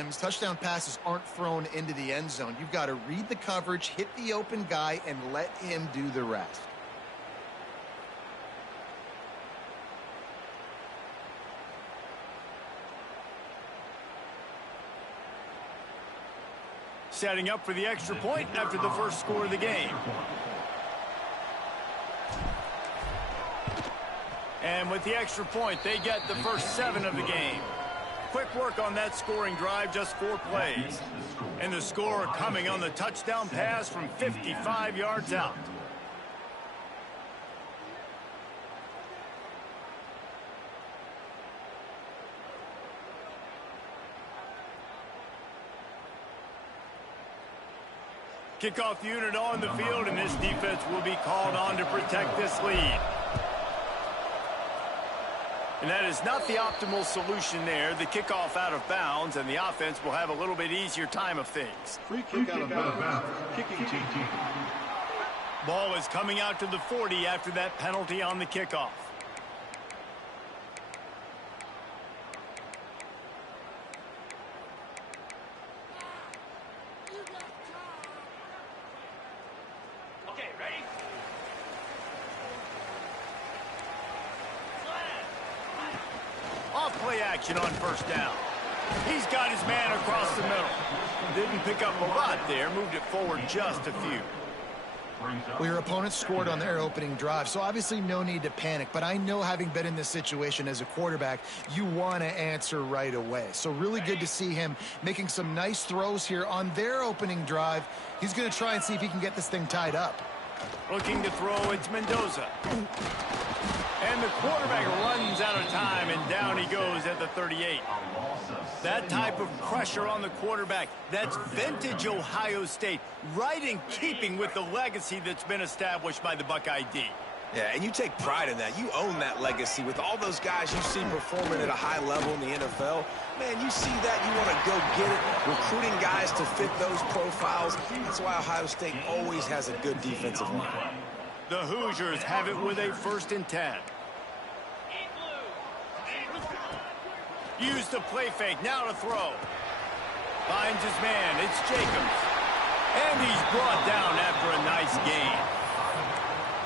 times, touchdown passes aren't thrown into the end zone. You've got to read the coverage, hit the open guy, and let him do the rest. Setting up for the extra point after the first score of the game. And with the extra point, they get the first 7 of the game. Quick work on that scoring drive, just 4 plays. And the score coming on the touchdown pass from 55 yards out. Kickoff unit on the field, and this defense will be called on to protect this lead. And that is not the optimal solution there. The kickoff out of bounds, and the offense will have a little bit easier time of things. Free kick out of bounds. Kicking team. Ball is coming out to the 40 after that penalty on the kickoff. Play action on first down. He's got his man across the middle. Didn't pick up a lot there, moved it forward just a few. Well, your opponent scored on their opening drive, so obviously no need to panic. But I know, having been in this situation as a quarterback, you want to answer right away. So really good to see him making some nice throws here on their opening drive. He's going to try and see if he can get this thing tied up. Looking to throw, it's Mendoza. And the quarterback runs out of time, and down he goes at the 38. That type of pressure on the quarterback, that's vintage Ohio State, right in keeping with the legacy that's been established by the Buckeye D. Yeah, and you take pride in that. You own that legacy with all those guys you see performing at a high level in the NFL. Man, you see that, you want to go get it, recruiting guys to fit those profiles. That's why Ohio State always has a good defensive line. The Hoosiers have it with a 1st and 10. Use the play fake, now to throw. Finds his man, it's Jacobs. And he's brought down after a nice gain.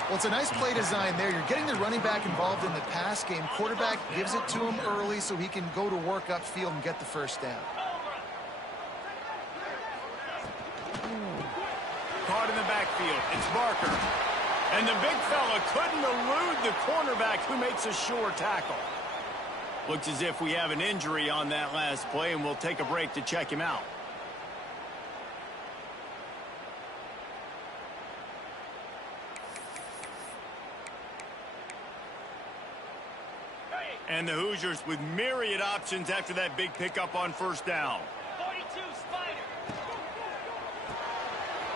Well, it's a nice play design there. You're getting the running back involved in the pass game. Quarterback gives it to him early so he can go to work upfield and get the first down. Caught in the backfield, it's Barker. And the big fella couldn't elude the cornerback, who makes a sure tackle. Looks as if we have an injury on that last play, and we'll take a break to check him out. And the Hoosiers with myriad options after that big pickup on first down. 42 Spider.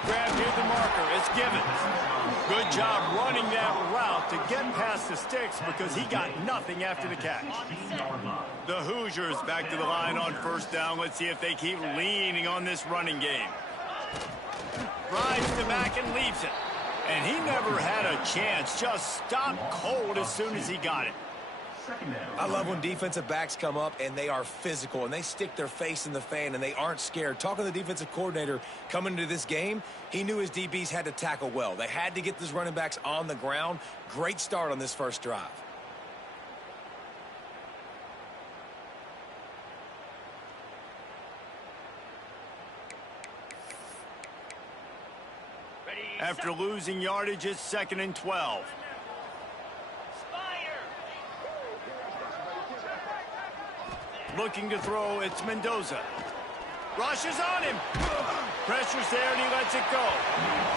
Grab near the marker, it's Givens. Good job running that route to get past the sticks, because he got nothing after the catch. The Hoosiers back to the line on first down. Let's see if they keep leaning on this running game. Drives the back and leaves it. And he never had a chance, just stopped cold as soon as he got it. I love when defensive backs come up and they are physical and they stick their face in the fan and they aren't scared. Talking to the defensive coordinator coming into this game, he knew his DBs had to tackle well. They had to get these running backs on the ground. Great start on this first drive. After losing yardage, it's 2nd and 12. Looking to throw, it's Mendoza. Rushes on him. Pressure's there, and he lets it go.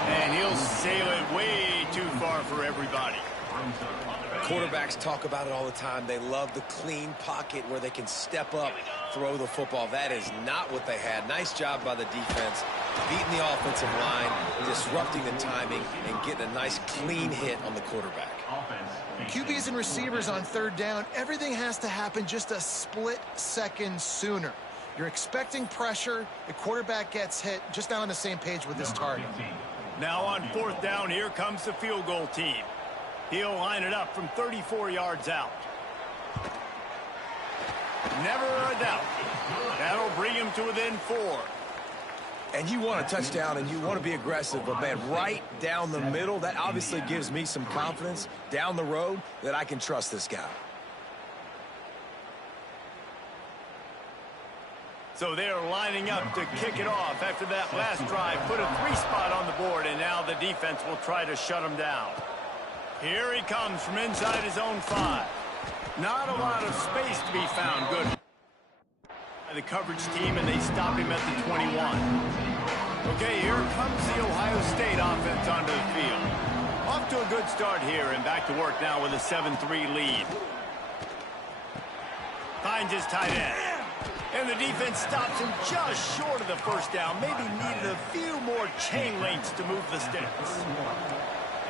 And he'll sail it way too far for everybody. Quarterbacks talk about it all the time. They love the clean pocket where they can step up, throw the football. That is not what they had. Nice job by the defense, beating the offensive line, disrupting the timing, and getting a nice clean hit on the quarterback. QBs and receivers on 3rd down, everything has to happen just a split second sooner. You're expecting pressure, the quarterback gets hit, just not on the same page with his target. Now on 4th down, here comes the field goal team. He'll line it up from 34 yards out. Never a doubt. That'll bring him to within 4. And you want a touchdown and you want to be aggressive, but man, right down the middle, that obviously gives me some confidence down the road that I can trust this guy. So they're lining up to kick it off after that last drive. Put a 3-spot on the board, and now the defense will try to shut him down. Here he comes from inside his own 5. Not a lot of space to be found. Good. The coverage team, and they stop him at the 21. Okay, here comes the Ohio State offense onto the field. Off to a good start here, and back to work now with a 7-3 lead. Finds his tight end. And the defense stops him just short of the first down. Maybe needed a few more chain links to move the sticks.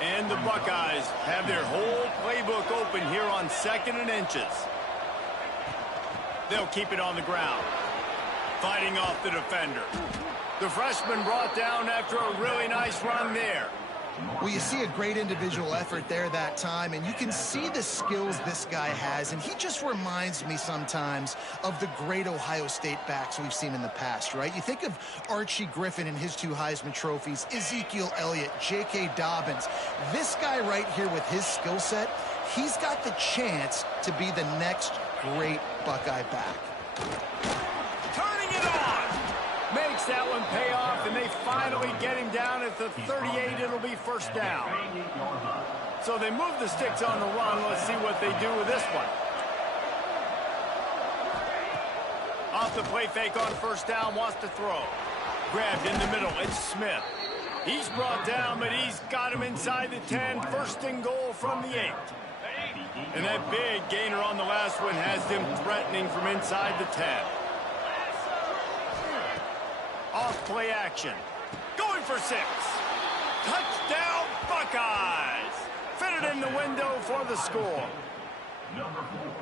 And the Buckeyes have their whole playbook open here on 2nd and inches. They'll keep it on the ground. Fighting off the defender. The freshman brought down after a really nice run there. Well, you see a great individual effort there that time, and you can see the skills this guy has, and he just reminds me sometimes of the great Ohio State backs we've seen in the past, right? You think of Archie Griffin and his 2 Heisman trophies, Ezekiel Elliott, J.K. Dobbins. This guy right here with his skill set, he's got the chance to be the next great Buckeye back. Turning it on! Makes that one pay off, and they finally get him down at the 38. It'll be first down. So they move the sticks on the run. Let's see what they do with this one. Off the play fake on first down, wants to throw. Grabbed in the middle, it's Smith. He's brought down, but he's got him inside the 10. First and goal from the 8. And that big gainer on the last one has them threatening from inside the 10. Off play action. Going for 6. Touchdown Buckeyes. Fitted in the window for the score.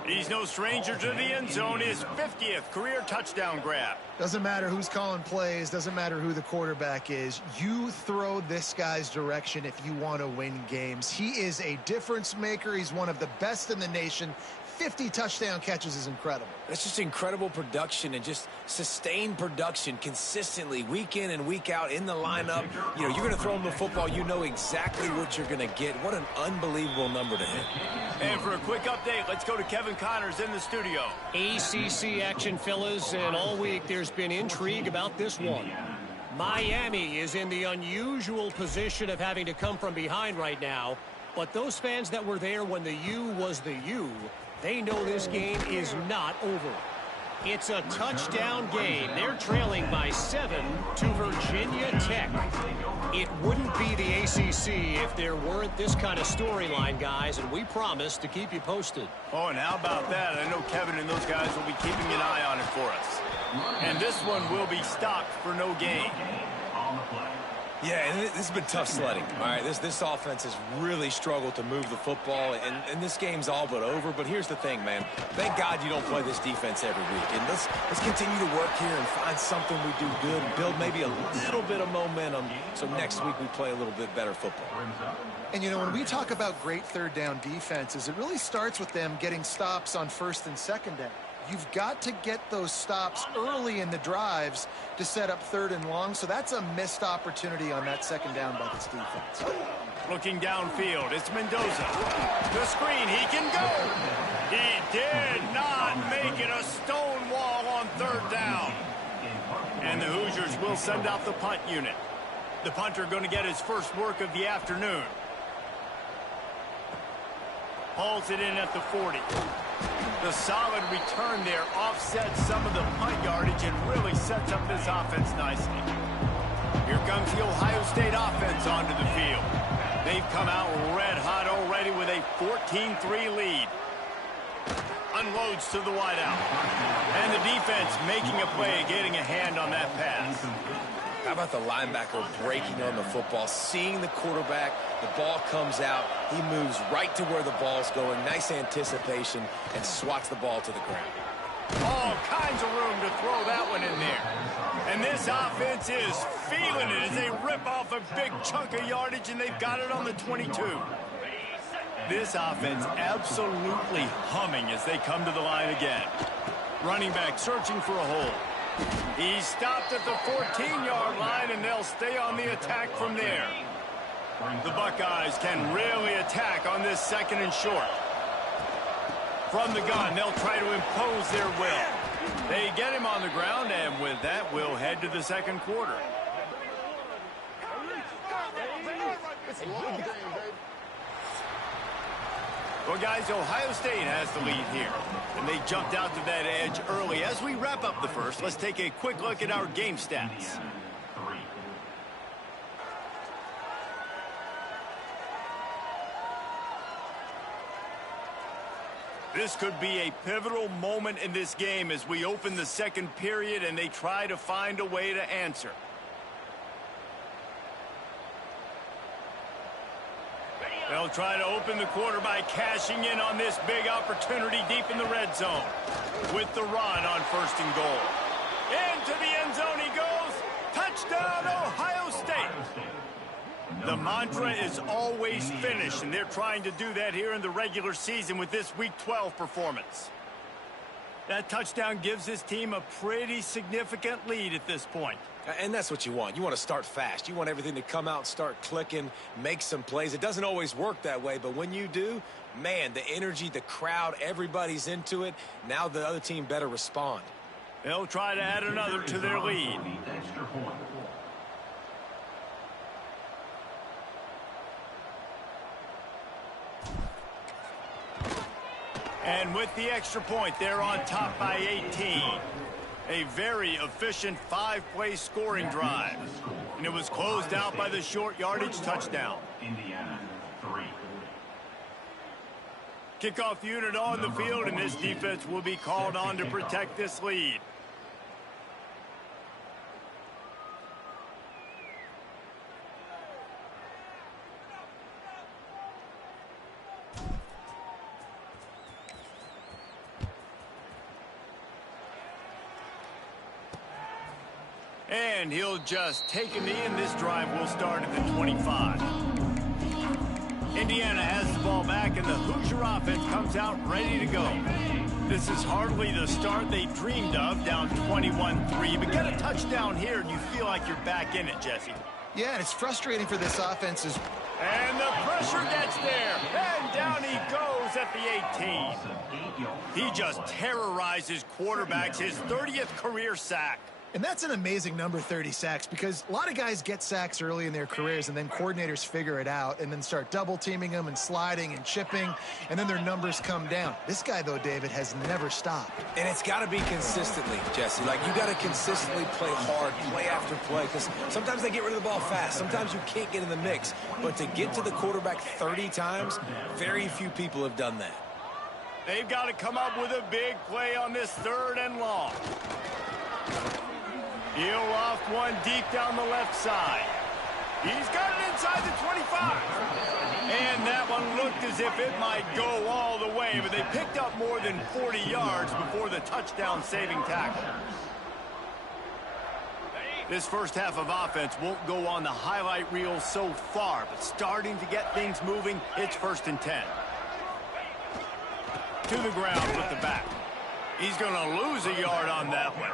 He's no stranger to the end zone. His 50th career touchdown grab. Doesn't matter who's calling plays. Doesn't matter who the quarterback is. You throw this guy's direction if you want to win games. He is a difference maker. He's one of the best in the nation. 50 touchdown catches is incredible. That's just incredible production and just sustained production consistently week in and week out in the lineup. You know, you're going to throw him the football. You know exactly what you're going to get. What an unbelievable number to hit. And for a quick update, let's go to Kevin Connors in the studio. ACC action, fellas, and all week there's been intrigue about this one. Miami is in the unusual position of having to come from behind right now, but those fans that were there when the U was the U, they know this game is not over. It's a touchdown game. They're trailing by 7 to Virginia Tech. It wouldn't be the ACC if there weren't this kind of storyline, guys, and we promise to keep you posted. Oh, and how about that? I know Kevin and those guys will be keeping an eye on it for us. And this one will be stopped for no gain. Yeah, and this has been tough sledding. All right, this offense has really struggled to move the football, and this game's all but over. But here's the thing, man. Thank God you don't play this defense every week. And let's continue to work here and find something we do good and build maybe a little bit of momentum so next week we play a little bit better football. And, you know, when we talk about great third down defenses, it really starts with them getting stops on first and second down. You've got to get those stops early in the drives to set up third and long, so that's a missed opportunity on that second down by this defense. Looking downfield, it's Mendoza. The screen, he can go. He did not make it a stone wall on third down. And the Hoosiers will send out the punt unit. The punter going to get his first work of the afternoon. Hauls it in at the 40. The solid return there offsets some of the punt yardage and really sets up this offense nicely. Here comes the Ohio State offense onto the field. They've come out red hot already with a 14-3 lead. Unloads to the wideout. And the defense making a play, getting a hand on that pass. How about the linebacker breaking on the football, seeing the quarterback, the ball comes out, he moves right to where the ball's going, nice anticipation, and swats the ball to the ground. All kinds of room to throw that one in there. And this offense is feeling it as they rip off a big chunk of yardage, and they've got it on the 22. This offense absolutely humming as they come to the line again. Running back searching for a hole. He's stopped at the 14-yard line, and they'll stay on the attack from there. The Buckeyes can really attack on this 2nd and short. From the gun, they'll try to impose their will. They get him on the ground, and with that, we'll head to the 2nd quarter. Well, guys, Ohio State has the lead here, and they jumped out to that edge early. As we wrap up the first, let's take a quick look at our game stats. This could be a pivotal moment in this game as we open the 2nd period and they try to find a way to answer. They'll try to open the quarter by cashing in on this big opportunity deep in the red zone with the run on 1st and goal. Into the end zone he goes. Touchdown, Ohio State. The mantra is always finish, and they're trying to do that here in the regular season with this Week 12 performance. That touchdown gives his team a pretty significant lead at this point. And that's what you want. You want to start fast. You want everything to come out, start clicking, make some plays. It doesn't always work that way, but when you do, man, the energy, the crowd, everybody's into it. Now the other team better respond. They'll try to add another to their lead. And with the extra point, they're on top by 18. A very efficient 5-play scoring drive. And it was closed out by the short yardage touchdown. Indiana, 3. Kickoff unit on the field, and this defense will be called on to protect this lead. And he'll just take a knee, and this drive will start at the 25. Indiana has the ball back, and the Hoosier offense comes out ready to go. This is hardly the start they dreamed of, down 21-3. But get a touchdown here, and you feel like you're back in it, Jesse. Yeah, and it's frustrating for this offense. And the pressure gets there. And down he goes at the 18. He just terrorizes quarterbacks, his 30th career sack. And that's an amazing number, 30 sacks, because a lot of guys get sacks early in their careers, and then coordinators figure it out and then start double-teaming them and sliding and chipping, and then their numbers come down. This guy, though, David, has never stopped. And it's got to be consistently, Jesse. Like, you got to consistently play hard, play after play, because sometimes they get rid of the ball fast. Sometimes you can't get in the mix. But to get to the quarterback 30 times, very few people have done that. They've got to come up with a big play on this 3rd and long. He'll loft one deep down the left side. He's got it inside the 25. And that one looked as if it might go all the way, but they picked up more than 40 yards before the touchdown-saving tackle. This first half of offense won't go on the highlight reel so far, but starting to get things moving, it's 1st and 10. To the ground with the back. He's going to lose a yard on that one.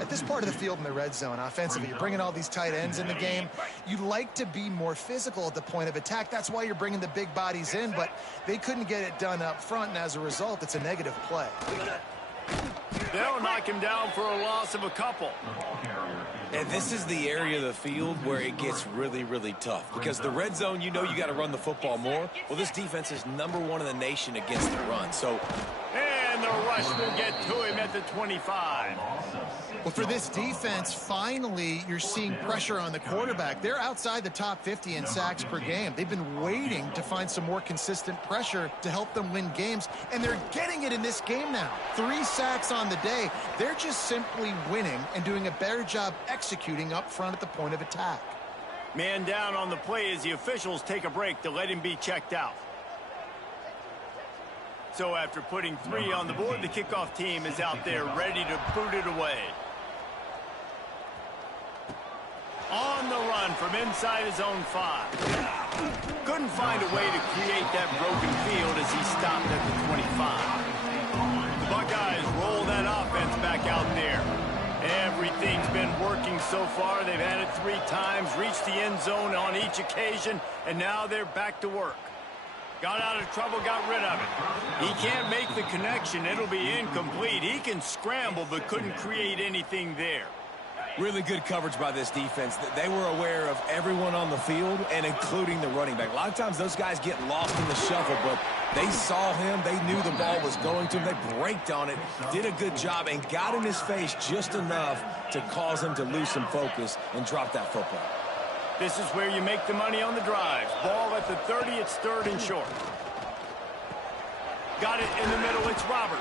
At this part of the field in the red zone, offensively, you're bringing all these tight ends in the game. You'd like to be more physical at the point of attack. That's why you're bringing the big bodies in, but they couldn't get it done up front, and as a result, it's a negative play. They'll knock him down for a loss of a couple. And this is the area of the field where it gets really, really tough. Because the red zone, you know you got to run the football more. Well, this defense is #1 in the nation against the run. So, and the rush will get to him at the 25. Well, for this defense, finally, you're seeing pressure on the quarterback. They're outside the top 50 in sacks per game. They've been waiting to find some more consistent pressure to help them win games, and they're getting it in this game now. 3 sacks on the day. They're just simply winning and doing a better job executing up front at the point of attack. Man down on the play as the officials take a break to let him be checked out. So after putting 3 on the board, the kickoff team is out there ready to boot it away. On the run from inside his own 5. Couldn't find a way to create that broken field as he stopped at the 25. The Buckeyes roll that offense back out there. been working so far. They've had it 3 times, reached the end zone on each occasion, and now they're back to work. Got out of trouble, got rid of it. He can't make the connection. It'll be incomplete. He can scramble, but couldn't create anything there. Really good coverage by this defense. They were aware of everyone on the field, and including the running back. A lot of times those guys get lost in the shuffle, but they saw him. They knew the ball was going to him. They braked on it, did a good job, and got in his face just enough to cause him to lose some focus and drop that football. This is where you make the money on the drives. Ball at the 30, it's 3rd and short. Got it in the middle, it's Roberts.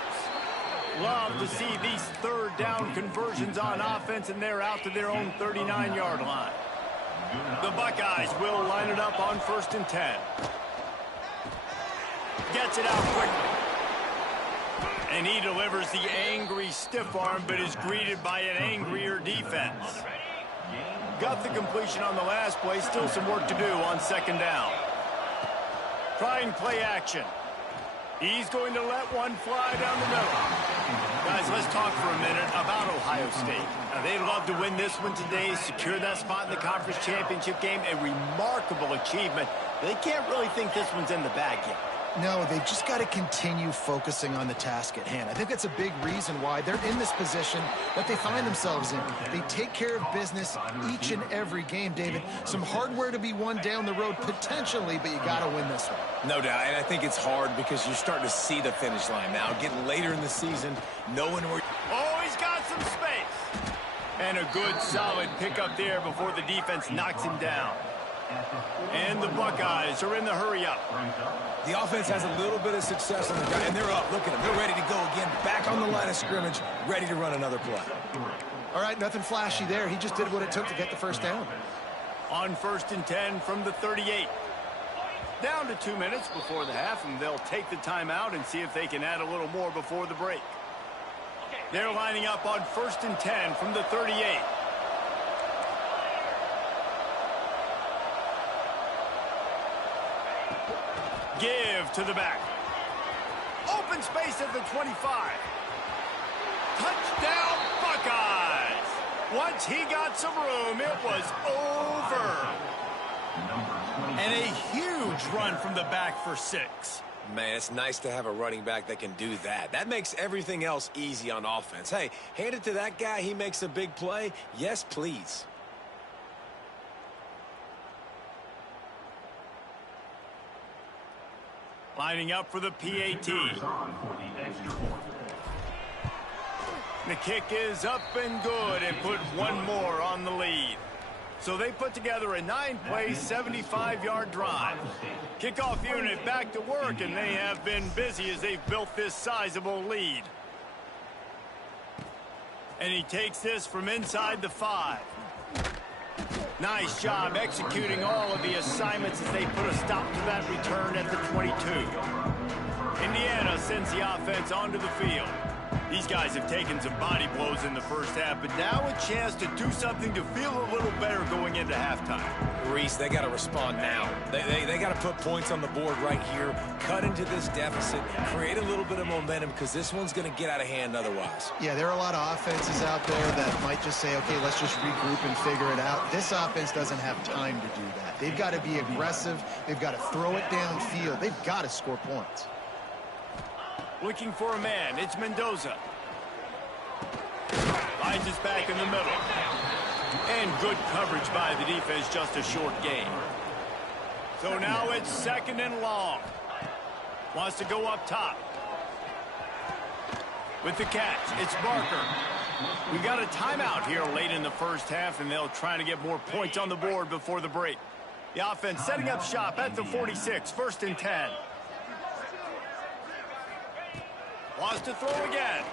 Love to see these 3rd down conversions on offense, and they're out to their own 39-yard line. The Buckeyes will line it up on 1st and 10. Gets it out quickly. And he delivers the angry stiff arm, but is greeted by an angrier defense. Got the completion on the last play. Still some work to do on 2nd down. Trying play action. He's going to let one fly down the middle. Guys, let's talk for a minute about Ohio State. Now, they'd love to win this one today, secure that spot in the conference championship game. A remarkable achievement. They can't really think this one's in the bag yet. No, they've just got to continue focusing on the task at hand. I think that's a big reason why they're in this position that they find themselves in. They take care of business each and every game, David. Some hardware to be won down the road potentially, but you got to win this one. No doubt, and I think it's hard because you're starting to see the finish line now. Getting later in the season, knowing where... Oh, he's got some space. And a good, solid pickup there before the defense knocks him down. And the Buckeyes are in the hurry-up. The offense has a little bit of success on the ground, and they're up. Look at them. They're ready to go again. Back on the line of scrimmage, ready to run another play. All right, nothing flashy there. He just did what it took to get the 1st down. On 1st and 10 from the 38. Down to 2 minutes before the half, and they'll take the timeout and see if they can add a little more before the break. They're lining up on 1st and 10 from the 38. Give to the back. Open space at the 25. Touchdown, Buckeyes. Once he got some room, it was over. And a huge run from the back for 6. Man, it's nice to have a running back that can do that. That makes everything else easy on offense. Hey, hand it to that guy. He makes a big play. Yes, please. Lining up for the PAT. The kick is up and good and put one more on the lead. So they put together a 9-play, 75-yard drive. Kickoff unit back to work, and they have been busy as they've built this sizable lead. And he takes this from inside the 5. Nice job executing all of the assignments as they put a stop to that return at the 22. Indiana sends the offense onto the field. These guys have taken some body blows in the first half, but now a chance to do something to feel a little better going into halftime. Reese, they got to respond now. They got to put points on the board right here, cut into this deficit, create a little bit of momentum, because this one's going to get out of hand otherwise. Yeah, there are a lot of offenses out there that might just say, okay, let's just regroup and figure it out. This offense doesn't have time to do that. They've got to be aggressive. They've got to throw it downfield. They've got to score points. Looking for a man. It's Mendoza. Finds his back in the middle. And good coverage by the defense, just a short gain. So now it's 2nd and long. Wants to go up top. With the catch, it's Barker. We got a timeout here late in the first half, and they'll try to get more points on the board before the break. The offense setting up shop at the 46, 1st and 10. Wants to throw again.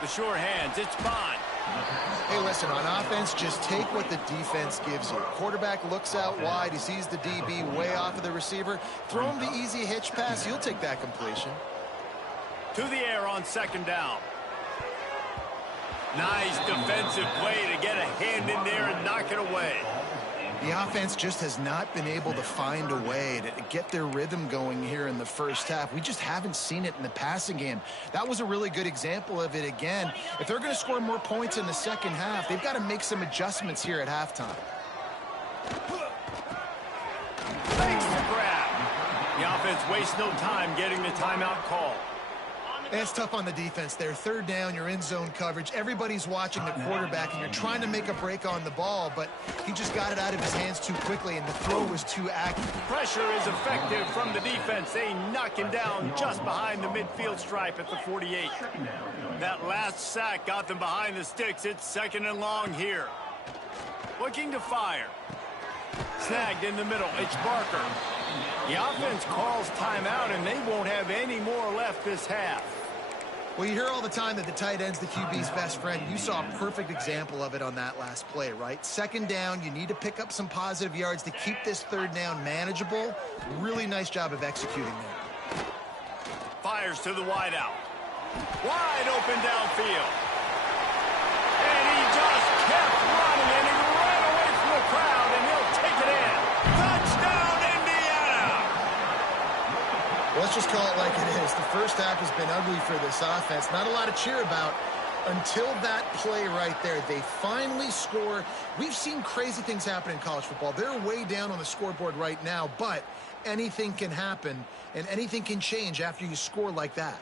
The sure hands, it's Bond. Hey, listen, on offense, just take what the defense gives you. Quarterback looks out wide. He sees the DB way off of the receiver. Throw him the easy hitch pass. You'll take that completion. To the air on 2nd down. Nice defensive play to get a hand in there and knock it away. The offense just has not been able to find a way to get their rhythm going here in the first half. We just haven't seen it in the passing game. That was a really good example of it again. If they're going to score more points in the second half, they've got to make some adjustments here at halftime. Makes the grab. The offense wastes no time getting the timeout call. It's tough on the defense there. Third down, you're in zone coverage. Everybody's watching the quarterback, and you're trying to make a break on the ball, but he just got it out of his hands too quickly, and the throw was too accurate. Pressure is effective from the defense. They knock him down just behind the midfield stripe at the 48. That last sack got them behind the sticks. It's 2nd and long here. Looking to fire. Snagged in the middle. It's Barker. The offense calls timeout, and they won't have any more left this half. Well, you hear all the time that the tight end's the QB's best friend. You saw a perfect example of it on that last play, right? 2nd down, you need to pick up some positive yards to keep this 3rd down manageable. Really nice job of executing there. Fires to the wideout. Wide open downfield. And he just kept running, and he ran away from the crowd, and he'll take it in. Touchdown, Indiana! Let's just call it like it is. The first half has been ugly for this offense. Not a lot to cheer about until that play right there. They finally score. We've seen crazy things happen in college football. They're way down on the scoreboard right now, but anything can happen, and anything can change after you score like that.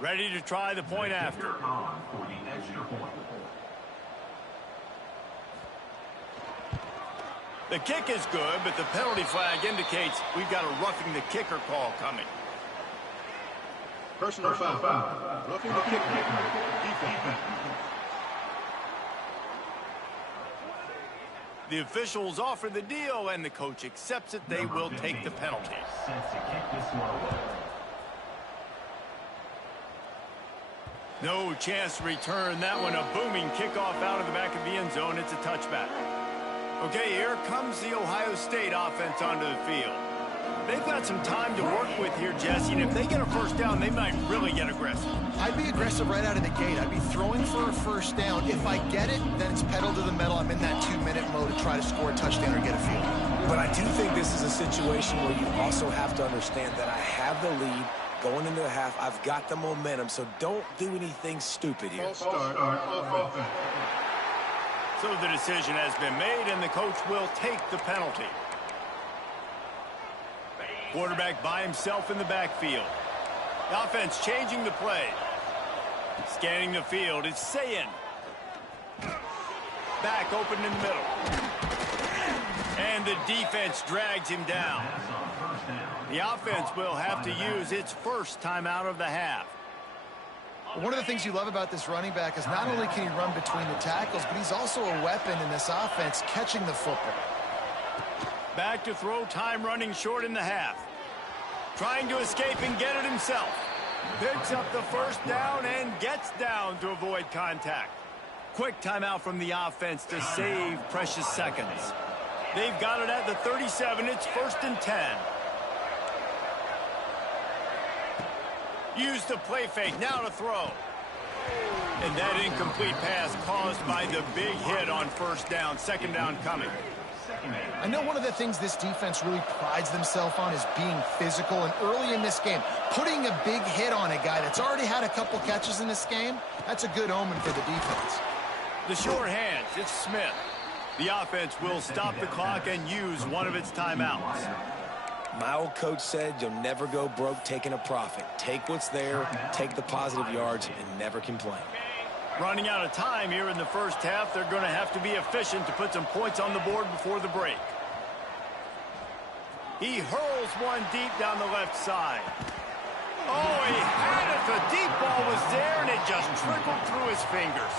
Ready to try the point after. The kick is good, but the penalty flag indicates we've got a roughing the kicker call coming. Personal foul. Roughing the kicker. Defense. The officials offer the deal, and the coach accepts it. They will take the penalty. No chance to return that one. A booming kickoff out of the back of the end zone. It's a touchback. Okay, here comes the Ohio State offense onto the field. They've got some time to work with here, Jesse, and if they get a first down, they might really get aggressive. I'd be aggressive right out of the gate. I'd be throwing for a first down. If I get it, then it's pedal to the metal. I'm in that 2-minute mode to try to score a touchdown or get a field. But I do think this is a situation where you also have to understand that I have the lead going into the half. I've got the momentum, so don't do anything stupid here. False start offense. So the decision has been made, and the coach will take the penalty. Quarterback by himself in the backfield. The offense changing the play. Scanning the field. It's Sayin. Back open in the middle. And the defense drags him down. The offense will have to use its first timeout of the half. One of the things you love about this running back is not only can he run between the tackles, but he's also a weapon in this offense catching the football. Back to throw, time running short in the half. Trying to escape and get it himself. Picks up the first down and gets down to avoid contact. Quick timeout from the offense to save precious seconds. They've got it at the 37. It's 1st and 10. Use the play fake, now to throw. And that incomplete pass caused by the big hit on first down. 2nd down coming. I know one of the things this defense really prides themselves on is being physical, and early in this game, putting a big hit on a guy that's already had a couple catches in this game, that's a good omen for the defense. The short hands, it's Smith. The offense will stop the clock and use one of its timeouts. My old coach said you'll never go broke taking a profit. Take what's there, take the positive yards, and never complain. Running out of time here in the first half, they're going to have to be efficient to put some points on the board before the break. He hurls one deep down the left side. Oh, he had it. The deep ball was there, and it just trickled through his fingers.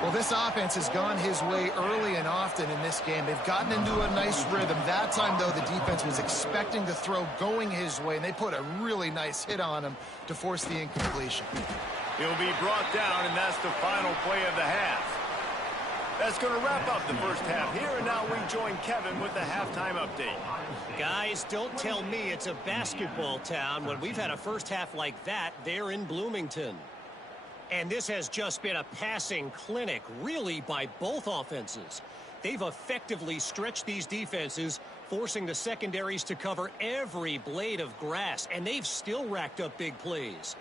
Well, this offense has gone his way early and often in this game. They've gotten into a nice rhythm. That time, though, the defense was expecting the throw going his way, and they put a really nice hit on him to force the incompletion. He'll be brought down, and that's the final play of the half. That's going to wrap up the first half here, and now we join Kevin with the halftime update. Guys, don't tell me it's a basketball town when we've had a first half like that there in Bloomington. And this has just been a passing clinic, really, by both offenses. They've effectively stretched these defenses, forcing the secondaries to cover every blade of grass, and they've still racked up big plays.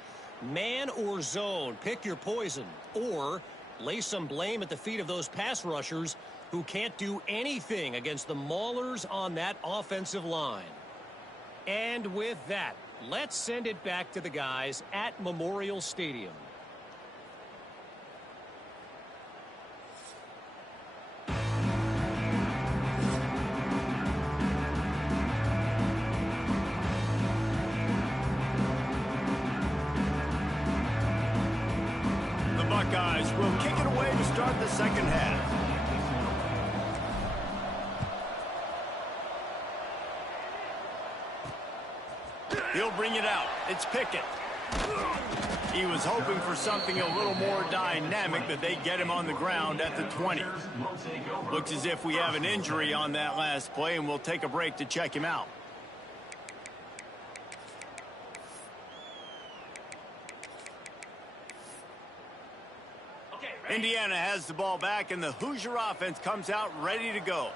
Man or zone, pick your poison, or lay some blame at the feet of those pass rushers who can't do anything against the maulers on that offensive line. And with that, let's send it back to the guys at Memorial Stadium. Buckeyes will kick it away to start the second half. He'll bring it out. It's Pickett. He was hoping for something a little more dynamic, but they get him on the ground at the 20. Looks as if we have an injury on that last play, and we'll take a break to check him out. Indiana has the ball back, and the Hoosier offense comes out ready to go.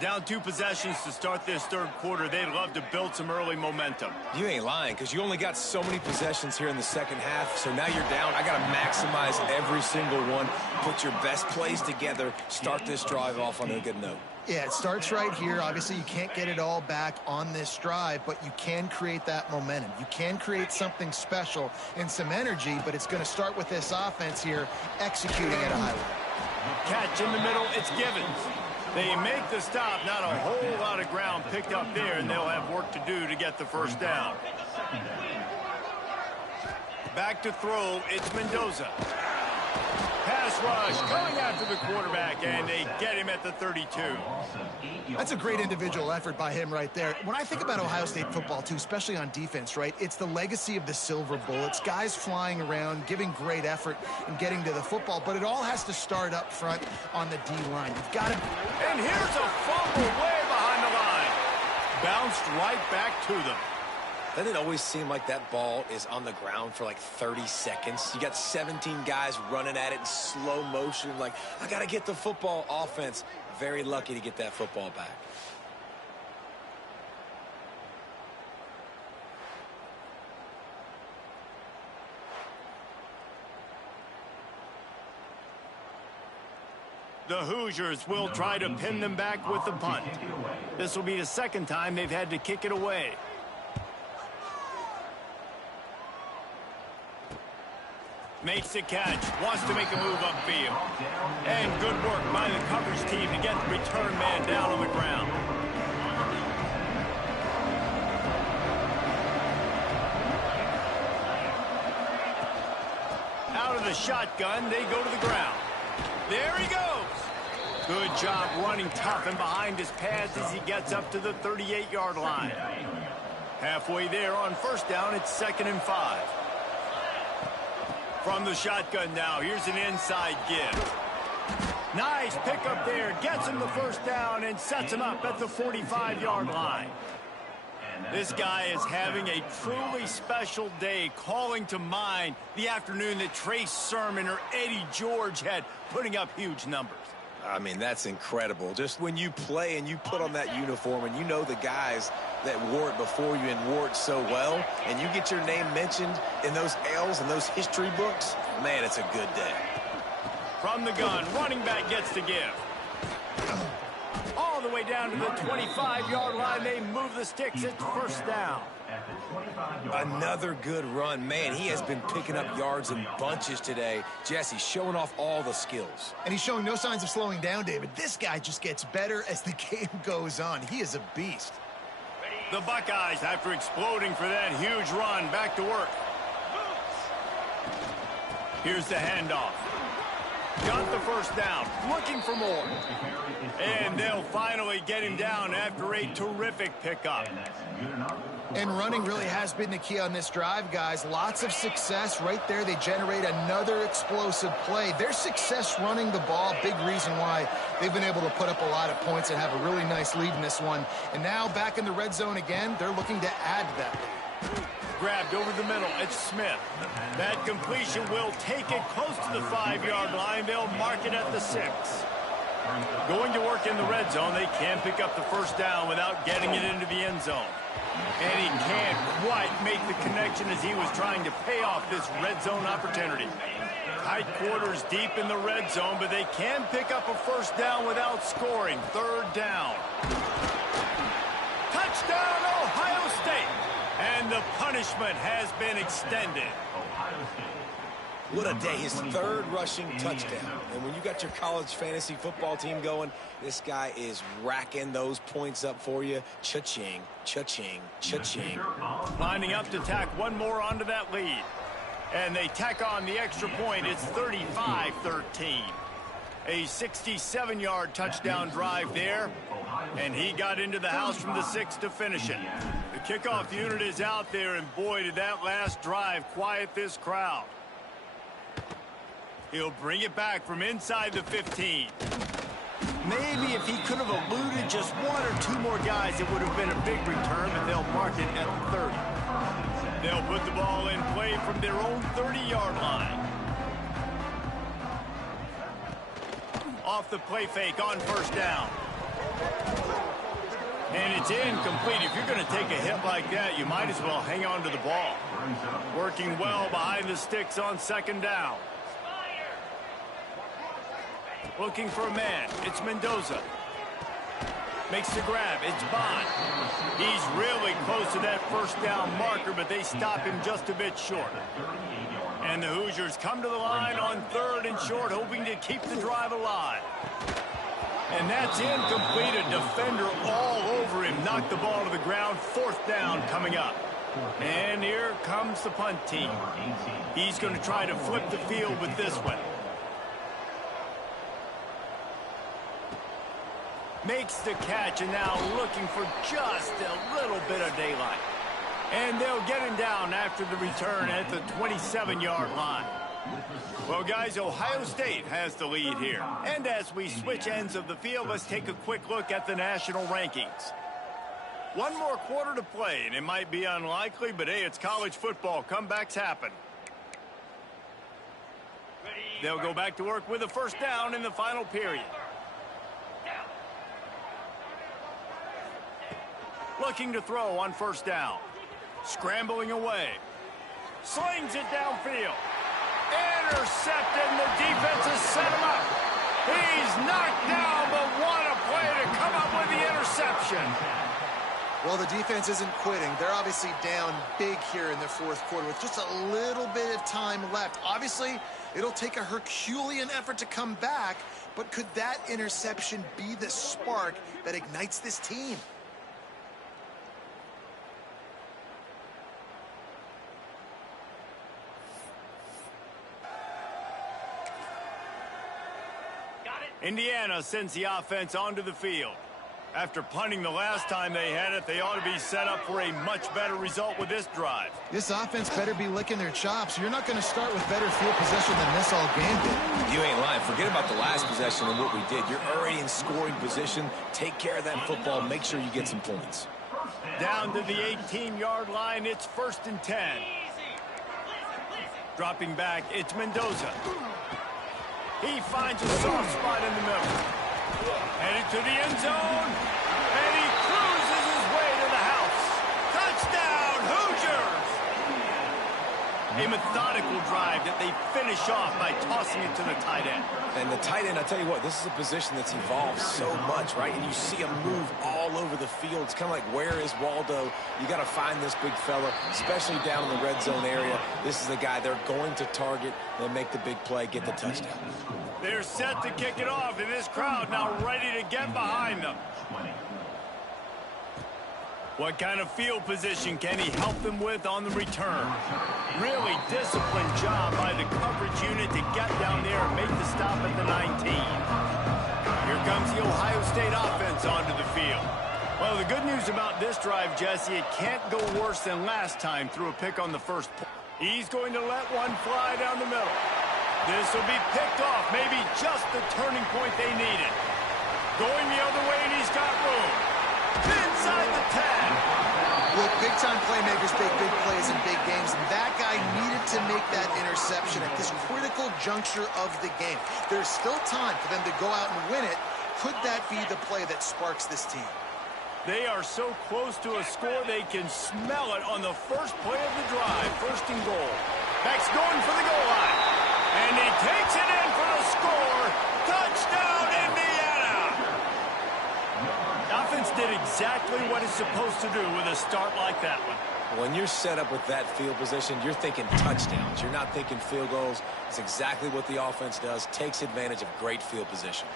Down 2 possessions to start this third quarter. They'd love to build some early momentum. You ain't lying, because you only got so many possessions here in the second half, so now you're down. I got to maximize every single one, put your best plays together, start this drive off on a good note. Yeah, it starts right here. Obviously, you can't get it all back on this drive, but you can create that momentum. You can create something special and some energy, but it's going to start with this offense here executing at a high level. Catch in the middle, it's Givens. They make the stop, not a whole lot of ground picked up there, and they'll have work to do to get the first down. Back to throw, it's Mendoza. Pass rush, going after the quarterback, and they get him at the 32. That's a great individual effort by him right there. When I think about Ohio State football, too, especially on defense, right, it's the legacy of the silver bullets, guys flying around, giving great effort and getting to the football, but it all has to start up front on the D-line. You've got to... And here's a fumble way behind the line. Bounced right back to them. Doesn't it always seem like that ball is on the ground for like 30 seconds? You got 17 guys running at it in slow motion. Like, I got to get the football. Offense, very lucky to get that football back. The Hoosiers will try to pin them back with the punt. This will be the second time they've had to kick it away. Makes the catch, wants to make a move upfield. And good work by the coverage team to get the return man down on the ground. Out of the shotgun, they go to the ground. There he goes. Good job running tough and behind his pads as he gets up to the 38-yard line. Halfway there on first down, it's 2nd and 5. From the shotgun now, here's an inside give. Nice pickup there, gets him the first down and sets him up at the 45-yard line. This guy is having a truly special day, calling to mind the afternoon that Trey Sermon or Eddie George had, putting up huge numbers. I mean, that's incredible. Just when you play and you put on that uniform and you know the guys that wore it before you and wore it so well, and you get your name mentioned in those L's and those history books, man, it's a good day. From the gun, running back gets to give. All the way down to the 25-yard line, they move the sticks. It's first down. Another good run. Man, he has been picking up yards in bunches today. Jesse, showing off all the skills. And he's showing no signs of slowing down, David. This guy just gets better as the game goes on. He is a beast. The Buckeyes, after exploding for that huge run, back to work. Here's the handoff. Got the first down, looking for more. And they'll finally get him down after a terrific pickup. And running really has been the key on this drive, guys. Lots of success right there. They generate another explosive play. Their success running the ball, big reason why they've been able to put up a lot of points and have a really nice lead in this one. And now back in the red zone again, they're looking to add to that lead. Grabbed over the middle. It's Smith. That completion will take it close to the 5-yard line. They'll mark it at the 6. Going to work in the red zone. They can't pick up the first down without getting it into the end zone. And he can't quite make the connection as he was trying to pay off this red zone opportunity. Tight quarters deep in the red zone, but they can pick up a first down without scoring. 3rd down. Touchdown, Ohio State. And the punishment has been extended. What a day, his 3rd rushing touchdown. And when you got your college fantasy football team going, this guy is racking those points up for you. Cha-ching, cha-ching, cha-ching. Lining up to tack one more onto that lead. And they tack on the extra point. It's 35-13. A 67-yard touchdown drive there. And he got into the house from the 6 to finish it. The kickoff unit is out there, and boy, did that last drive quiet this crowd. He'll bring it back from inside the 15. Maybe if he could have eluded just 1 or 2 more guys, it would have been a big return, but they'll mark it at the 30. They'll put the ball in play from their own 30-yard line. Off the play fake on first down. And it's incomplete. If you're going to take a hit like that, you might as well hang on to the ball. Working well behind the sticks on 2nd down. Looking for a man. It's Mendoza. Makes the grab. It's Bond. He's really close to that first down marker, but they stop him just a bit short. And the Hoosiers come to the line on 3rd and short, hoping to keep the drive alive. And that's incomplete. A defender all over him. Knocked the ball to the ground. 4th down coming up. And here comes the punt team. He's going to try to flip the field with this one. Makes the catch, and now looking for just a little bit of daylight. And they'll get him down after the return at the 27-yard line. Well, guys, Ohio State has the lead here. And as we switch ends of the field, let's take a quick look at the national rankings. 1 more quarter to play, and it might be unlikely, but hey, it's college football. Comebacks happen. They'll go back to work with a first down in the final period. Looking to throw on first down. Scrambling away. Slings it downfield. Intercepted, and the defense has set him up. He's knocked down, but what a play to come up with the interception. Well, the defense isn't quitting. They're obviously down big here in the 4th quarter with just a little bit of time left. Obviously, it'll take a Herculean effort to come back, but could that interception be the spark that ignites this team? Indiana sends the offense onto the field. After punting the last time they had it, they ought to be set up for a much better result with this drive. This offense better be licking their chops. You're not going to start with better field possession than this all game did. You ain't lying. Forget about the last possession and what we did. You're already in scoring position. Take care of that football. Make sure you get some points. Down to the 18-yard line, it's 1st and 10. Dropping back, it's Mendoza. He finds a soft spot in the middle. Headed to the end zone. And he cruises his way to the house. Touchdown, Hoosiers! A methodical drive that they finish off by tossing it to the tight end. And the tight end, I tell you what, this is a position that's evolved so much, right? And you see him move all over the field. It's kind of like, where is Waldo? You got to find this big fella, especially down in the red zone area. This is the guy they're going to target. They make the big play, get the touchdown. They're set to kick it off, and this crowd now ready to get behind them. What kind of field position can he help them with on the return? Really disciplined job by the coverage unit to get down there and make the stop at the 19. Here comes the Ohio State offense onto the field. Well, the good news about this drive, Jesse, it can't go worse than last time through a pick on the first point. He's going to let one fly down the middle. This will be picked off, maybe just the turning point they needed. Going the other way, and he's got room. Inside the 10. Look, big-time playmakers make big plays in big games, and that guy needed to make that interception at this critical juncture of the game. There's still time for them to go out and win it. Could that be the play that sparks this team? They are so close to a score, they can smell it on the first play of the drive. First and goal. Beck's going for the goal line. And he takes it in for the score. Touchdown, Indiana! The offense did exactly what it's supposed to do with a start like that one. When you're set up with that field position, you're thinking touchdowns. You're not thinking field goals. It's exactly what the offense does. Takes advantage of great field position.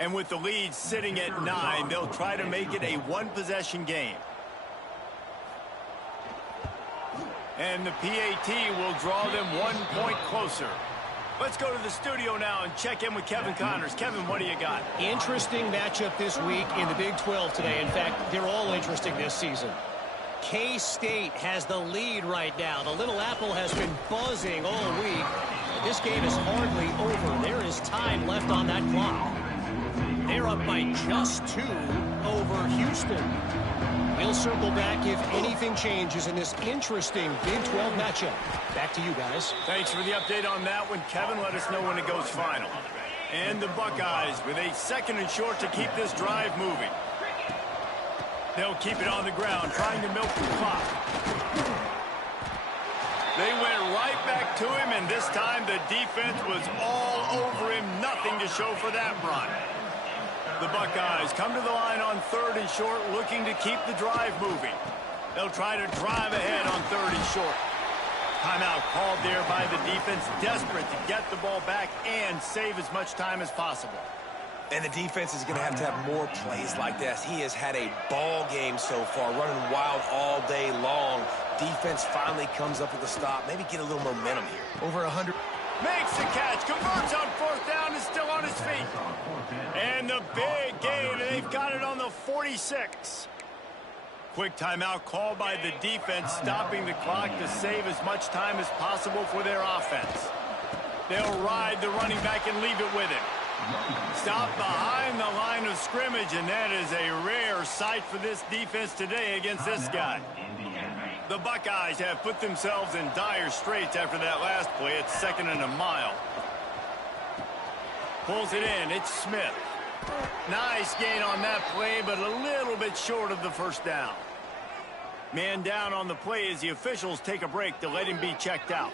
And with the lead sitting at 9, they'll try to make it a one-possession game. And the PAT will draw them 1 point closer. Let's go to the studio now and check in with Kevin Connors. Kevin, what do you got? Interesting matchup this week in the Big 12 today. In fact, they're all interesting this season. K-State has the lead right now. The Little Apple has been buzzing all week. This game is hardly over. There is time left on that clock. They're up by just 2 over Houston. We'll circle back if anything changes in this interesting Big 12 matchup. Back to you guys. Thanks for the update on that one, Kevin. Let us know when it goes final. And the Buckeyes with a 2nd and short to keep this drive moving. They'll keep it on the ground, trying to milk the clock. They went right back to him, and this time the defense was all over him. Nothing to show for that run. The Buckeyes come to the line on 3rd and short, looking to keep the drive moving. They'll try to drive ahead on 3rd and short. Timeout called there by the defense, desperate to get the ball back and save as much time as possible. And the defense is going to have more plays like this. He has had a ball game so far, running wild all day long. Defense finally comes up with a stop. Maybe get a little momentum here. Over 100. Makes the catch, converts on 4th down, is still on his feet. And the big gain, and they've got it on the 46. Quick timeout called by the defense, stopping the clock to save as much time as possible for their offense. They'll ride the running back and leave it with him. Stop behind the line of scrimmage, and that is a rare sight for this defense today against this guy. The Buckeyes have put themselves in dire straits after that last play. It's 2nd and a mile. Pulls it in. It's Smith. Nice gain on that play, but a little bit short of the first down. Man down on the play as the officials take a break to let him be checked out.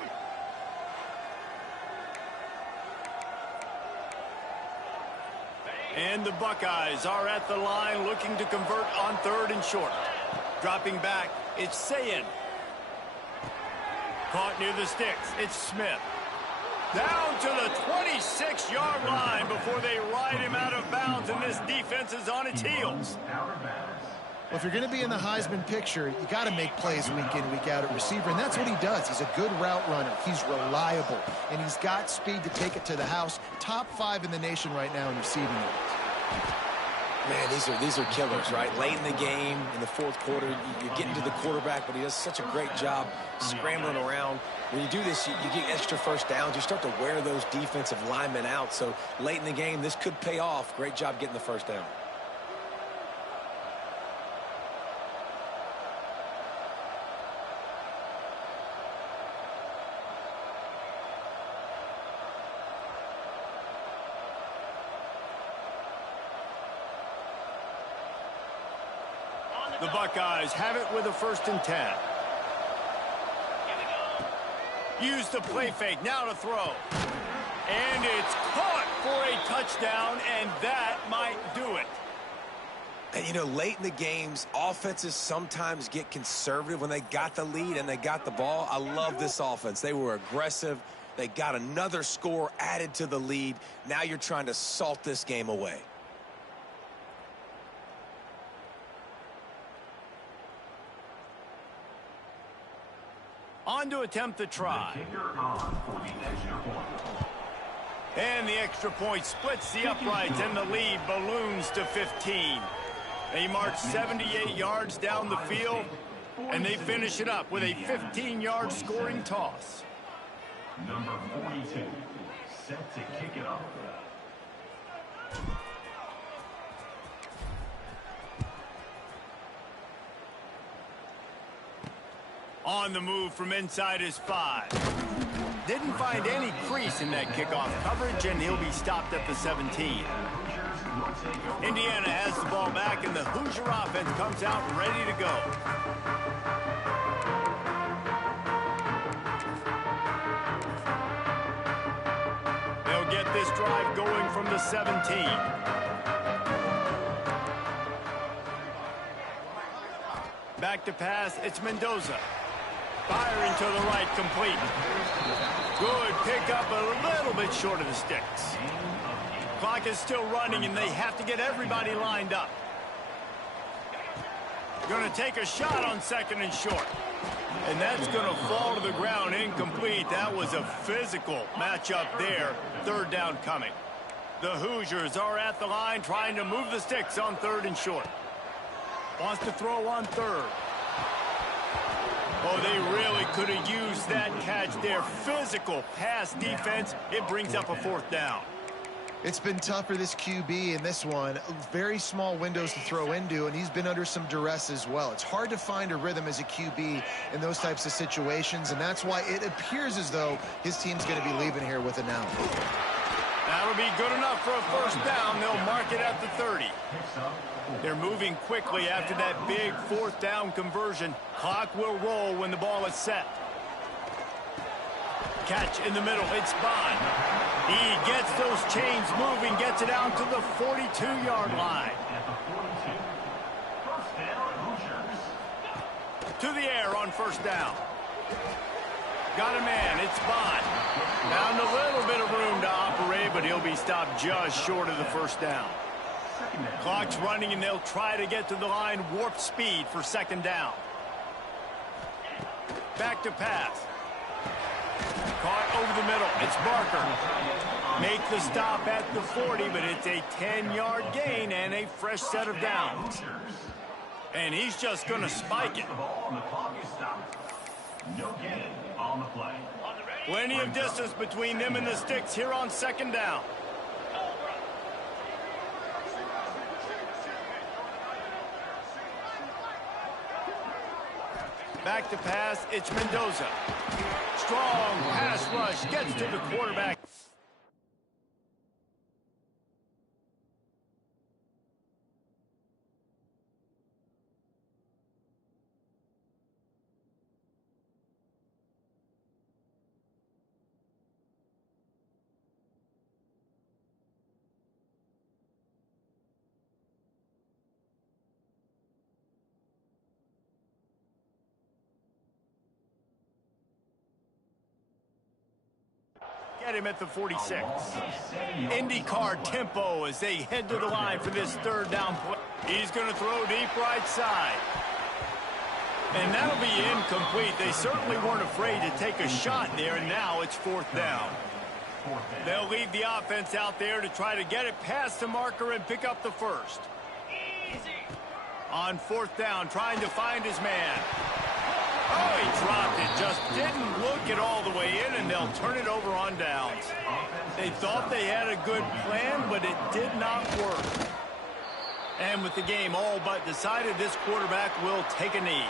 And the Buckeyes are at the line looking to convert on 3rd and short. Dropping back, it's Sayin. Caught near the sticks, it's Smith. Down to the 26-yard line before they ride him out of bounds, and this defense is on its heels. Well, if you're going to be in the Heisman picture, you got to make plays week in, week out at receiver, and that's what he does. He's a good route runner. He's reliable, and he's got speed to take it to the house. Top 5 in the nation right now in receiving yards. Man, these are killers, right? Late in the game, in the 4th quarter, you're getting to the quarterback, but he does such a great job scrambling around. When you do this, you get extra first downs. You start to wear those defensive linemen out. So late in the game, this could pay off. Great job getting the first down. The Buckeyes have it with a 1st and 10. Use the play fake, now to throw. And it's caught for a touchdown, and that might do it. And, you know, late in the games, offenses sometimes get conservative when they got the lead and they got the ball. I love this offense. They were aggressive. They got another score added to the lead. Now you're trying to salt this game away. On to attempt the try. And the extra point splits the uprights, and the lead balloons to 15. They march 78 yards down the field, and they finish it up with a 15-yard scoring toss. Number 42, set to kick it off. On the move from inside his 5. Didn't find any crease in that kickoff coverage, and he'll be stopped at the 17. Indiana has the ball back, and the Hoosier offense comes out ready to go. They'll get this drive going from the 17. Back to pass, it's Mendoza. Firing to the right, complete. Good pickup, a little bit short of the sticks. Clock is still running, and they have to get everybody lined up. Going to take a shot on 2nd and short. And that's going to fall to the ground, incomplete. That was a physical matchup there. 3rd down coming. The Hoosiers are at the line trying to move the sticks on 3rd and short. Wants to throw on 3rd. Oh, they really could have used that catch there. Physical pass defense. It brings up a 4th down. It's been tough for this QB in this one. Very small windows to throw into, and he's been under some duress as well. It's hard to find a rhythm as a QB in those types of situations, and that's why it appears as though his team's going to be leaving here with it now. That'll be good enough for a 1st down. They'll mark it at the 30. They're moving quickly after that big 4th down conversion. Clock will roll when the ball is set. Catch in the middle. It's Bond. He gets those chains moving, gets it out to the 42-yard line. To the air on 1st down. Got a man. It's Bond. Found a little bit of room to operate, but he'll be stopped just short of the 1st down. Clock's running, and they'll try to get to the line. Warp speed for 2nd down. Back to pass. Caught over the middle. It's Barker. Make the stop at the 40, but it's a 10-yard gain and a fresh set of downs. And he's just going to spike it. Plenty of distance between them and the sticks here on 2nd down. Back to pass, it's Mendoza. Strong pass rush, gets to the quarterback. Get him at the 46. IndyCar tempo as they head to the line for this 3rd down play. He's going to throw deep right side. And that'll be incomplete. They certainly weren't afraid to take a shot there, and now it's 4th down. They'll leave the offense out there to try to get it past the marker and pick up the 1st. On 4th down, trying to find his man. Oh, he dropped it. Just didn't look it all the way in, and they'll turn it over on downs. They thought they had a good plan, but it did not work. And with the game all but decided, this quarterback will take a knee.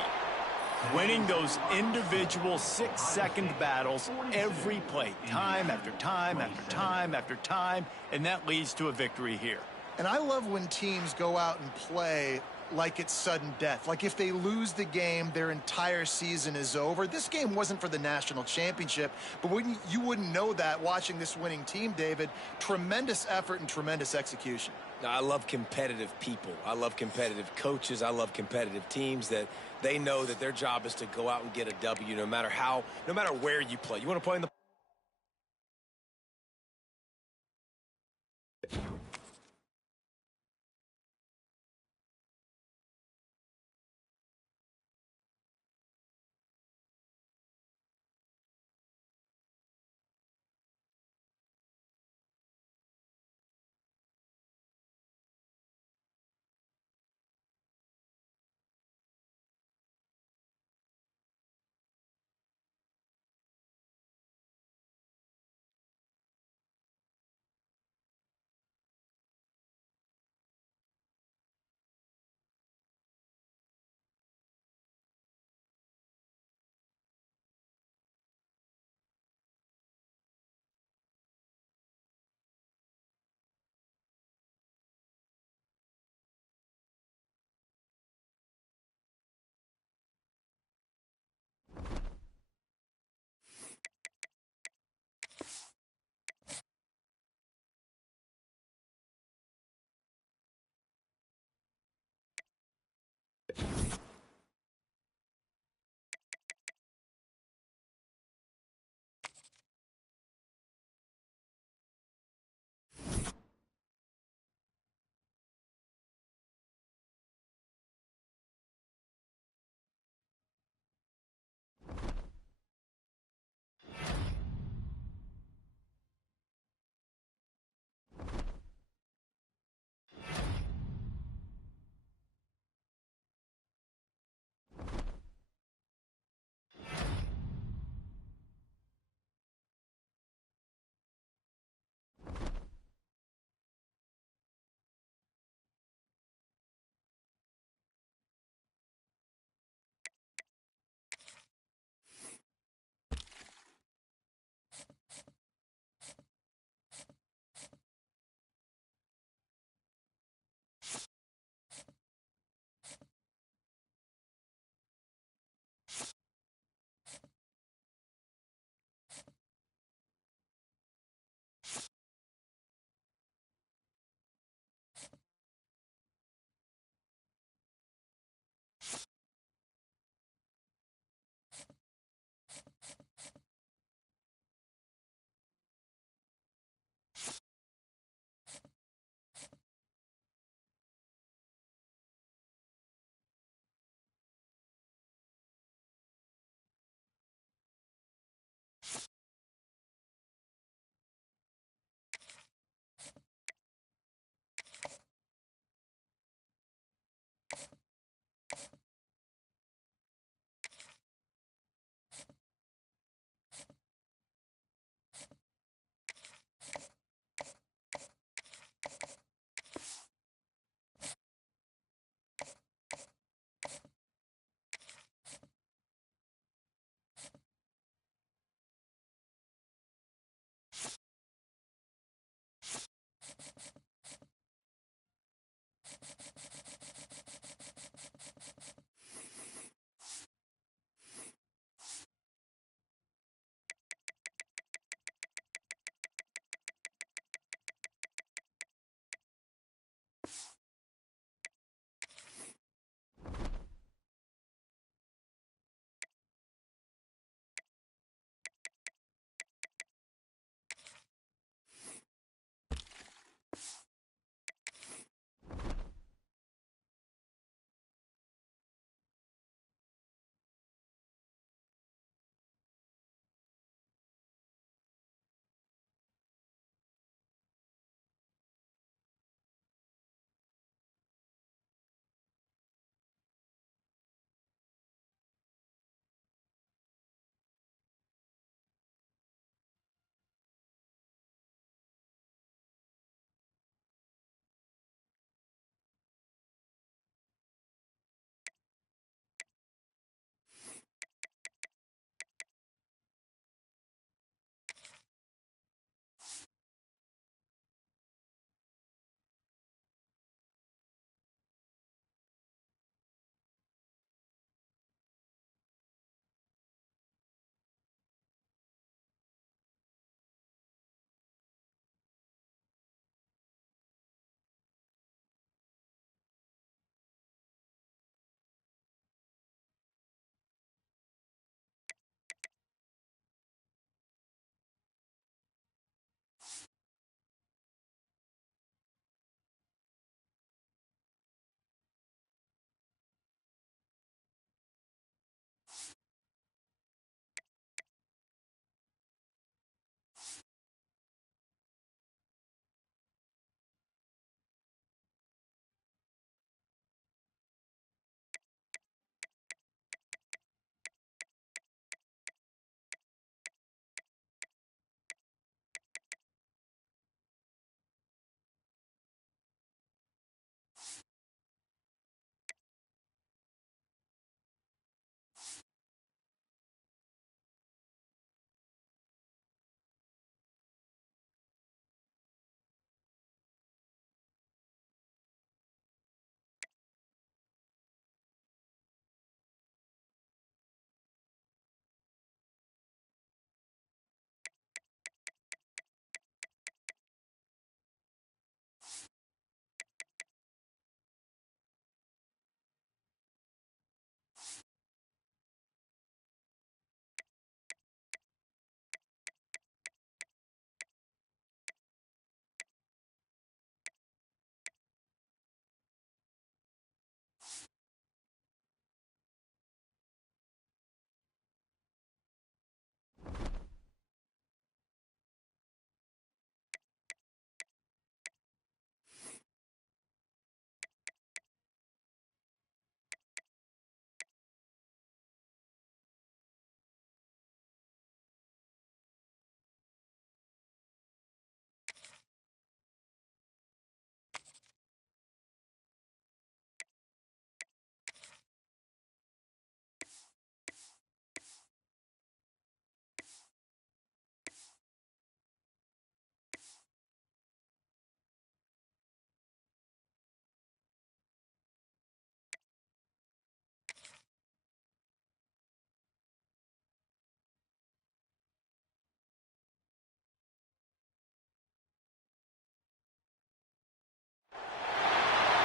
Winning those individual 6-second battles every play, time after time after time after time, and that leads to a victory here. And I love when teams go out and play like it's sudden death. Like if they lose the game, their entire season is over. This game wasn't for the national championship, but you wouldn't know that watching this winning team, David. Tremendous effort and tremendous execution. Now, I love competitive people. I love competitive coaches. I love competitive teams that they know that their job is to go out and get a W no matter where you play. You want to play in the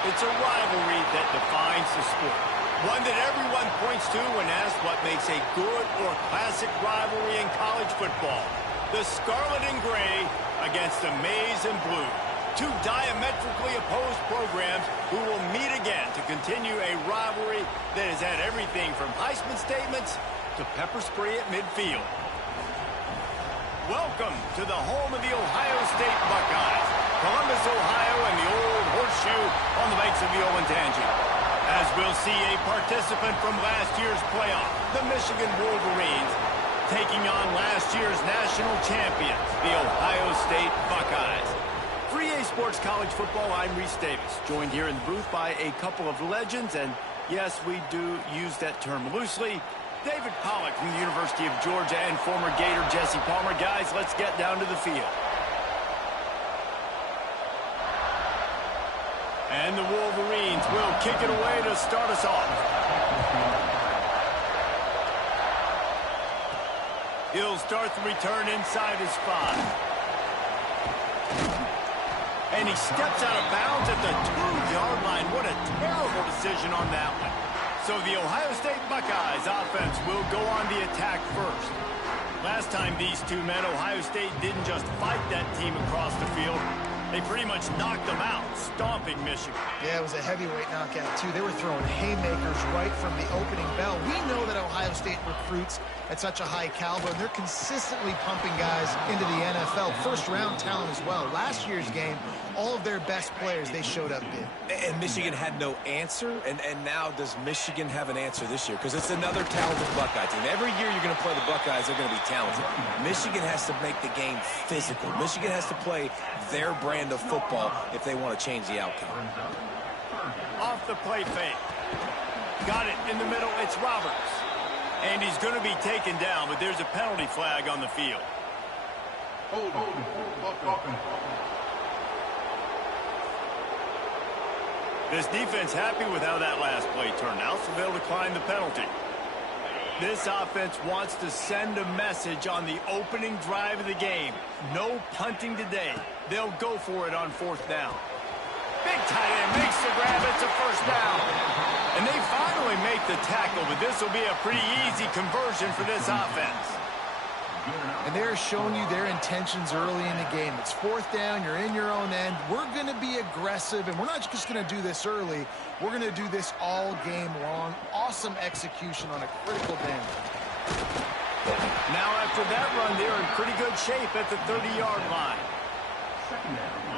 It's a rivalry that defines the sport. One that everyone points to when asked what makes a good or classic rivalry in college football. The Scarlet and Gray against the Maize and Blue. Two diametrically opposed programs who will meet again to continue a rivalry that has had everything from Heisman statements to pepper spray at midfield. Welcome to the home of the Ohio State Buckeyes, Columbus, Ohio, and the old horseshoe on the banks of the Olentangy. As we'll see a participant from last year's playoff, the Michigan Wolverines, taking on last year's national champions, the Ohio State Buckeyes. For EA Sports College Football, I'm Reese Davis, joined here in the booth by a couple of legends, and yes, we do use that term loosely. David Pollack from the University of Georgia and former Gator Jesse Palmer. Guys, let's get down to the field. And the Wolverines will kick it away to start us off. He'll start the return inside his 5. And he steps out of bounds at the 2-yard line. What a terrible decision on that one. So the Ohio State Buckeyes offense will go on the attack first. Last time these two met, Ohio State didn't just fight that team across the field. They pretty much knocked them out, stomping Michigan. Yeah, it was a heavyweight knockout, too. They were throwing haymakers right from the opening bell. We know that Ohio State recruits at such a high caliber, and they're consistently pumping guys into the NFL. First-round talent as well. Last year's game, all of their best players, they showed up big. And Michigan had no answer, and now does Michigan have an answer this year? Because it's another talented Buckeye team. Every year you're going to play the Buckeyes, they're going to be talented. Michigan has to make the game physical. Michigan has to play their brand of football if they want to change the outcome. Off the play fake. Got it in the middle. It's Roberts. And he's going to be taken down, but there's a penalty flag on the field. Hold. This defense happy with how that last play turned out, so they'll decline the penalty. This offense wants to send a message on the opening drive of the game. No punting today. They'll go for it on 4th down. Big tight end makes the grab. It's a 1st down. And they finally make the tackle, but this will be a pretty easy conversion for this offense. And they're showing you their intentions early in the game. It's 4th down. You're in your own end. We're going to be aggressive, and we're not just going to do this early. We're going to do this all game long. Awesome execution on a critical down. Now after that run, they're in pretty good shape at the 30-yard line.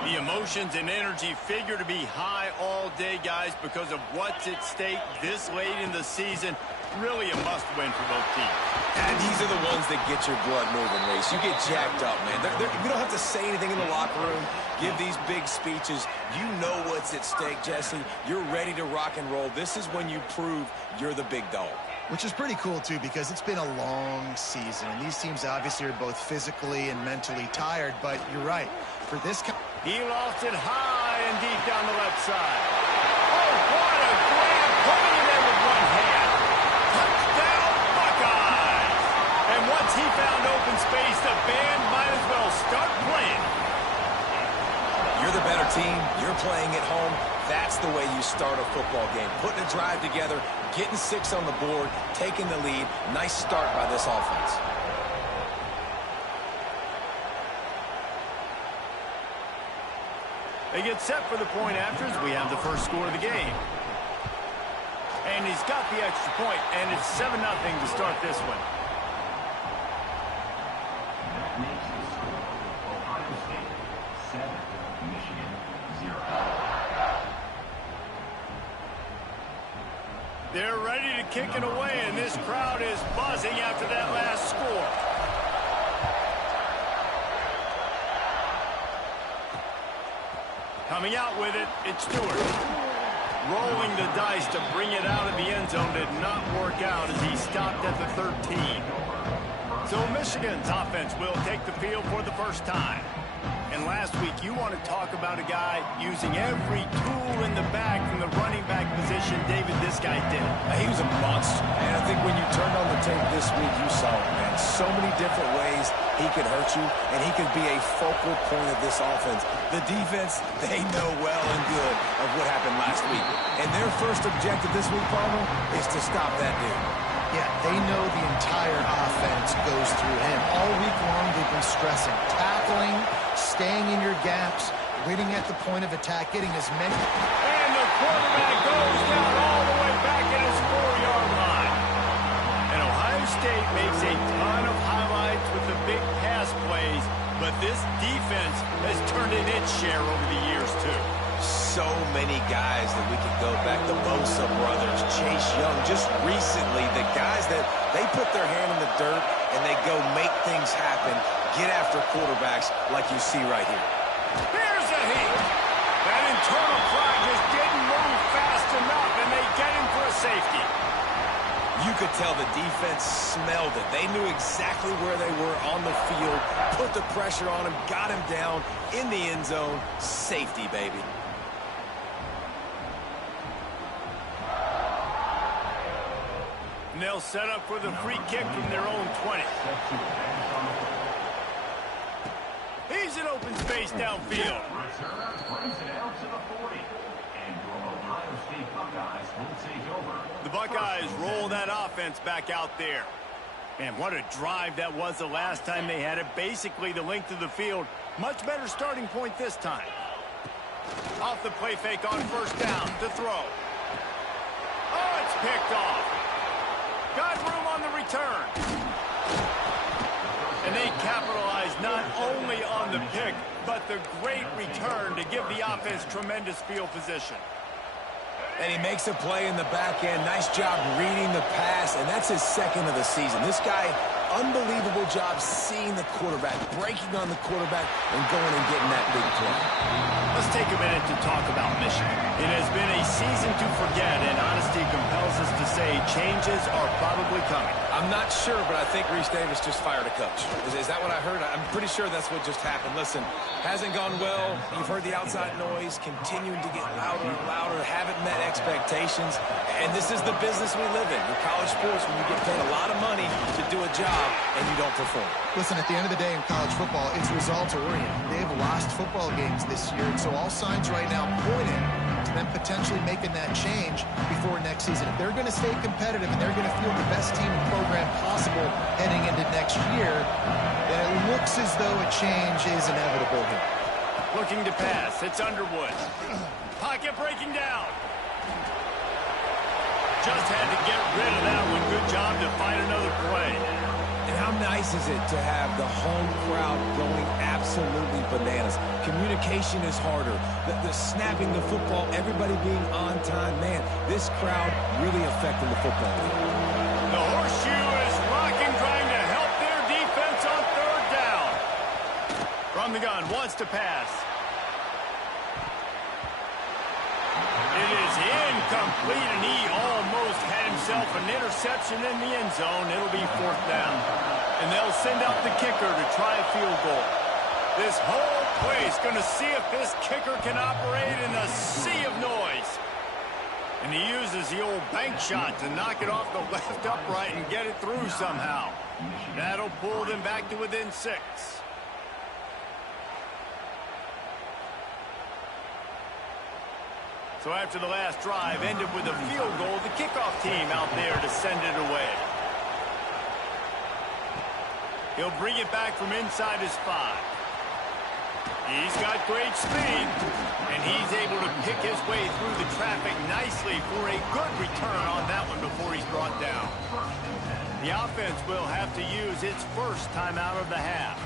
The emotions and energy figure to be high all day, guys, because of what's at stake this late in the season. Really a must-win for both teams. And these are the ones that get your blood moving, Reese. You get jacked up, man. You don't have to say anything in the locker room, give these big speeches. You know what's at stake, Jesse. You're ready to rock and roll. This is when you prove you're the big dog. Which is pretty cool, too, because it's been a long season. And these teams obviously are both physically and mentally tired, but you're right. For this... He lost it high and deep down the left side. Oh, what a grab! Putting it in with one hand. Touchdown, Buckeyes! And once he found open space, the band might as well start playing. You're the better team. You're playing at home. That's the way you start a football game. Putting a drive together, getting 6 on the board, taking the lead. Nice start by this offense. They get set for the point afters. We have the first score of the game. And he's got the extra point, and it's 7-0 to start this one. That makes the score Ohio State 7, Michigan 0. They're ready to kick it away, and this crowd is buzzing after that last score. Coming out with it, it's Stewart. Rolling the dice to bring it out of the end zone did not work out as he stopped at the 13. So Michigan's offense will take the field for the first time. And last week, you want to talk about a guy using every tool in the bag from the running back position. David, this guy did. He was a monster. And I think when you turned on the tape this week, you saw it, man. So many different ways he could hurt you, and he could be a focal point of this offense. The defense, they know well and good of what happened last week. And their first objective this week, Palmer, is to stop that dude. Yeah, they know the entire offense goes through him. All week long, they've been stressing. Tackling, staying in your gaps, waiting at the point of attack, getting as many. And the quarterback goes down all the way back at his 4-yard line. And Ohio State makes a ton of highlights with the big pass plays, but this defense has turned in its share over the years, too. So many guys that we could go back. The Bosa brothers, Chase Young. Just recently, the guys that they put their hand in the dirt and they go make things happen, get after quarterbacks like you see right here. Here's a hit. That internal fly just didn't move fast enough, and they get him for a safety. You could tell the defense smelled it. They knew exactly where they were on the field, put the pressure on him, got him down in the end zone. Safety, baby. And they'll set up for the free kick from their own 20. He's in open space downfield. Returner brings it out to the 40. And your Ohio State Buckeyes will take over. The Buckeyes roll that offense back out there. Man, what a drive that was the last time they had it. Basically the length of the field. Much better starting point this time. Off the play fake on first down to throw. Oh, it's picked off. Got room on the return. And they capitalize not only on the pick, but the great return to give the offense tremendous field position. And he makes a play in the back end. Nice job reading the pass, and that's his second of the season. This guy, unbelievable job seeing the quarterback, breaking on the quarterback, and going and getting that big play. Let's take a minute to talk about Michigan. It has been a season to forget, and honesty compels us to say changes are probably coming. I'm not sure, but I think Reese Davis just fired a coach. Is that what I heard? I'm pretty sure that's what just happened. Listen, hasn't gone well. You've heard the outside noise, continuing to get louder and louder, haven't met expectations. And this is the business we live in. In college sports, when you get paid a lot of money to do a job and you don't perform. Listen, at the end of the day in college football, it's results oriented. They've lost football games this year, and so all signs right now pointing to them potentially making that change before next season. If they're going to stay competitive and they're going to field the best team and program possible heading into next year, then it looks as though a change is inevitable here. Looking to pass. It's Underwood. Pocket breaking down. Just had to get rid of that one. Good job to find another play. And how nice is it to have the home crowd going absolutely bananas? Communication is harder. The snapping the football, everybody being on time. Man, this crowd really affecting the football game. The horseshoe is rocking, trying to help their defense on third down. From the gun, wants to pass. It is incomplete, and he almost had himself an interception in the end zone. It'll be fourth down. And they'll send out the kicker to try a field goal. This whole place going to see if this kicker can operate in a sea of noise. And he uses the old bank shot to knock it off the left upright and get it through somehow. That'll pull them back to within 6. So after the last drive ended with a field goal, the kickoff team out there to send it away. He'll bring it back from inside his 5. He's got great speed, and he's able to pick his way through the traffic nicely for a good return on that one before he's brought down. The offense will have to use its first timeout of the half.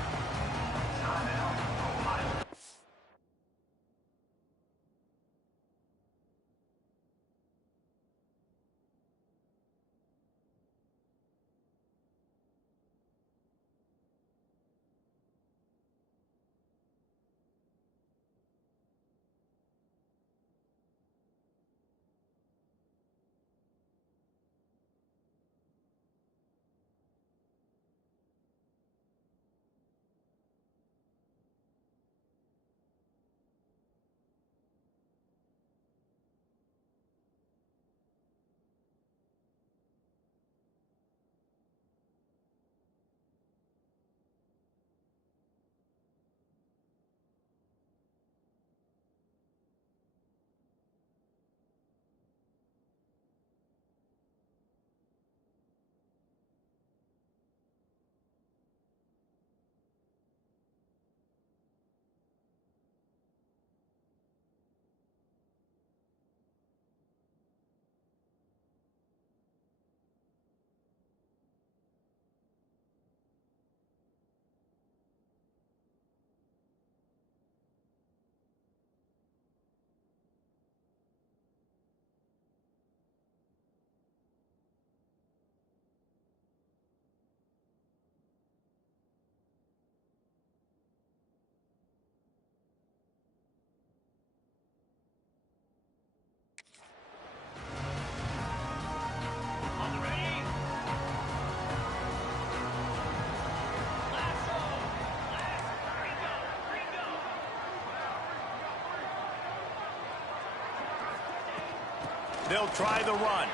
They'll try the run.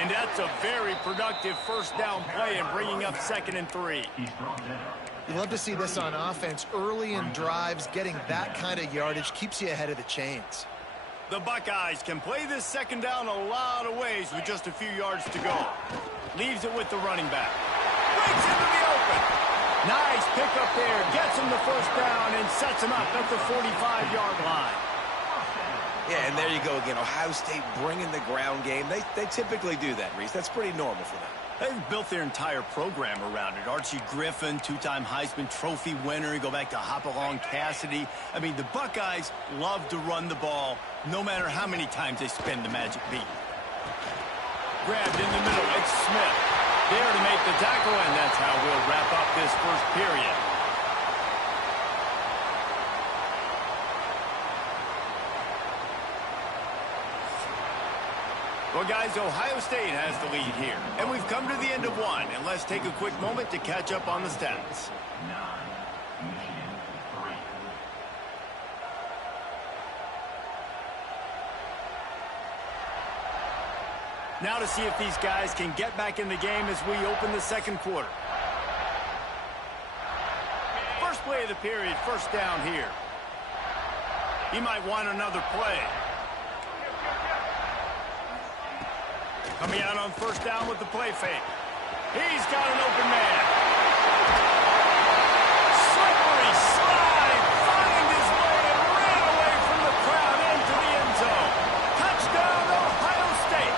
And that's a very productive first down play and bringing up 2nd and 3. You love to see this on offense. Early in drives, getting that kind of yardage keeps you ahead of the chains. The Buckeyes can play this 2nd down a lot of ways with just a few yards to go. Leaves it with the running back. Breaks into the open. Nice pick up there. Gets him the first down and sets him up at the 45-yard line. Yeah, and there you go again. Ohio State bringing the ground game. They typically do that, Reese. That's pretty normal for them. They've built their entire program around it. Archie Griffin, 2-time Heisman Trophy winner. You go back to Hopalong Cassidy. I mean, the Buckeyes love to run the ball, no matter how many times they spin the magic beat. Grabbed in the middle. It's Smith. There to make the tackle, and that's how we'll wrap up this first period. Well, guys, Ohio State has the lead here. And we've come to the end of one. And let's take a quick moment to catch up on the stats. 9, Michigan 3. Now to see if these guys can get back in the game as we open the second quarter. First play of the period, first down here. He might want another play. Coming out on first down with the play fake. He's got an open man. Slippery slide. Find his way and ran away from the crowd into the end zone. Touchdown, Ohio State.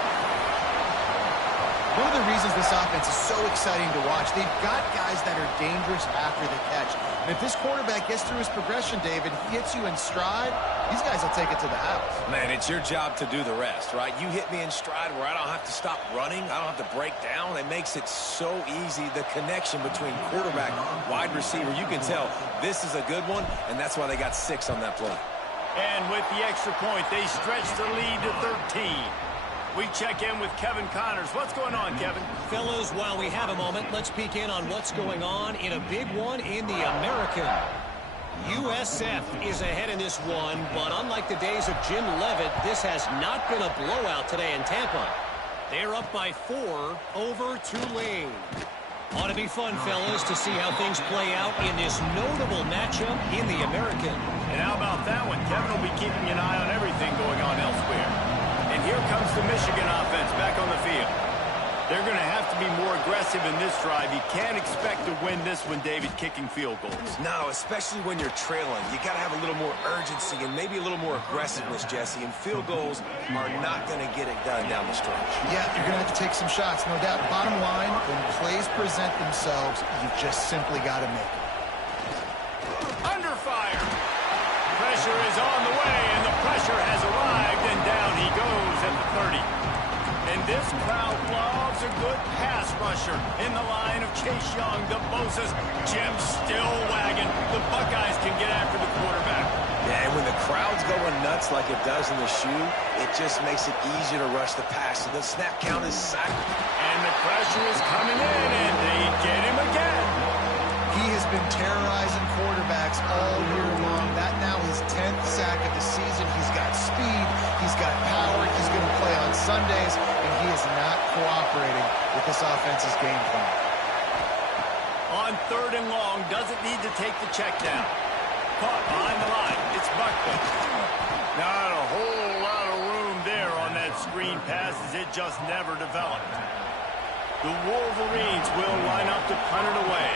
One of the reasons this offense is so exciting to watch, they've got guys that are dangerous after the catch. And if this quarterback gets through his progression, David, hits you in stride, these guys will take it to the house. Man, it's your job to do the rest, right? You hit me in stride where I don't have to stop running. I don't have to break down. It makes it so easy, the connection between quarterback, wide receiver. You can tell this is a good one, and that's why they got 6 on that play. And with the extra point, they stretch the lead to 13. We check in with Kevin Connors. What's going on, Kevin? Fellas, while we have a moment, let's peek in on what's going on in a big one in the American. USF is ahead in this one, but unlike the days of Jim Leavitt, this has not been a blowout today in Tampa. They're up by 4 over Tulane. Ought to be fun, fellas, to see how things play out in this notable matchup in the American. And how about that one? Kevin will be keeping an eye on everything going on elsewhere. And here comes the Michigan offense back on the field. They're going to have to be more aggressive in this drive. You can't expect to win this one, David, kicking field goals. No, especially when you're trailing. You got to have a little more urgency and maybe a little more aggressiveness, Jesse. And field goals are not going to get it done down the stretch. Yeah, you're going to have to take some shots, no doubt. Bottom line, when plays present themselves, you just simply got to make them. Under fire. Pressure is on the way, and the pressure has arrived, and down he goes at the 30. And this crowd loves a good pass rusher in the line of Chase Young, the Bosa's. Jim still wagging. The Buckeyes can get after the quarterback. Yeah, and when the crowd's going nuts like it does in the shoe, it just makes it easier to rush the pass. So the snap count is sacked. And the pressure is coming in, and they get him again. He has been terrorizing quarterbacks all year long. That now his 10th sack of the season. He's got speed. He's got power. He's going to play on Sundays, and he is not cooperating with this offense's game plan. On 3rd and long, doesn't need to take the check down. Caught behind the line. It's Buckley. Not a whole lot of room there on that screen pass as it just never developed. The Wolverines will line up to punt it away.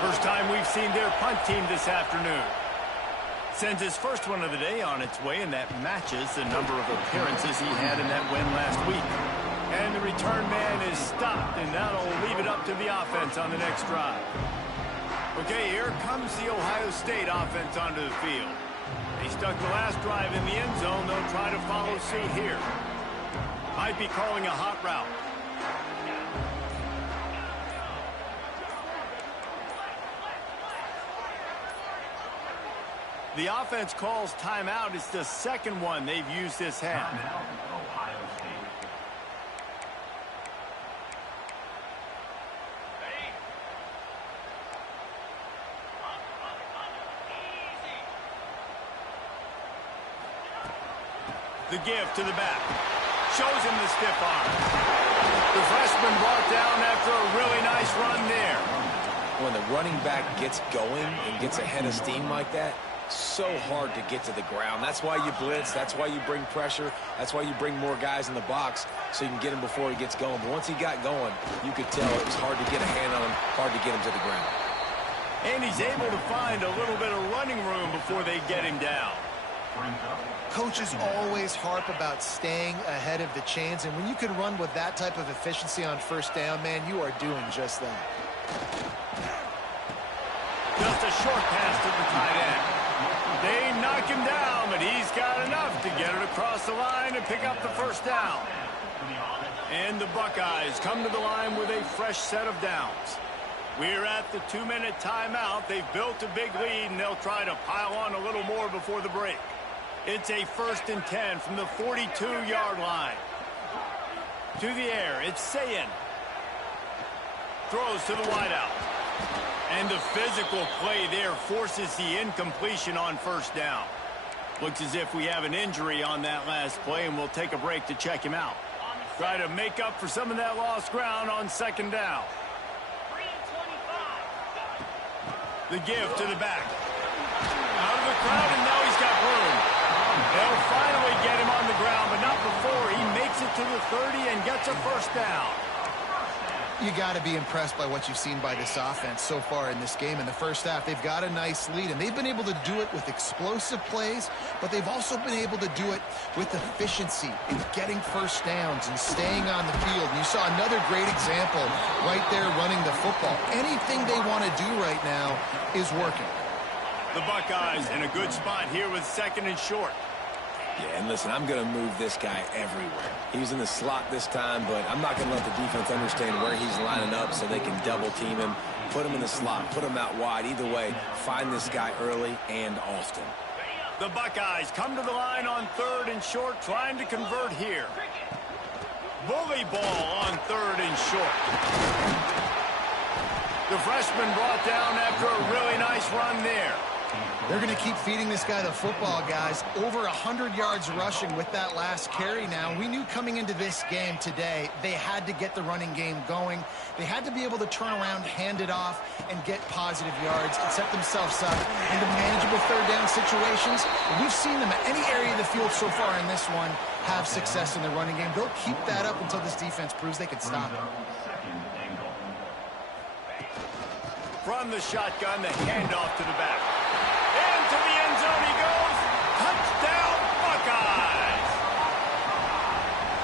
First time we've seen their punt team this afternoon. Sends his first one of the day on its way, and that matches the number of appearances he had in that win last week. And the return man is stopped, and that'll leave it up to the offense on the next drive. Okay, here comes the Ohio State offense onto the field. They stuck the last drive in the end zone. They'll try to follow suit here. Might be calling a hot route. The offense calls timeout. It's the second one they've used this half. Ohio State. The The give to the back. Shows him the stiff arm. The freshman brought down after a really nice run there. When the running back gets going and gets a head of steam like that, so hard to get to the ground. That's why you blitz. That's why you bring pressure. That's why you bring more guys in the box so you can get him before he gets going. But once he got going, you could tell it was hard to get a hand on him, hard to get him to the ground. And he's able to find a little bit of running room before they get him down. Coaches always harp about staying ahead of the chains, and when you can run with that type of efficiency on first down, man, you are doing just that. Just a short pass to the tight end. They knock him down, but he's got enough to get it across the line and pick up the first down. And the Buckeyes come to the line with a fresh set of downs. We're at the 2-minute timeout. They've built a big lead, and they'll try to pile on a little more before the break. It's a 1st and 10 from the 42-yard line. To the air, it's Sayin. Throws to the wideout. And the physical play there forces the incompletion on first down. Looks as if we have an injury on that last play, and we'll take a break to check him out. Try to make up for some of that lost ground on 2nd down. The give to the back. Out of the crowd, and now he's got room. They'll finally get him on the ground, but not before he makes it to the 30 and gets a first down. You got to be impressed by what you've seen by this offense so far in this game. In the first half, they've got a nice lead, and they've been able to do it with explosive plays, but they've also been able to do it with efficiency in getting first downs and staying on the field. You saw another great example right there running the football. Anything they want to do right now is working. The Buckeyes in a good spot here with 2nd and short. Yeah, and listen, I'm going to move this guy everywhere. He's in the slot this time, but I'm not going to let the defense understand where he's lining up so they can double team him, put him in the slot, put him out wide. Either way, find this guy early and often. The Buckeyes come to the line on 3rd and short, trying to convert here. Bully ball on 3rd and short. The freshman brought down after a really nice run there. They're going to keep feeding this guy the football, guys. Over 100 yards rushing with that last carry now. We knew coming into this game today, they had to get the running game going. They had to be able to turn around, hand it off, and get positive yards and set themselves up into manageable 3rd down situations. We've seen them at any area of the field so far in this one have success in the running game. They'll keep that up until this defense proves they can stop it. From the shotgun, the handoff to the back. To the end zone he goes. Touchdown, Buckeyes!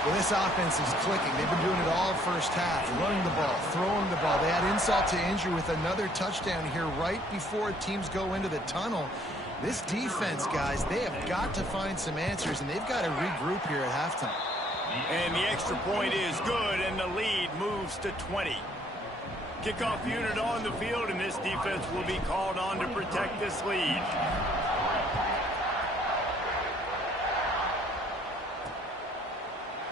Well, this offense is clicking. They've been doing it all first half, running the ball, throwing the ball. They had insult to injury with another touchdown here right before teams go into the tunnel. This defense, guys, they have got to find some answers, and they've got to regroup here at halftime. And the extra point is good, and the lead moves to 20. Kickoff unit on the field, and this defense will be called on to protect this lead.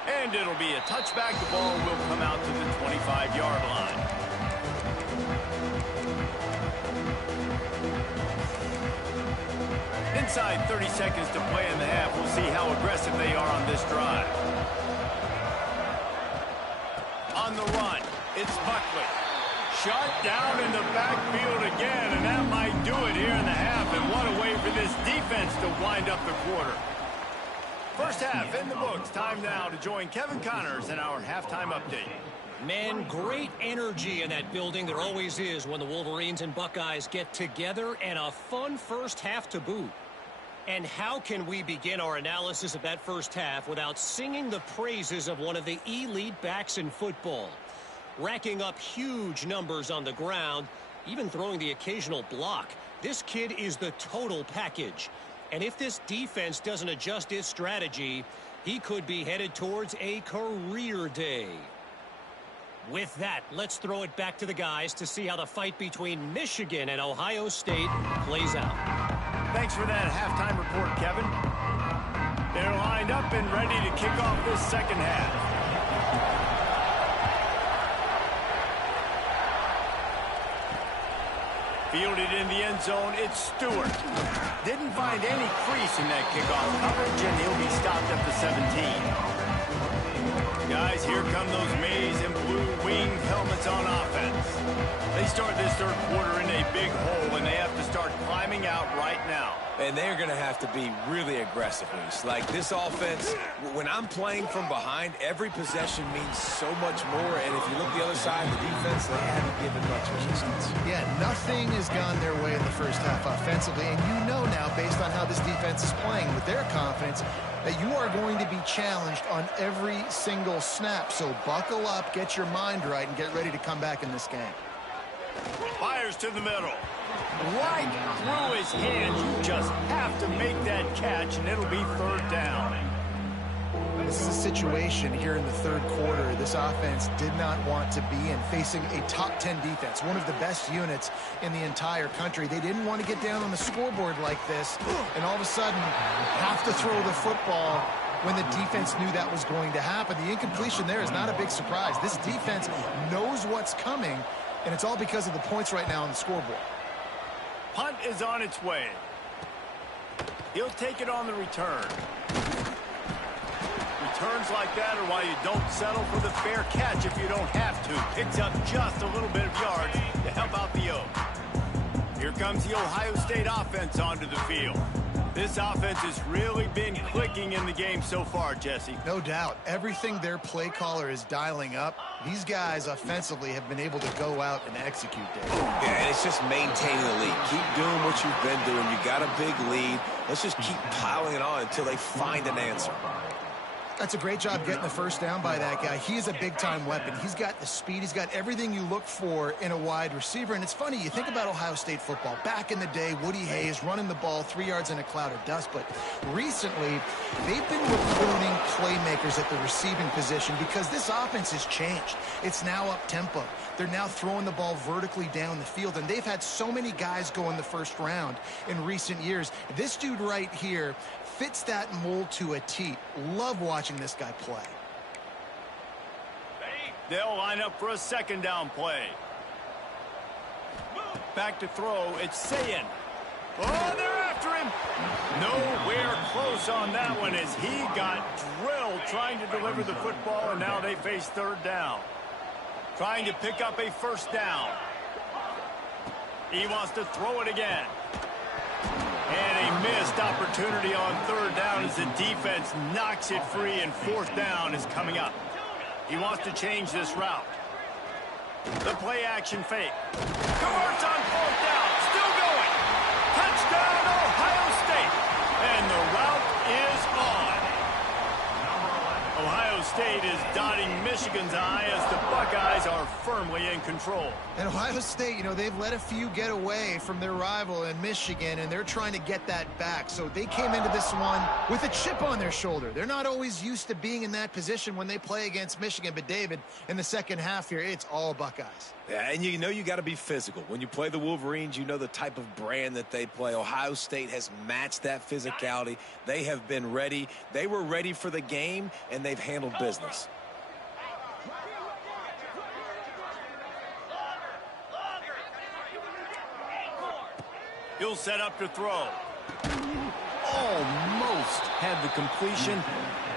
And it'll be a touchback. The ball will come out to the 25-yard line. Inside 30 seconds to play in the half. We'll see how aggressive they are on this drive. On the run, it's Buckley. Shot down in the backfield again, and that might do it here in the half. And what a way for this defense to wind up the quarter. First half in the books. Time now to join Kevin Connors in our halftime update. Man, great energy in that building. There always is when the Wolverines and Buckeyes get together, and a fun first half to boot. And how can we begin our analysis of that first half without singing the praises of one of the elite backs in football? Racking up huge numbers on the ground, even throwing the occasional block. This kid is the total package. And if this defense doesn't adjust its strategy, he could be headed towards a career day. With that, let's throw it back to the guys to see how the fight between Michigan and Ohio State plays out. Thanks for that halftime report, Kevin. They're lined up and ready to kick off this second half. Fielded in the end zone, it's Stewart. Didn't find any crease in that kickoff coverage, and he'll be stopped at the 17. Guys, here come those maize and blue wing helmets on offense. They start this third quarter in a big hole, and they have to start climbing out right now. And they're going to have to be really aggressive. Like this offense, when I'm playing from behind, every possession means so much more. And if you look the other side of the defense, they haven't given much resistance. Yeah, nothing has gone their way in the first half offensively. And you know now, based on how this defense is playing with their confidence, that you are going to be challenged on every single snap. So buckle up, get your mind right, and get ready to come back in this game. Fires to the middle. Right through his hands. You just have to make that catch, and it'll be third down. This is a situation here in the third quarter this offense did not want to be in, facing a top 10 defense, one of the best units in the entire country. They didn't want to get down on the scoreboard like this, and all of a sudden have to throw the football when the defense knew that was going to happen. The incompletion there is not a big surprise. This defense knows what's coming, and it's all because of the points right now on the scoreboard. Punt is on its way. He'll take it on the return. Returns like that are why you don't settle for the fair catch if you don't have to. Picks up just a little bit of yards to help out the Oak. Here comes the Ohio State offense onto the field. This offense has really been clicking in the game so far, Jesse. No doubt. Everything their play caller is dialing up, these guys offensively have been able to go out and execute there. Yeah, and it's just maintaining the lead. Keep doing what you've been doing. You got a big lead. Let's just keep piling it on until they find an answer. That's a great job getting the first down by that guy. He is a big-time weapon. He's got the speed. He's got everything you look for in a wide receiver. And it's funny, you think about Ohio State football. Back in the day, Woody Hayes running the ball 3 yards in a cloud of dust. But recently, they've been recruiting playmakers at the receiving position because this offense has changed. It's now up-tempo. They're now throwing the ball vertically down the field. And they've had so many guys go in the first round in recent years. This dude right here fits that mold to a T. Love watching this guy play. They'll line up for a second down play. Back to throw. It's Sayin. Oh, they're after him. Nowhere close on that one as he got drilled trying to deliver the football, and now they face third down. Trying to pick up a first down. He wants to throw it again. And a missed opportunity on third down as the defense knocks it free, and fourth down is coming up. He wants to change this route. The play action fake. Converts on fourth down. Still going. Touchdown, Ohio State. And the route is on. Ohio State is dotting Michigan's eye as the Buckeyes are firmly in control. And Ohio State, you know, they've let a few get away from their rival in Michigan, and they're trying to get that back. So they came into this one with a chip on their shoulder. They're not always used to being in that position when they play against Michigan. But, David, in the second half here, it's all Buckeyes. Yeah, and you know you got to be physical. When you play the Wolverines, you know the type of brand that they play. Ohio State has matched that physicality. They have been ready. They were ready for the game, and they've handled business. He'll set up to throw. Almost had the completion.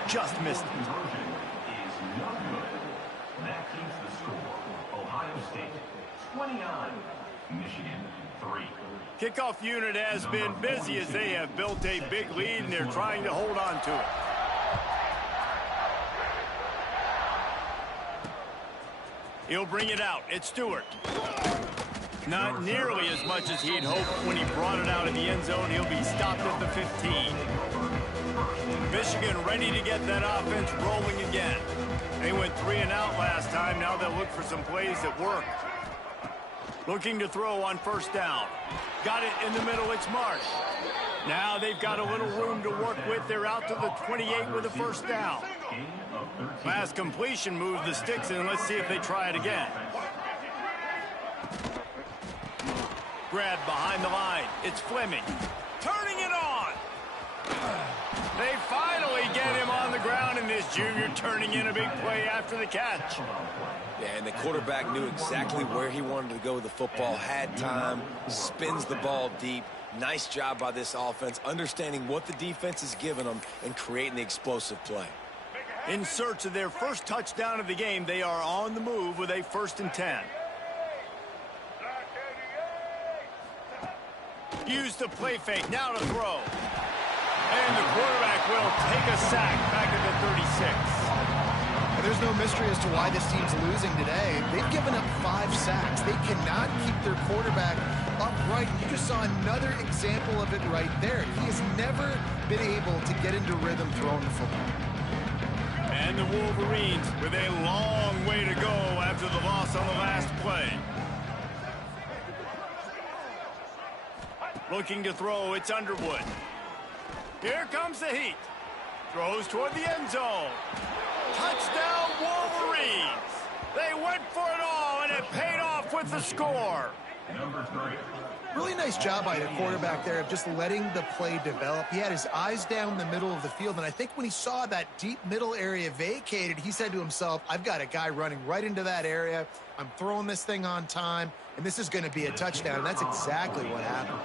Just missed it. That keeps the score. Ohio State 29, Michigan 3. Kickoff unit has been busy as they have built a big lead, and they're trying to hold on to it. He'll bring it out. It's Stewart. Not nearly as much as he'd hoped when he brought it out in the end zone. He'll be stopped at the 15. Michigan ready to get that offense rolling again. They went 3 and out last time. Now they'll look for some plays that work. Looking to throw on first down. Got it in the middle. It's Marsh. Now they've got a little room to work with. They're out to the 28 with a first down. Last completion moved the sticks in. Let's see if they try it again. Grab behind the line. It's Fleming. Turning it on. They finally get him on the ground, and this junior turning in a big play after the catch. Yeah, and the quarterback knew exactly where he wanted to go with the football, had time, spins the ball deep. Nice job by this offense, understanding what the defense is giving them and creating the explosive play. In search of their first touchdown of the game, they are on the move with a 1st and 10. Use the play fake, now to throw. And the quarterback will take a sack back at the 36. There's no mystery as to why this team's losing today. They've given up 5 sacks. They cannot keep their quarterback upright. You just saw another example of it right there. He has never been able to get into rhythm throwing the football. And the Wolverines with a long way to go after the loss on the last play. Looking to throw, it's Underwood. Here comes the heat. Throws toward the end zone. Touchdown, Wolverines! They went for it all, and it paid off with the score. Really nice job by the quarterback there of just letting the play develop. He had his eyes down the middle of the field, and I think when he saw that deep middle area vacated, he said to himself, I've got a guy running right into that area. I'm throwing this thing on time, and this is going to be a touchdown, and that's exactly what happened.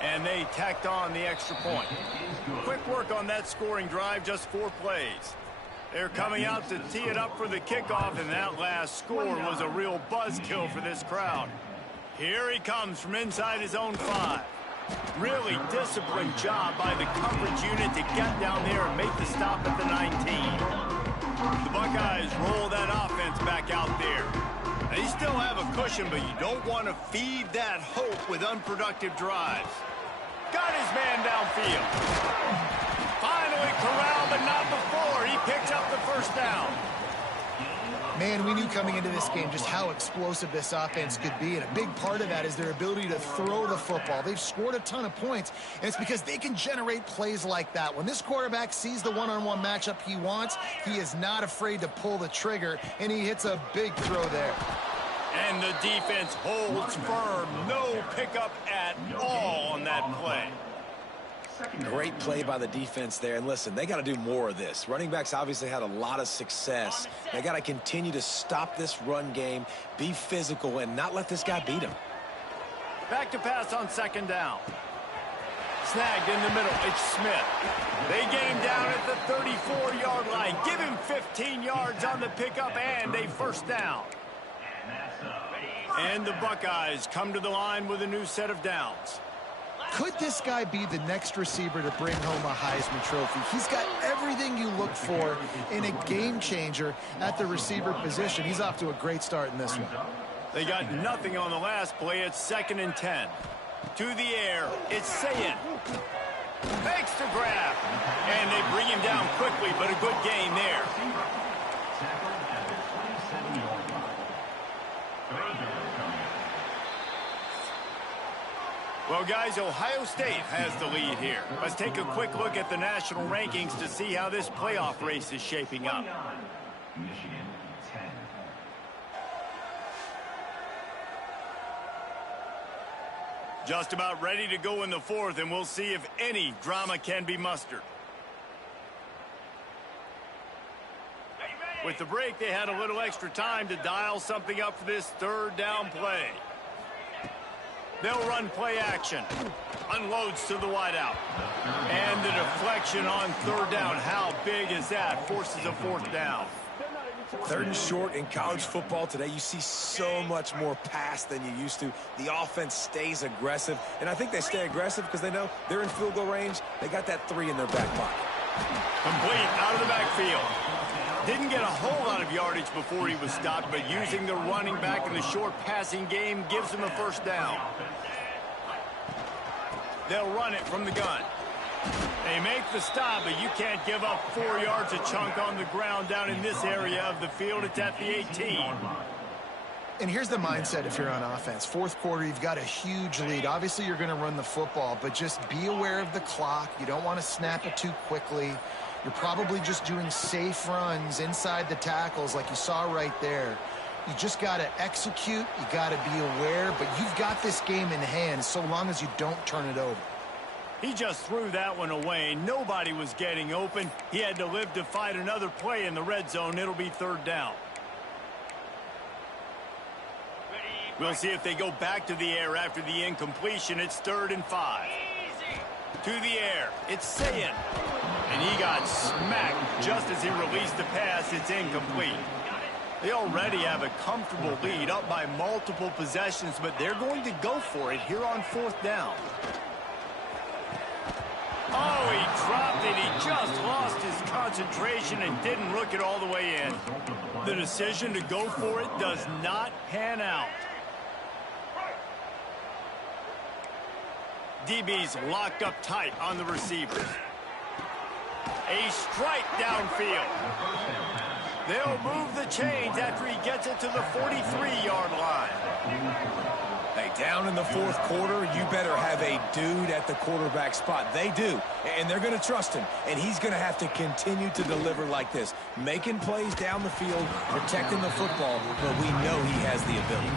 And they tacked on the extra point. Quick work on that scoring drive, just 4 plays. They're coming out to tee it up for the kickoff, and that last score was a real buzzkill for this crowd. Here he comes from inside his own 5. Really disciplined job by the coverage unit to get down there and make the stop at the 19. The Buckeyes roll that offense back out there. They still have a cushion, but you don't want to feed that hope with unproductive drives. Got his man downfield. Finally corralled, but not before. He picks up the 1st down. Man, we knew coming into this game just how explosive this offense could be, and a big part of that is their ability to throw the football. They've scored a ton of points, and it's because they can generate plays like that. When this quarterback sees the one-on-one matchup he wants, he is not afraid to pull the trigger, and he hits a big throw there. And the defense holds firm. No pickup at all on that play. Great play by the defense there. And listen, they got to do more of this. Running backs obviously had a lot of success. They got to continue to stop this run game, be physical, and not let this guy beat him. Back to pass on 2nd down. Snagged in the middle. It's Smith. They get him down at the 34-yard line. Give him 15 yards on the pickup and a 1st down. And the Buckeyes come to the line with a new set of downs. Could this guy be the next receiver to bring home a Heisman Trophy? He's got everything you look for in a game changer at the receiver position. He's off to a great start in this one. They got nothing on the last play. It's 2nd and 10. To the air, it's Sayin. Makes the grab. And they bring him down quickly, but a good gain there. Well, guys, Ohio State has the lead here. Let's take a quick look at the national rankings to see how this playoff race is shaping up. Michigan 10. Just about ready to go in the 4th, and we'll see if any drama can be mustered. With the break, they had a little extra time to dial something up for this 3rd down play. They'll run play action. Unloads to the wideout. And the deflection on 3rd down. How big is that? Forces a 4th down. 3rd and short in college football today. You see so much more pass than you used to. The offense stays aggressive. And I think they stay aggressive because they know they're in field goal range. They got that 3 in their back pocket. Complete out of the backfield. Didn't get a whole lot of yardage before he was stopped, but using the running back in the short passing game gives him a 1st down. They'll run it from the gun. They make the stop, but you can't give up 4 yards a chunk on the ground down in this area of the field. It's at the 18. And here's the mindset if you're on offense. 4th quarter, you've got a huge lead. Obviously, you're going to run the football, but just be aware of the clock. You don't want to snap it too quickly. You're probably just doing safe runs inside the tackles like you saw right there. You just got to execute. You got to be aware, but you've got this game in hand so long as you don't turn it over. He just threw that one away. Nobody was getting open. He had to live to fight another play in the red zone. It'll be third down. We'll see if they go back to the air after the incompletion. It's 3rd and 5. To the air. It's Sayin. And he got smacked just as he released the pass. It's incomplete. They already have a comfortable lead, up by multiple possessions, but they're going to go for it here on 4th down. Oh, he dropped it. He just lost his concentration and didn't look it all the way in. The decision to go for it does not pan out. DB's locked up tight on the receivers. A strike downfield. They'll move the chains after he gets it to the 43-yard line. Hey, down in the 4th quarter, you better have a dude at the quarterback spot. They do, and they're going to trust him, and he's going to have to continue to deliver like this, making plays down the field, protecting the football, but we know he has the ability.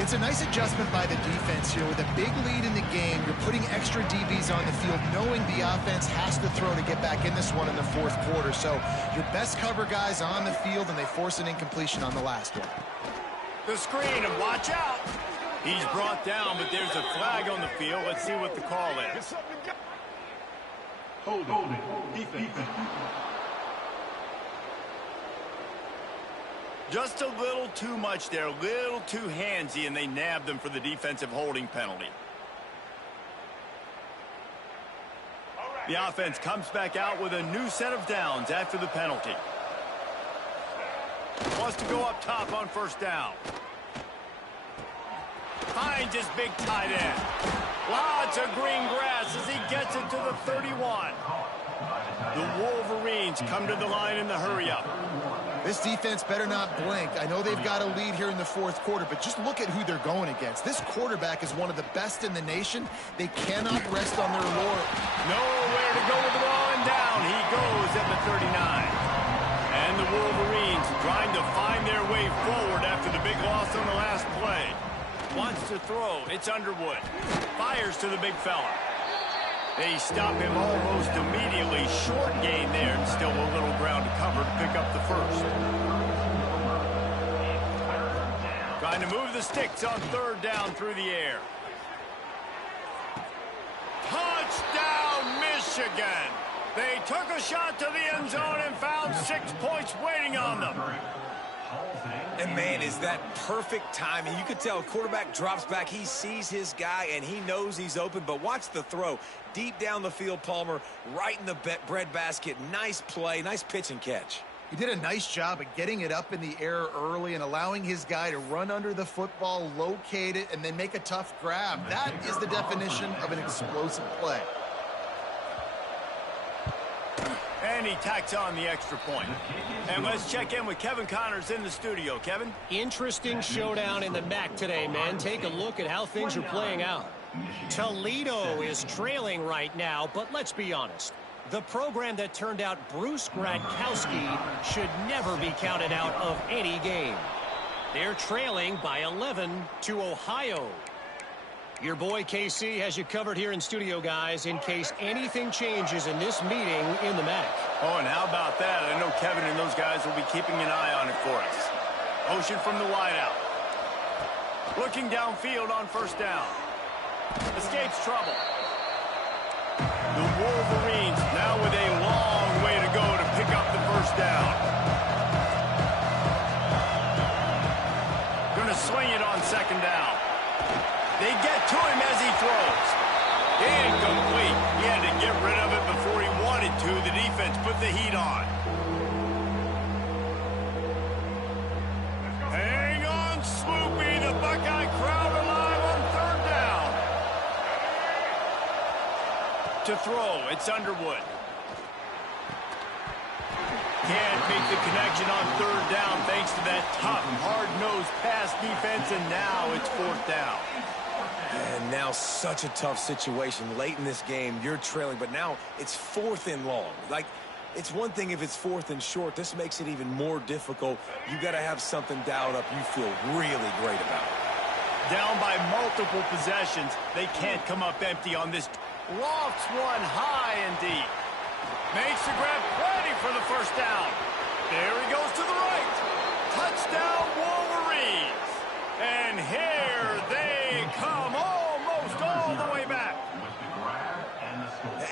It's a nice adjustment by the defense here. With a big lead in the game, you're putting extra DBs on the field, knowing the offense has to throw to get back in this one in the 4th quarter. So your best cover guys on the field, and they force an incompletion on the last one. The screen, and watch out. He's brought down, but there's a flag on the field. Let's see what the call is. Holding. Defense. Just a little too much there, a little too handsy, and they nabbed him for the defensive holding penalty. The offense comes back out with a new set of downs after the penalty. Wants to go up top on 1st down. Finds his big tight end. Lots of green grass as he gets it to the 31. The Wolverines come to the line in the hurry-up. This defense better not blink. I know they've got a lead here in the 4th quarter, but just look at who they're going against. This quarterback is one of the best in the nation. They cannot rest on their laurels. Nowhere to go with the ball, and down he goes at the 39. And the Wolverines trying to find their way forward after the big loss on the last play. Wants to throw. It's Underwood. Fires to the big fella. They stop him almost immediately. Short gain there, and still a little ground to cover to pick up the 1st. Trying to move the sticks on 3rd down through the air. Touchdown, Michigan! They took a shot to the end zone and found 6 points waiting on them. And, man, is that perfect timing. You could tell quarterback drops back. He sees his guy, and he knows he's open. But watch the throw. Deep down the field, Palmer, right in the bread basket. Nice play, nice pitch and catch. He did a nice job of getting it up in the air early and allowing his guy to run under the football, locate it, and then make a tough grab. That is the definition of an explosive play. And he tacks on the extra point. And let's check in with Kevin Connors in the studio. Kevin? Interesting showdown in the MAC today, man. Take a look at how things are playing out. Toledo is trailing right now, but let's be honest. The program that turned out Bruce Gradkowski should never be counted out of any game. They're trailing by 11 to Ohio. Your boy KC has you covered here in studio, guys, in case anything changes in this meeting in the MAC. Oh, and how about that? I know Kevin and those guys will be keeping an eye on it for us. Motion from the wideout. Looking downfield on 1st down. Escapes trouble. The Wolverines now with a long way to go to pick up the 1st down. Going to swing it on 2nd down. They get to him as he throws. Incomplete. He had to get rid of it before he wanted to. The defense put the heat on. Hang on, Swoopy. The Buckeye crowd alive on 3rd down. To throw, it's Underwood. Can't make the connection on 3rd down thanks to that tough, hard-nosed pass defense, and now it's 4th down. And now such a tough situation. Late in this game, you're trailing, but now it's 4th and long. Like, it's one thing if it's 4th and short. This makes it even more difficult. You got to have something dialed up you feel really great about. Down by multiple possessions. They can't come up empty on this. Lofts one high and deep. Makes the grab, plenty for the first down. There he goes to the right. Touchdown, Wolverines. And here they come, almost all the way back.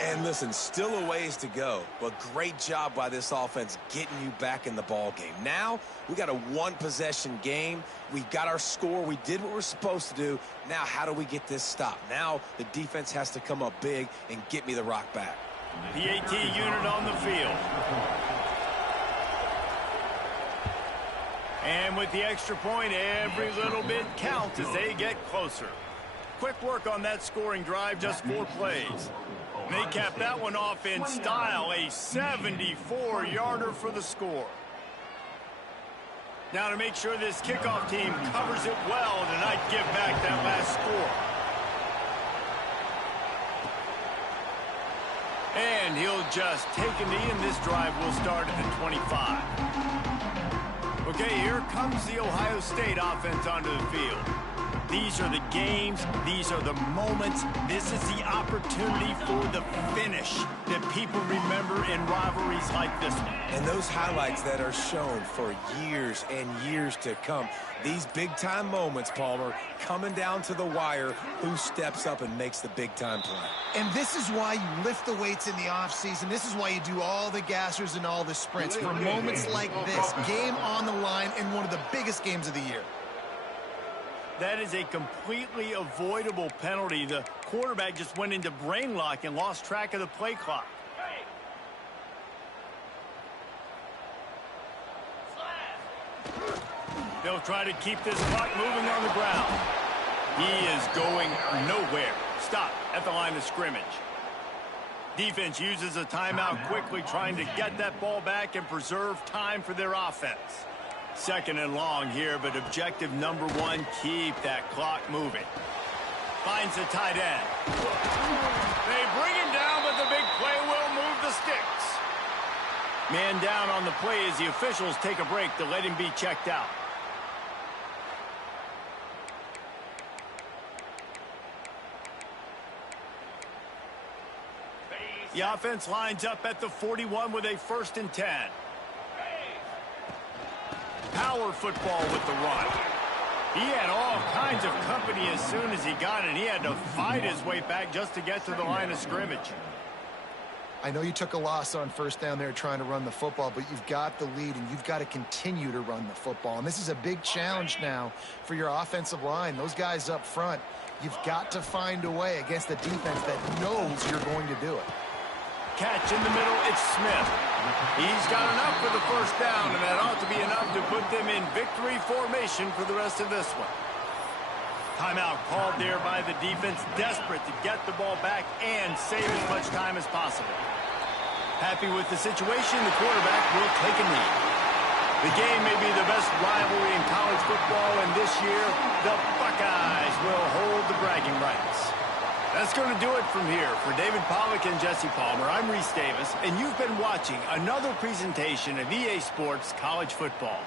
And listen, still a ways to go, but great job by this offense getting you back in the ball game. Now, we got a one-possession game. We got our score. We did what we're supposed to do. Now, how do we get this stopped? Now, the defense has to come up big and get me the rock back. PAT unit on the field. And with the extra point, every little bit counts as they get closer. Quick work on that scoring drive, just 4 plays. They capped that one off in style, a 74-yarder for the score. Now to make sure this kickoff team covers it well to not give back that last score. And he'll just take a knee, and this drive will start at the 25. Okay, here comes the Ohio State offense onto the field. These are the games. These are the moments. This is the opportunity for the finish that people remember in rivalries like this one. And those highlights that are shown for years and years to come. These big-time moments, Palmer, coming down to the wire, who steps up and makes the big-time play. And this is why you lift the weights in the offseason. This is why you do all the gassers and all the sprints. For moments like this, game on the line in one of the biggest games of the year. That is a completely avoidable penalty. The quarterback just went into brain lock and lost track of the play clock. They'll try to keep this clock moving on the ground. He is going nowhere. Stop at the line of scrimmage. Defense uses a timeout quickly, trying to get that ball back and preserve time for their offense. 2nd and long here, but objective number 1, keep that clock moving. Finds the tight end. They bring him down, but the big play will move the sticks. Man down on the play as the officials take a break to let him be checked out. The offense lines up at the 41 with a 1st and 10. Power football with the run. He had all kinds of company as soon as he got it. He had to fight his way back just to get to the line of scrimmage. I know you took a loss on 1st down there trying to run the football, but you've got the lead, and you've got to continue to run the football. And this is a big challenge now for your offensive line. Those guys up front, you've got to find a way against a defense that knows you're going to do it. Catch in the middle, it's Smith. He's got enough for the 1st down, and that ought to be enough to put them in victory formation for the rest of this one. Timeout called there by the defense, desperate to get the ball back and save as much time as possible. Happy with the situation, the quarterback will take a knee. The game may be the best rivalry in college football, and this year, the Buckeyes will hold the bragging rights. That's going to do it from here. For David Pollack and Jesse Palmer, I'm Reese Davis, and you've been watching another presentation of EA Sports College Football.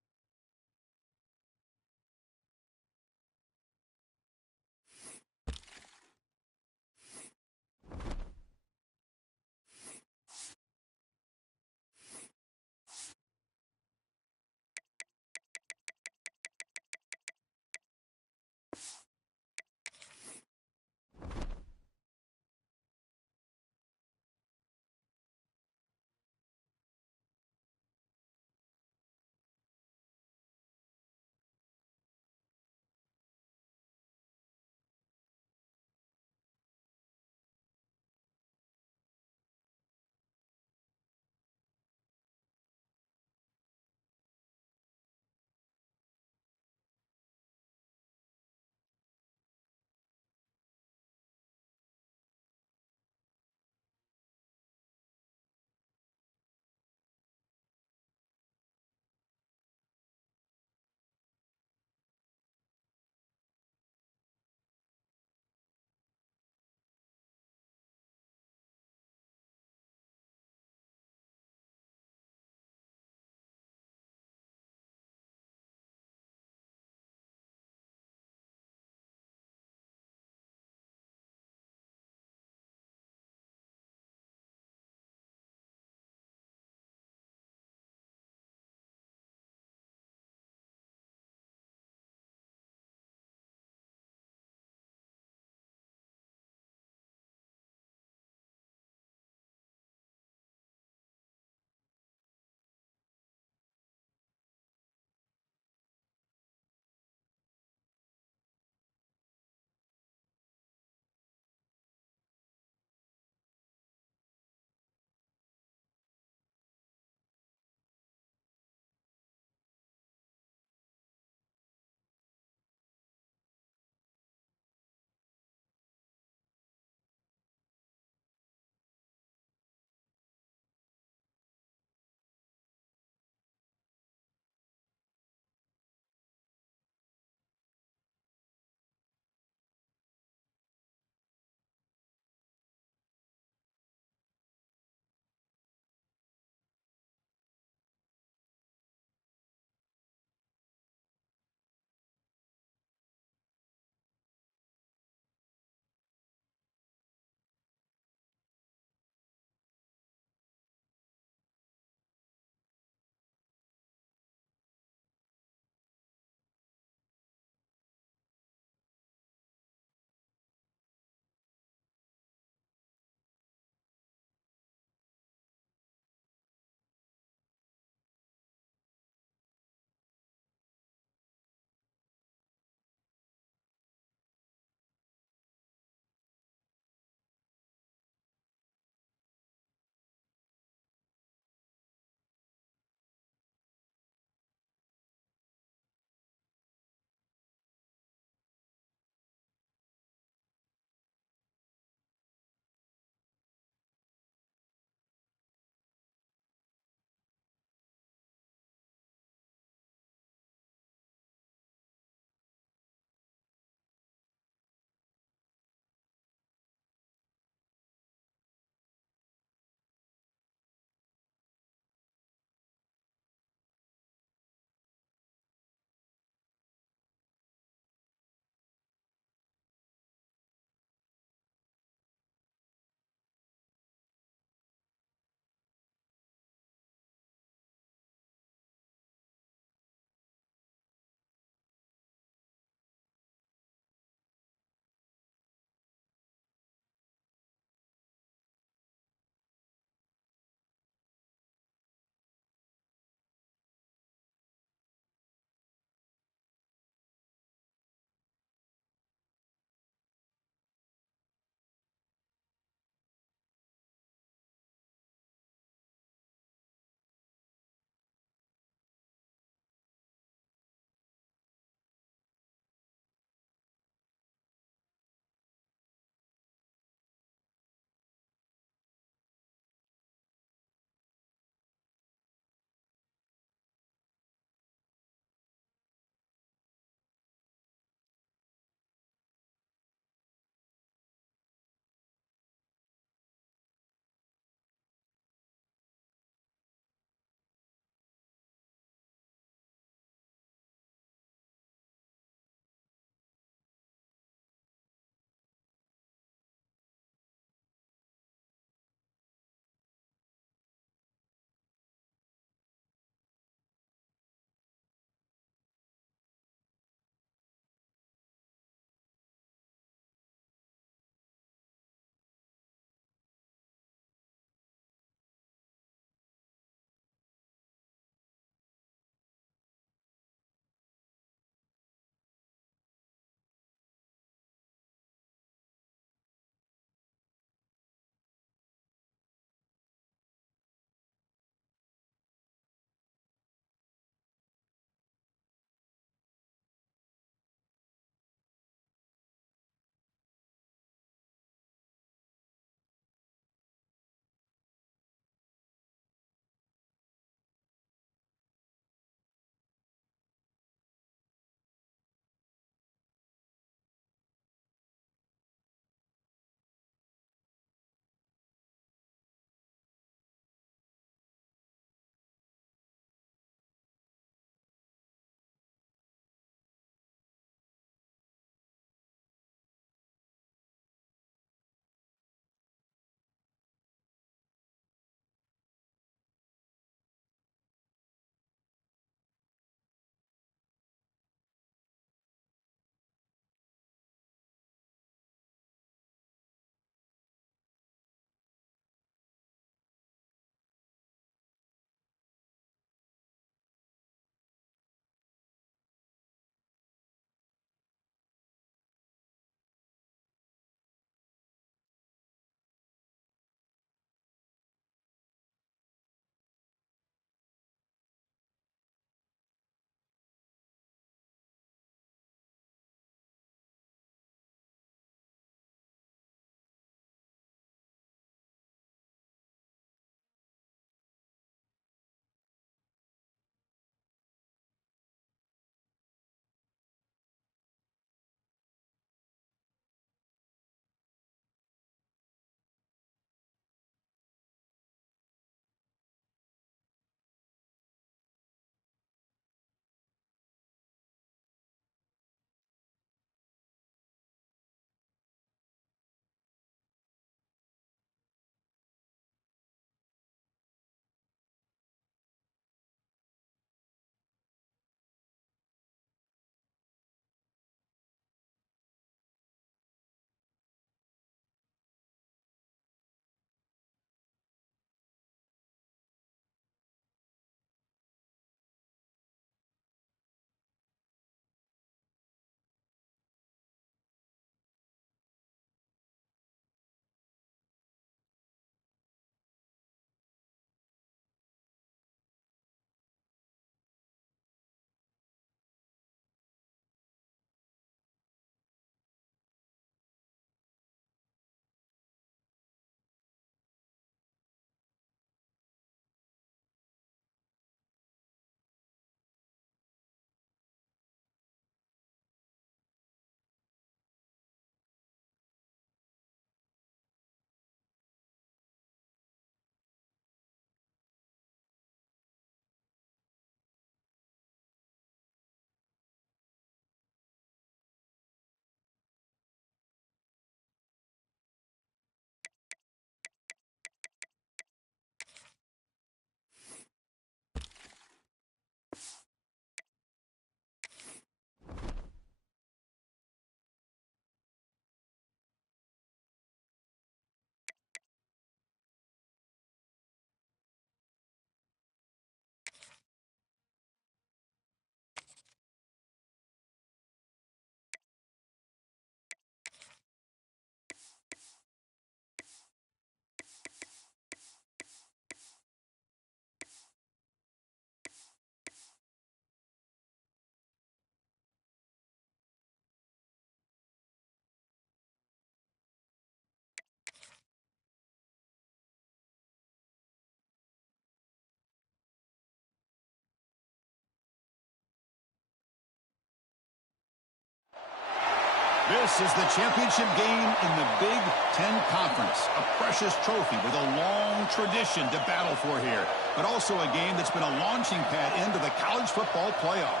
This is the championship game in the Big Ten Conference. A precious trophy with a long tradition to battle for here. But also a game that's been a launching pad into the college football playoff.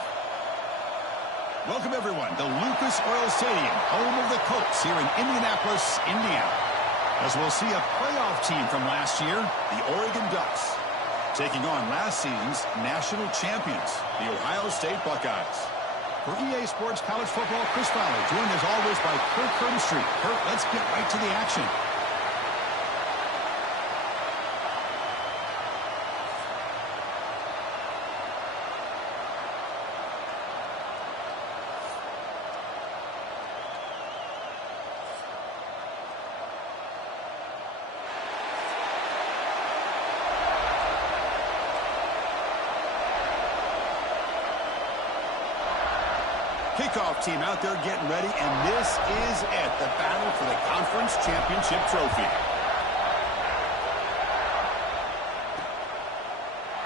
Welcome, everyone, to Lucas Oil Stadium, home of the Colts here in Indianapolis, Indiana. As we'll see a playoff team from last year, the Oregon Ducks, taking on last season's national champions, the Ohio State Buckeyes. For EA Sports College Football, Chris Fowler, joined as always by Kirk Herbstreit. Kirk, let's get right to the action. Kickoff team out there getting ready, and this is it, the battle for the conference championship trophy.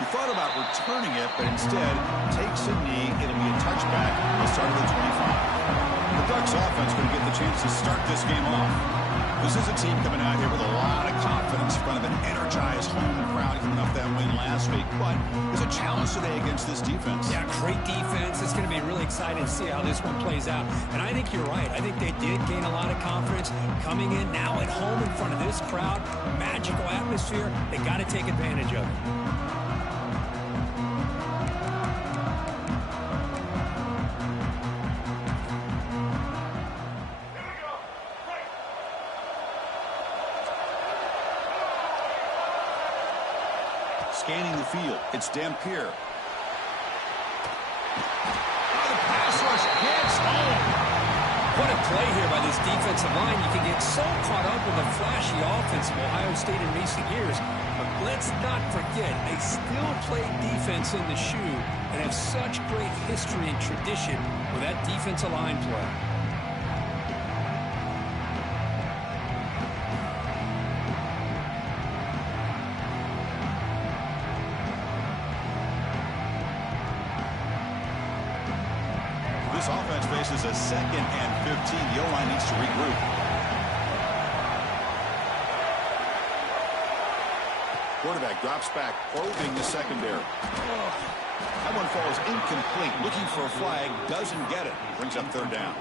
He thought about returning it, but instead takes a knee. It'll be a touchback at the start of the 25. The Ducks offense going to get the chance to start this game off. This is a team coming out here with a lot of confidence in front of an energized home crowd coming off that win last week. But there's a challenge today against this defense. Yeah, great defense. It's going to be really exciting to see how this one plays out. And I think you're right. I think they did gain a lot of confidence coming in now at home in front of this crowd. Magical atmosphere. They got to take advantage of it. Scanning the field, it's Dampier. Oh, the pass rush gets home. What a play here by this defensive line. You can get so caught up in the flashy offense of Ohio State in recent years. But let's not forget, they still play defense in the shoe and have such great history and tradition with that defensive line play. This offense faces a 2nd and 15. The O-line needs to regroup. Quarterback drops back, probing the secondary. That one falls incomplete. Looking for a flag, doesn't get it. Brings up 3rd down.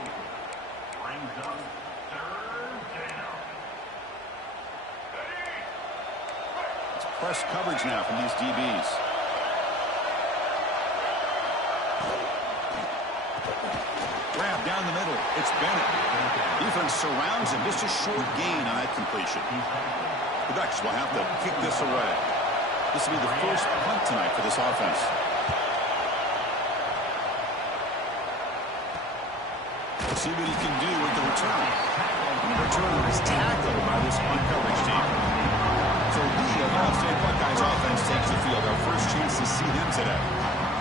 It's press coverage now from these DBs. Grab down the middle. It's Bennett. Defense surrounds him. Just a short gain on that completion. The Ducks will have to kick this away. This will be the first punt tonight for this offense. Let's see what he can do with the return. And the returner is tackled by this punt coverage team. So the Ohio State Buckeyes offense takes the field. Our first chance to see them today.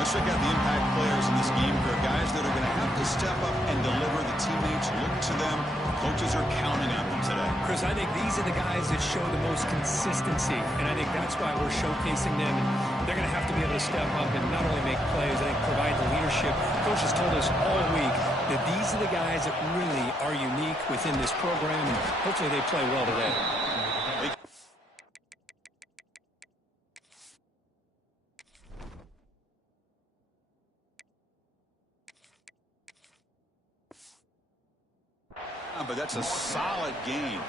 Let's check out the impact players in this game. For guys that are going to have to step up and deliver. The teammates look to them. Coaches are counting on them today. Chris, I think these are the guys that show the most consistency, and I think that's why we're showcasing them. They're going to have to be able to step up and not only make plays, I think provide the leadership. Coach has told us all week that these are the guys that really are unique within this program, and hopefully they play well today. But that's a solid game.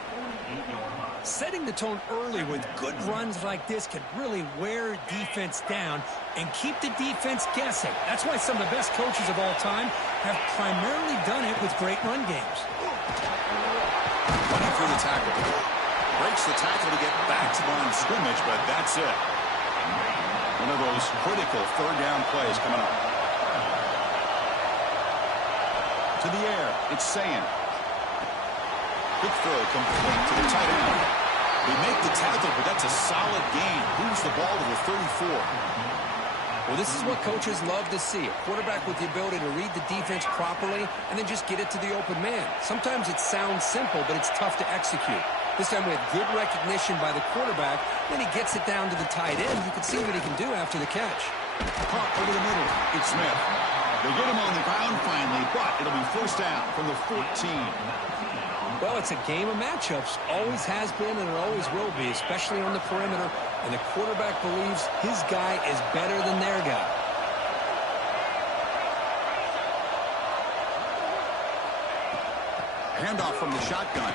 Setting the tone early with good runs like this can really wear defense down and keep the defense guessing. That's why some of the best coaches of all time have primarily done it with great run games. Running through the tackle. Breaks the tackle to get back to the line of scrimmage, but that's it. One of those critical 3rd down plays coming up. To the air, it's Sayin. Quick throw complete to the tight end. They make the tackle, but that's a solid gain. Moves the ball to the 34. Well, this is what coaches love to see. A quarterback with the ability to read the defense properly and then just get it to the open man. Sometimes it sounds simple, but it's tough to execute. This time with good recognition by the quarterback, then he gets it down to the tight end. You can see what he can do after the catch. Caught over the middle. It's Smith. They get him on the ground finally, but it'll be first down from the 14. Well, it's a game of matchups. Always has been and it always will be, especially on the perimeter. And the quarterback believes his guy is better than their guy. Handoff from the shotgun.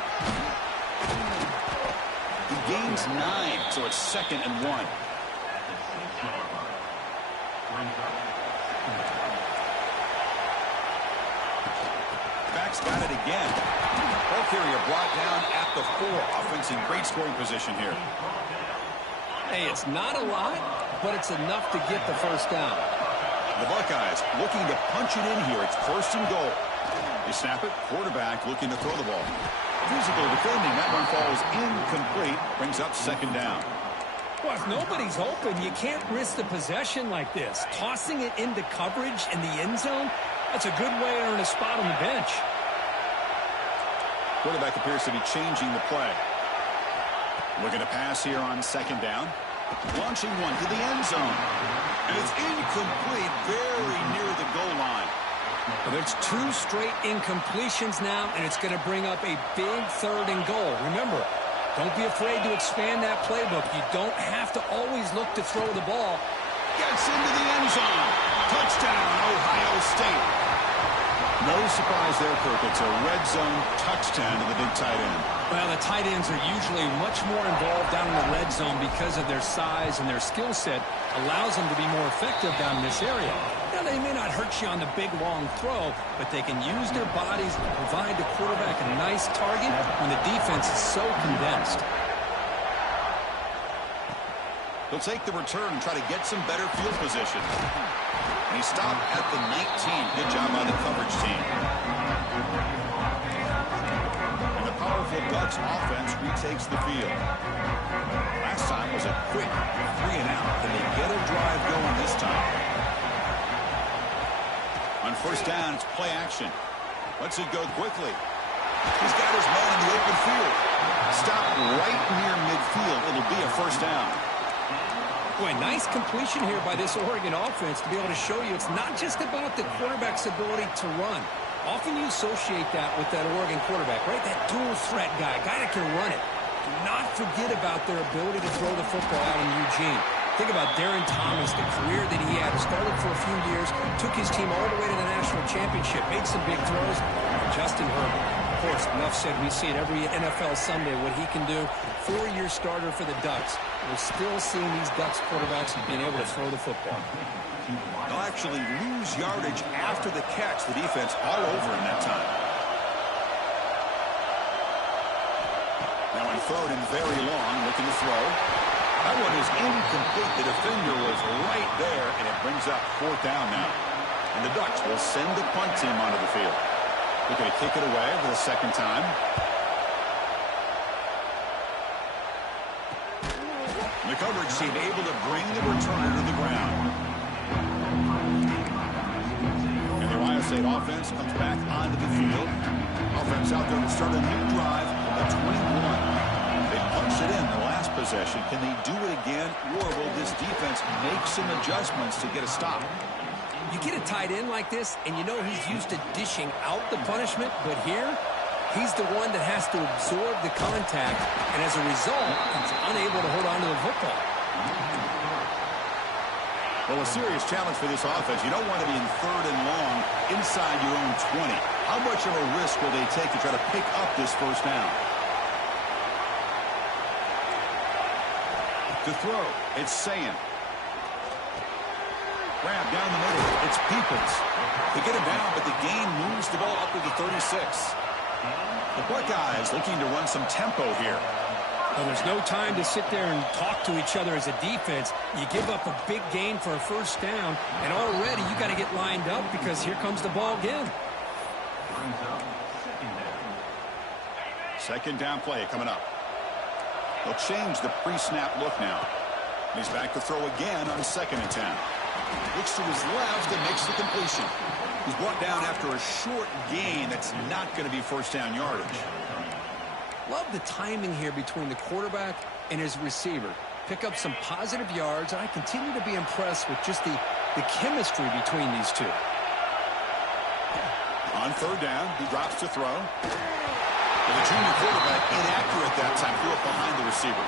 He gains 9, so it's 2nd and 1. Back's got it again. Ball carrier brought down at the 4. Offense in great scoring position here. Hey, it's not a lot, but it's enough to get the first down. The Buckeyes looking to punch it in here. It's 1st and goal. They snap it. Quarterback looking to throw the ball. Physical defending. That one falls incomplete. Brings up 2nd down. Well, if nobody's open, you can't risk the possession like this. Tossing it into coverage in the end zone, that's a good way to earn a spot on the bench. Quarterback appears to be changing the play. Looking to pass here on 2nd down. Launching one to the end zone. And it's incomplete, very near the goal line. Well, there's 2 straight incompletions now, and it's going to bring up a big 3rd and goal. Remember, don't be afraid to expand that playbook. You don't have to always look to throw the ball. Gets into the end zone. Touchdown, Ohio State. No surprise there, Kirk. It's a red zone touchdown to the big tight end. Well, the tight ends are usually much more involved down in the red zone because of their size and their skill set allows them to be more effective down in this area. Now, they may not hurt you on the big, long throw, but they can use their bodies to provide the quarterback a nice target when the defense is so condensed. He'll take the return and try to get some better field position. And he stopped at the 19. Good job by the coverage team. And the powerful Ducks offense retakes the field. Last time was a quick 3 and out. Can they get a drive going this time? On 1st down, it's play action. Lets it go quickly. He's got his man in the open field. Stop right near midfield. It'll be a 1st down. Boy, nice completion here by this Oregon offense to be able to show you it's not just about the quarterback's ability to run. Often you associate that with that Oregon quarterback, right? That dual threat guy that can run it. Do not forget about their ability to throw the football out in Eugene. Think about Darren Thomas, the career that he had. Started for a few years, took his team all the way to the national championship, made some big throws. And Justin Herbert, of course, enough said. We see it every NFL Sunday, what he can do. 4-year starter for the Ducks. We're still seeing these Ducks quarterbacks being able to throw the football. They'll actually lose yardage after the catch. The defense all over in that time. Now on 3rd and very long, looking to throw. That one is incomplete. The defender was right there, and it brings up 4th down now. And the Ducks will send the punt team onto the field. Looking to kick it away for the 2nd time. The coverage team able to bring the returner to the ground. And the Ohio State offense comes back onto the field. Offense out there to start a new drive at 21. They punched it in the last possession. Can they do it again, or will this defense make some adjustments to get a stop? You get a tight end like this, and you know he's used to dishing out the punishment, but here, he's the one that has to absorb the contact, and as a result, he's unable to hold on to the football. Well, a serious challenge for this offense. You don't want to be in 3rd and long inside your own 20. How much of a risk will they take to try to pick up this 1st down? To throw, it's Sayin. Grab down the middle. It's Peoples. They get him down, but the gain moves the ball up to the 36. The Buckeyes looking to run some tempo here. Well, there's no time to sit there and talk to each other as a defense. You give up a big gain for a 1st down, and already you got to get lined up because here comes the ball again. 2nd down play coming up. They'll change the pre-snap look now. He's back to throw again on 2nd and 10. Looks to his left and makes the completion. He's brought down after a short gain that's not going to be 1st down yardage. Love the timing here between the quarterback and his receiver. Pick up some positive yards, and I continue to be impressed with just the chemistry between these two. On third down, he drops to throw. The junior quarterback inaccurate that time, threw it behind the receiver.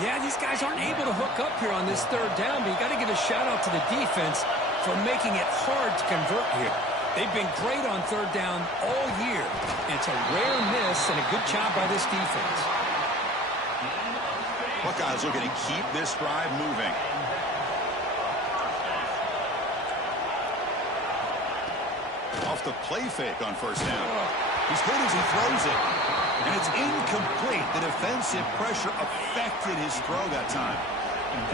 Yeah, these guys aren't able to hook up here on this third down, but you got to give a shout-out to the defense for making it hard to convert here. They've been great on third down all year. It's a rare miss and a good job by this defense. Buckeyes looking to keep this drive moving. Off the play fake on first down. He's good as he throws it. And it's incomplete. The defensive pressure affected his throw that time.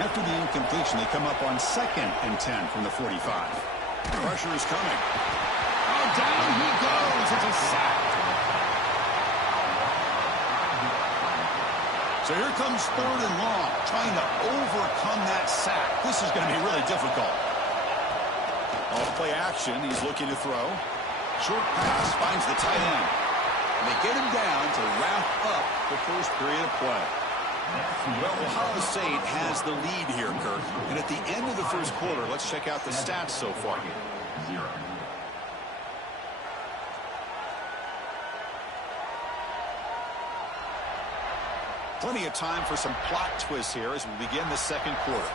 After the incompletion, they come up on 2nd and 10 from the 45. Pressure is coming. Oh, down he goes. It's a sack. So here comes 3rd and long, trying to overcome that sack. This is going to be really difficult. Off play action, he's looking to throw. Short pass finds the tight end. And they get him down to wrap up the first period of play. Well, Ohio State has the lead here, Kirk. And at the end of the first quarter, let's check out the stats so far. Plenty of time for some plot twists here as we begin the second quarter.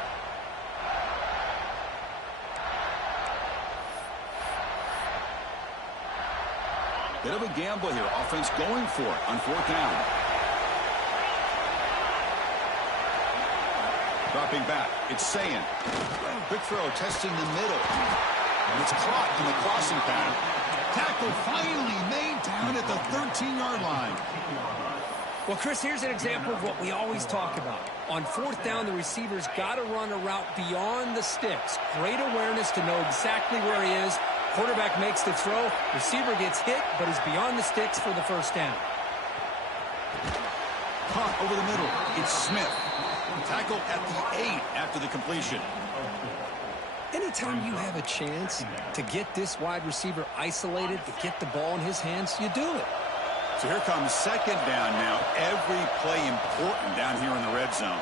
Bit of a gamble here. Offense going for it on 4th down. Dropping back. It's Sayin. Quick throw testing the middle. And it's caught in the crossing pattern. Tackle finally made down at the 13-yard line. Well, Chris, here's an example of what we always talk about. On 4th down, the receiver's got to run a route beyond the sticks. Great awareness to know exactly where he is. Quarterback makes the throw. Receiver gets hit, but is beyond the sticks for the first down. Caught over the middle. It's Smith. Tackle at the 8 after the completion. Anytime you have a chance to get this wide receiver isolated, to get the ball in his hands, you do it. So here comes 2nd down now. Every play important down here in the red zone.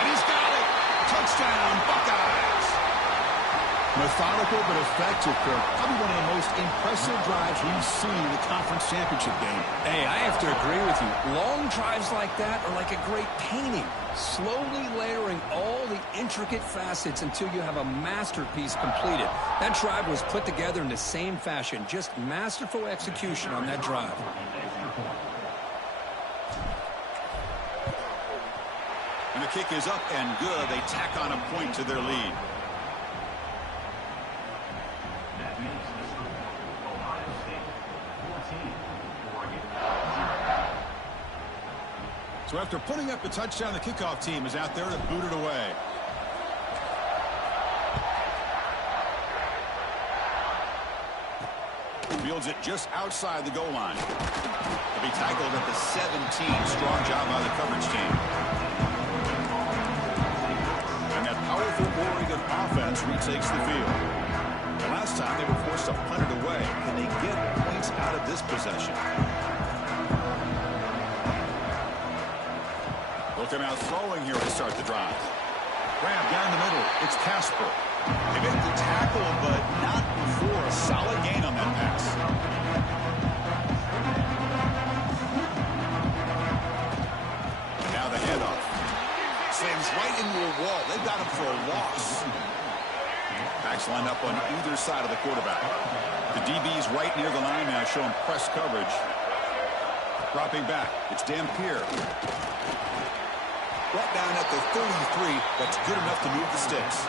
And he's got it. Touchdown, Buckeyes. Methodical but effective, Kirk. Probably one of the most impressive drives we've seen in the conference championship game. Hey, I have to agree with you. Long drives like that are like a great painting. Slowly layering all the intricate facets until you have a masterpiece completed. That drive was put together in the same fashion. Just masterful execution on that drive. And the kick is up and good. They tack on a point to their lead. So after putting up the touchdown, the kickoff team is out there to boot it away. Fields it just outside the goal line. He'll be tackled at the 17. Strong job by the coverage team. And that powerful Oregon offense retakes the field. The last time they were forced to punt it away. Can they get points out of this possession? They'll come out throwing here to start the drive. Grab down the middle. It's Casper. They make the tackle, but not before a solid gain on that pass. Now the handoff. Slams right into a wall. They've got him for a loss. Backs lined up on either side of the quarterback. The DB's right near the line now, showing press coverage. Dropping back. It's Dampier. Brought down at the 33. That's good enough to move the sticks.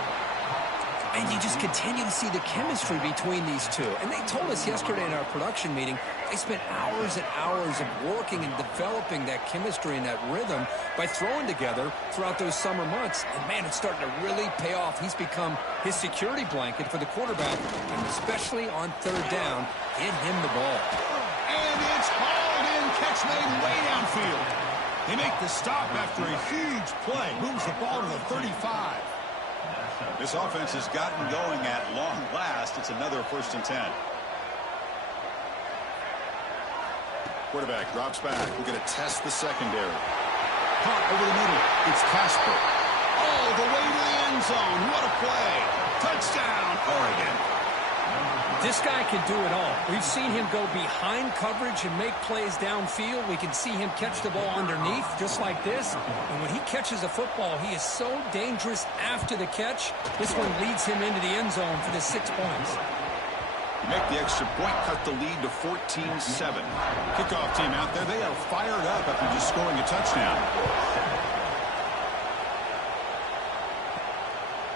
And you just continue to see the chemistry between these two. And they told us yesterday in our production meeting, they spent hours and hours of working and developing that chemistry and that rhythm by throwing together throughout those summer months. And, man, it's starting to really pay off. He's become his security blanket for the quarterback, and especially on third down, get him the ball. And it's hauled in, catch made way downfield. They make the stop after a huge play. Moves the ball to the 35. This offense has gotten going at long last. It's another 1st and 10. Quarterback drops back. We're going to test the secondary. Caught over the middle. It's Casper. Oh, the way to the end zone. What a play. Touchdown, Oregon. This guy can do it all. We've seen him go behind coverage and make plays downfield. We can see him catch the ball underneath, just like this. And when he catches a football, he is so dangerous after the catch. This one leads him into the end zone for the 6 points. Make the extra point, cut the lead to 14-7. Kickoff team out there, they are fired up after just scoring a touchdown.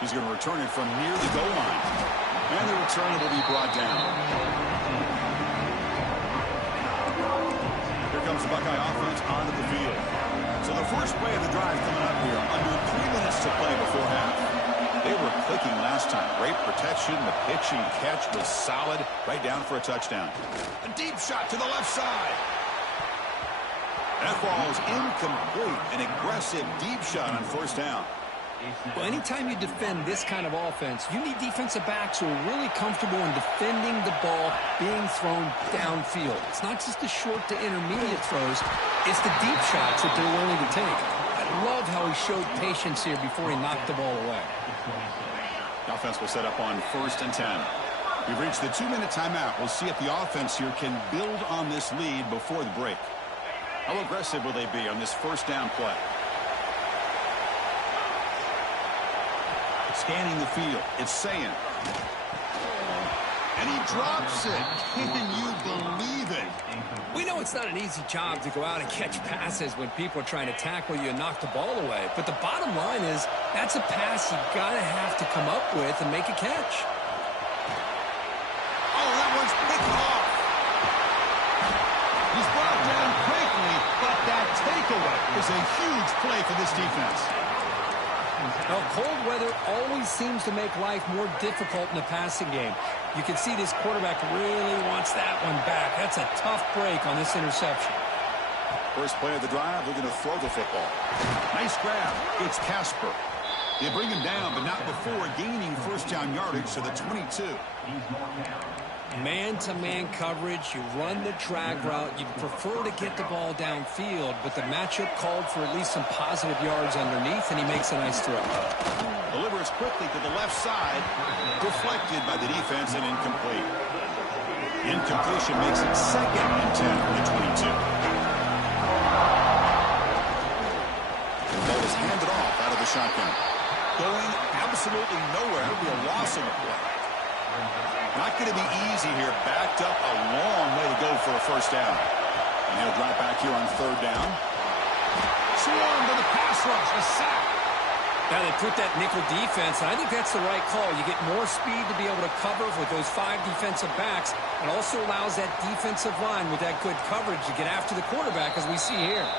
He's going to return it from near the goal line. And the return will be brought down. Here comes the Buckeye offense onto the field. So the first play of the drive coming up here. Under 3 minutes to play before half. They were clicking last time. Great protection. The pitch and catch was solid. Right down for a touchdown. A deep shot to the left side. That falls incomplete. An aggressive deep shot on first down. Well, anytime you defend this kind of offense, you need defensive backs who are really comfortable in defending the ball being thrown downfield. It's not just the short to intermediate throws. It's the deep shots that they're willing to take. I love how he showed patience here before he knocked the ball away. The offense will set up on 1st and 10. We've reached the 2-minute timeout. We'll see if the offense here can build on this lead before the break. How aggressive will they be on this first down play? Scanning the field. It's saying. And he drops it. Can you believe it? We know it's not an easy job to go out and catch passes when people are trying to tackle you and knock the ball away. But the bottom line is that's a pass you gotta have to come up with and make a catch. Oh, that one's picked off. He's brought down quickly, but that takeaway is a huge play for this defense. Well, cold weather always seems to make life more difficult in the passing game. You can see this quarterback really wants that one back. That's a tough break on this interception. First play of the drive, they're going to throw the football. Nice grab. It's Casper. They bring him down, but not before gaining first down yardage to the 22. Man-to-man coverage, you run the drag route. You'd prefer to get the ball downfield, but the matchup called for at least some positive yards underneath, and he makes a nice throw. Delivers quickly to the left side, deflected by the defense and incomplete. Incompletion makes it 2nd and 10 from the 22. The ball is handed off out of the shotgun. Going absolutely nowhere. It'll be a loss on the play. Not going to be easy here. Backed up a long way to go for a first down. And he'll drop back here on 3rd down. Swarm to the pass rush. A sack. Now they put that nickel defense, and I think that's the right call. You get more speed to be able to cover with those 5 defensive backs. It also allows that defensive line with that good coverage to get after the quarterback, as we see here.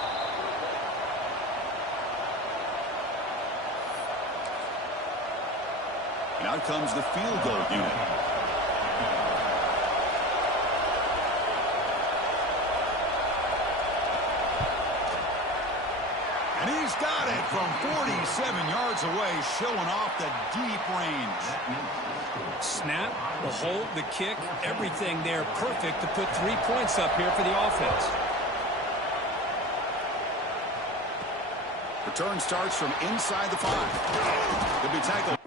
And out comes the field goal unit. And he's got it from 47 yards away, showing off the deep range. Snap, the hold, the kick, everything there perfect to put 3 points up here for the offense. Return starts from inside the 5. Could be tackled.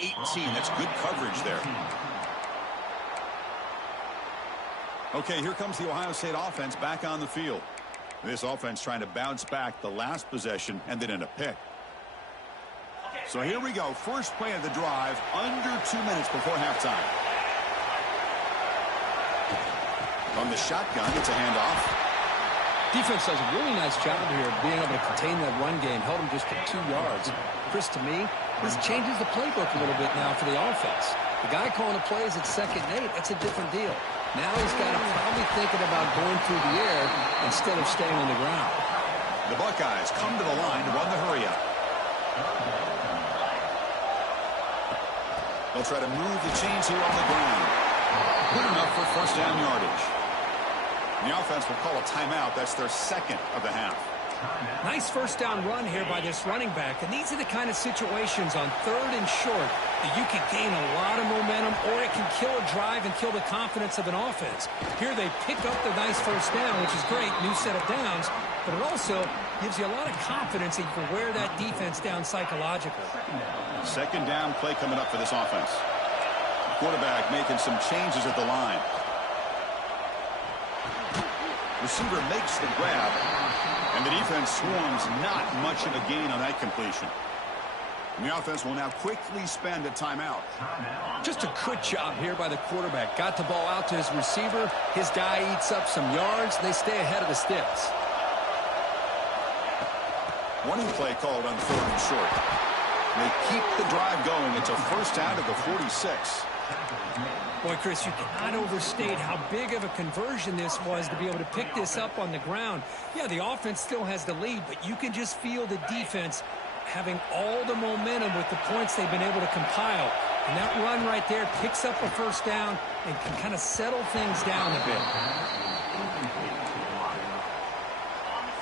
18. That's good coverage there. Okay, here comes the Ohio State offense back on the field. This offense trying to bounce back the last possession and then in a pick. So here we go. First play of the drive, under 2 minutes before halftime. From the shotgun, it's a handoff. Defense does a really nice job here of being able to contain that run game, held them just to 2 yards. Chris, to me, this changes the playbook a little bit now for the offense. The guy calling the plays at 2nd and 8, that's a different deal. Now he's got to probably thinking about going through the air instead of staying on the ground. The Buckeyes come to the line to run the hurry-up. They'll try to move the chains here on the ground. Good enough for first down yardage. The offense will call a timeout. That's their second of the half. Nice first down run here by this running back. And these are the kind of situations on 3rd and short that you can gain a lot of momentum, or it can kill a drive and kill the confidence of an offense. Here they pick up the nice first down, which is great, new set of downs, but it also gives you a lot of confidence that you can wear that defense down psychologically. Second down play coming up for this offense. Quarterback making some changes at the line. Receiver makes the grab, and the defense swarms. Not much of a gain on that completion. And the offense will now quickly spend a timeout. Just a good job here by the quarterback. Got the ball out to his receiver. His guy eats up some yards. They stay ahead of the sticks. Running play called on 3rd and short. They keep the drive going. It's a first down at the 46. Boy, Chris, you cannot overstate how big of a conversion this was to be able to pick this up on the ground. Yeah, the offense still has the lead, but you can just feel the defense having all the momentum with the points they've been able to compile. And that run right there picks up a first down and can kind of settle things down a bit.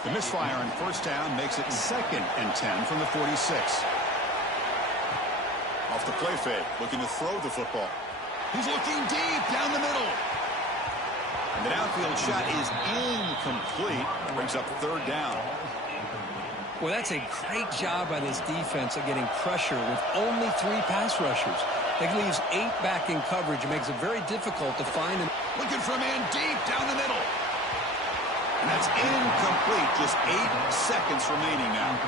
The misfire on first down makes it 2nd and 10 from the 46. Off the play fake, looking to throw the football. He's looking deep down the middle. And the downfield shot is incomplete. Brings up 3rd down. Well, that's a great job by this defense of getting pressure with only 3 pass rushers. That leaves 8 back in coverage. It makes it very difficult to find them. Looking for a man deep down the middle. And that's incomplete. Just 8 seconds remaining now.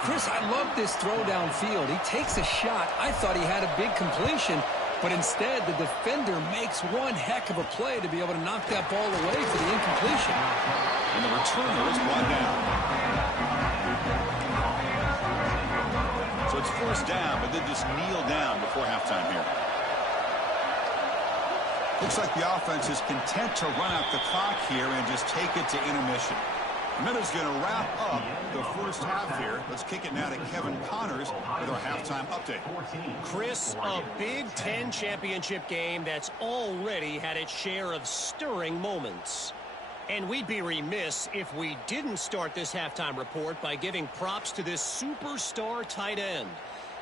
Chris, I love this throw downfield. He takes a shot. I thought he had a big completion, but instead the defender makes one heck of a play to be able to knock that ball away for the incompletion. And the returner is brought down. So it's first down, but then just kneel down before halftime here. Looks like the offense is content to run out the clock here and just take it to intermission. Minuta's going to wrap up the first half here. Let's kick it now to Kevin Connors with our halftime update. Chris, a Big Ten championship game that's already had its share of stirring moments. And we'd be remiss if we didn't start this halftime report by giving props to this superstar tight end.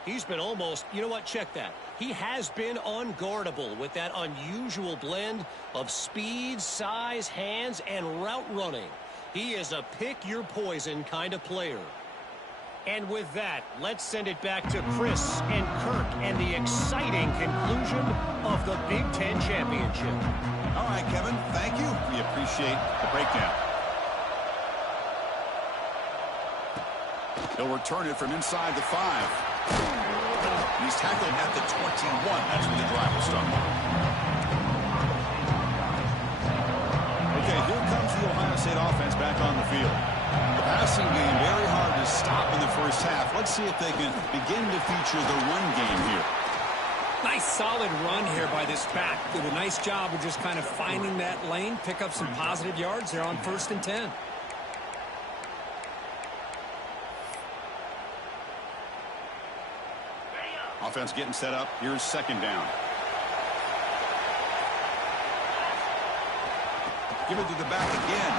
He's been almost, you know what, check that. He has been unguardable with that unusual blend of speed, size, hands, and route running. He is a pick-your-poison kind of player. And with that, let's send it back to Chris and Kirk and the exciting conclusion of the Big Ten Championship. All right, Kevin, thank you. We appreciate the breakdown. He'll return it from inside the 5. He's tackled at the 21. That's where the drive will start. Okay, here comes the Ohio State offense back on the field. The passing game very hard to stop in the first half. Let's see if they can begin to feature the run game here. Nice solid run here by this back. Did a nice job of just kind of finding that lane, pick up some positive yards there on 1st and 10. Offense getting set up. Here's 2nd down. Give it to the back again.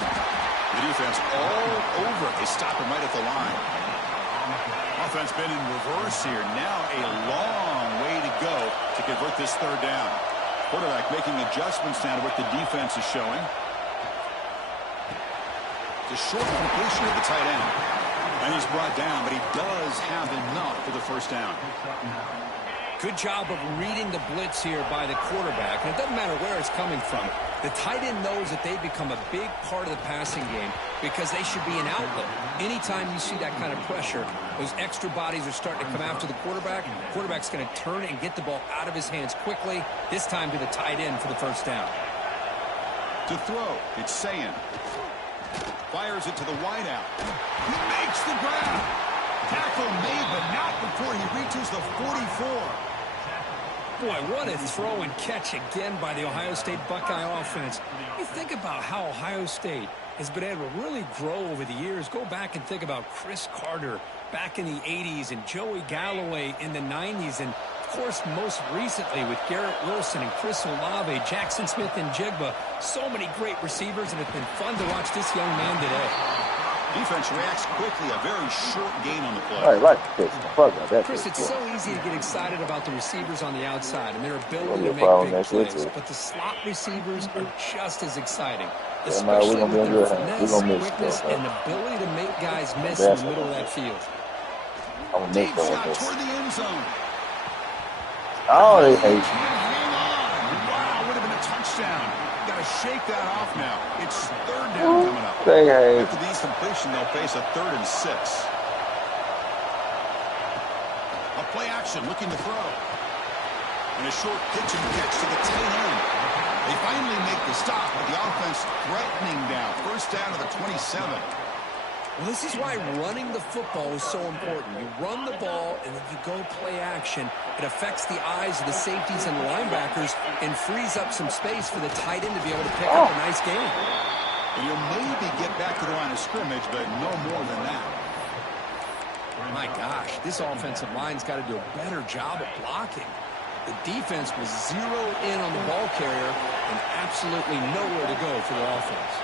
The defense all over it. They stop him right at the line. Offense been in reverse here. Now a long way to go to convert this 3rd down. Quarterback making adjustments now to what the defense is showing. It's a short completion of the tight end. And he's brought down, but he does have enough for the first down. Good job of reading the blitz here by the quarterback. And it doesn't matter where it's coming from. The tight end knows that they become a big part of the passing game because they should be an outlet. Anytime you see that kind of pressure, those extra bodies are starting to come after the quarterback. The quarterback's going to turn and get the ball out of his hands quickly, this time to the tight end for the first down. To throw, it's Sayin. Fires it to the wideout. He makes the grab. Tackle made, but not before he reaches the 44. Boy, what a throw and catch again by the Ohio State Buckeye offense. You think about how Ohio State has been able to really grow over the years. Go back and think about Chris Carter back in the 80s and Joey Galloway in the 90s. And, of course, most recently with Garrett Wilson and Chris Olave, Jackson Smith and Jigba. So many great receivers, and it's been fun to watch this young man today. Defense reacts quickly. A very short gain on the play. I like this. Fuck that. Chris, it's so easy to get excited about the receivers on the outside and their ability to make big plays, but the slot receivers are just as exciting, especially with their finesse, quickness, and ability to make guys miss in the middle of that field. Deep shot toward the end zone. Oh, they hate you. Hang on. Wow, would have been a touchdown. Got to shake that off now. It's third down coming up. They hate. After the completion, they'll face a 3rd and 6. A play action, looking to throw. And a short pitch and catch to the tight end. They finally make the stop, but the offense threatening down. First down to the 27. Well, this is why running the football is so important. You run the ball, and then you go play action. It affects the eyes of the safeties and the linebackers and frees up some space for the tight end to be able to pick up a nice game. And you'll maybe get back to the line of scrimmage, but no more than that. My gosh, this offensive line's got to do a better job of blocking. The defense was zeroed in on the ball carrier and absolutely nowhere to go for the offense.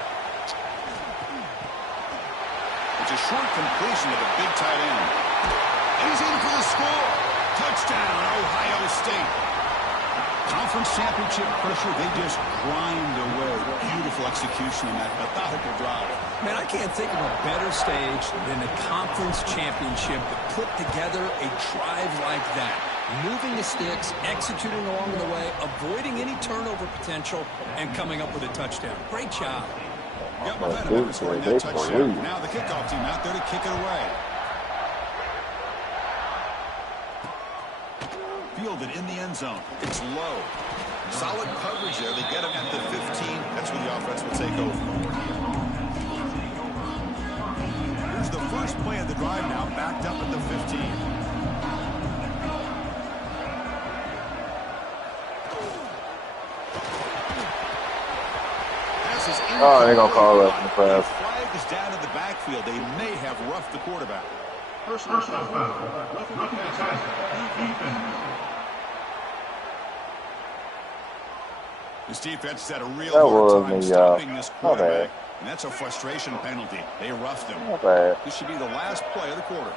It's a short completion to the big tight end. And he's in for the score. Touchdown, Ohio State. Conference championship pressure, they just grind away. Beautiful execution on that methodical drive. Man, I can't think of a better stage than the conference championship to put together a drive like that. Moving the sticks, executing along the way, avoiding any turnover potential, and coming up with a touchdown. Great job. Got momentum for scoring that touchdown. Now the kickoff team out there to kick it away. Fielded in the end zone. It's low. Solid coverage there. They get him at the 15. That's where the offense will take over. Here's the first play of the drive now, backed up at the 15. Oh, they're going to call us in the pass. Flag is down in the backfield. They may have roughed the quarterback. Personal foul. This defense has had a real hard time stopping this quarterback. And that's a frustration penalty. They roughed him. This should be the last play of the quarter.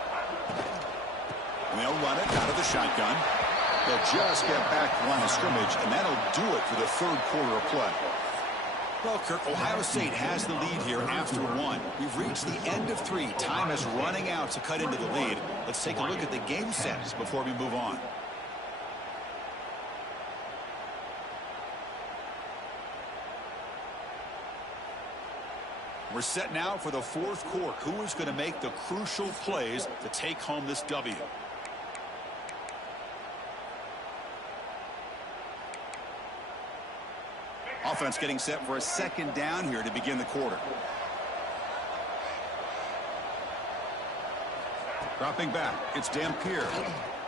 And they'll run it out of the shotgun. They'll just get back to the line of scrimmage, and that'll do it for the 3rd quarter of play. Well, Kirk, Ohio State has the lead here after 1. We've reached the end of 3. Time is running out to cut into the lead. Let's take a look at the game sets before we move on. We're set now for the 4th quarter. Who is going to make the crucial plays to take home this W? Offense getting set for a 2nd down here to begin the quarter. Dropping back, it's Dampier.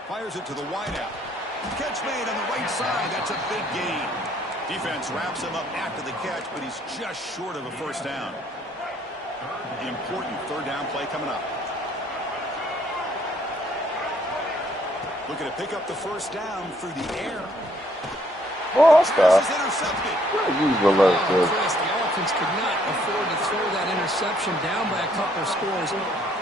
Fires it to the wideout. Catch made on the right side. That's a big gain. Defense wraps him up after the catch, but he's just short of a first down. The important 3rd down play coming up. Looking to pick up the first down through the air. Oh, stop. Chris, the offense could not afford to throw that interception down by a couple of scores.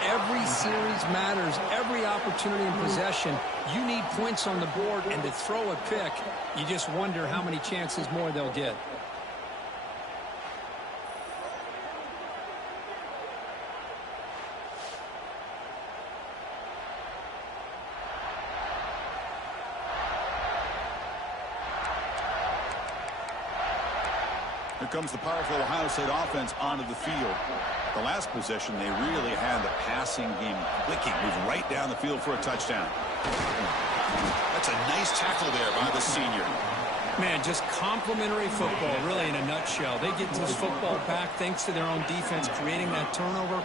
Every series matters. Every opportunity in possession. You need points on the board, and to throw a pick, you just wonder how many chances more they'll get. comes the powerful Ohio State offense onto the field. The last possession, they really had the passing game clicking, moving right down the field for a touchdown. That's a nice tackle there by the senior. Man, just complimentary football, really, in a nutshell. They get this football back thanks to their own defense, creating that turnover,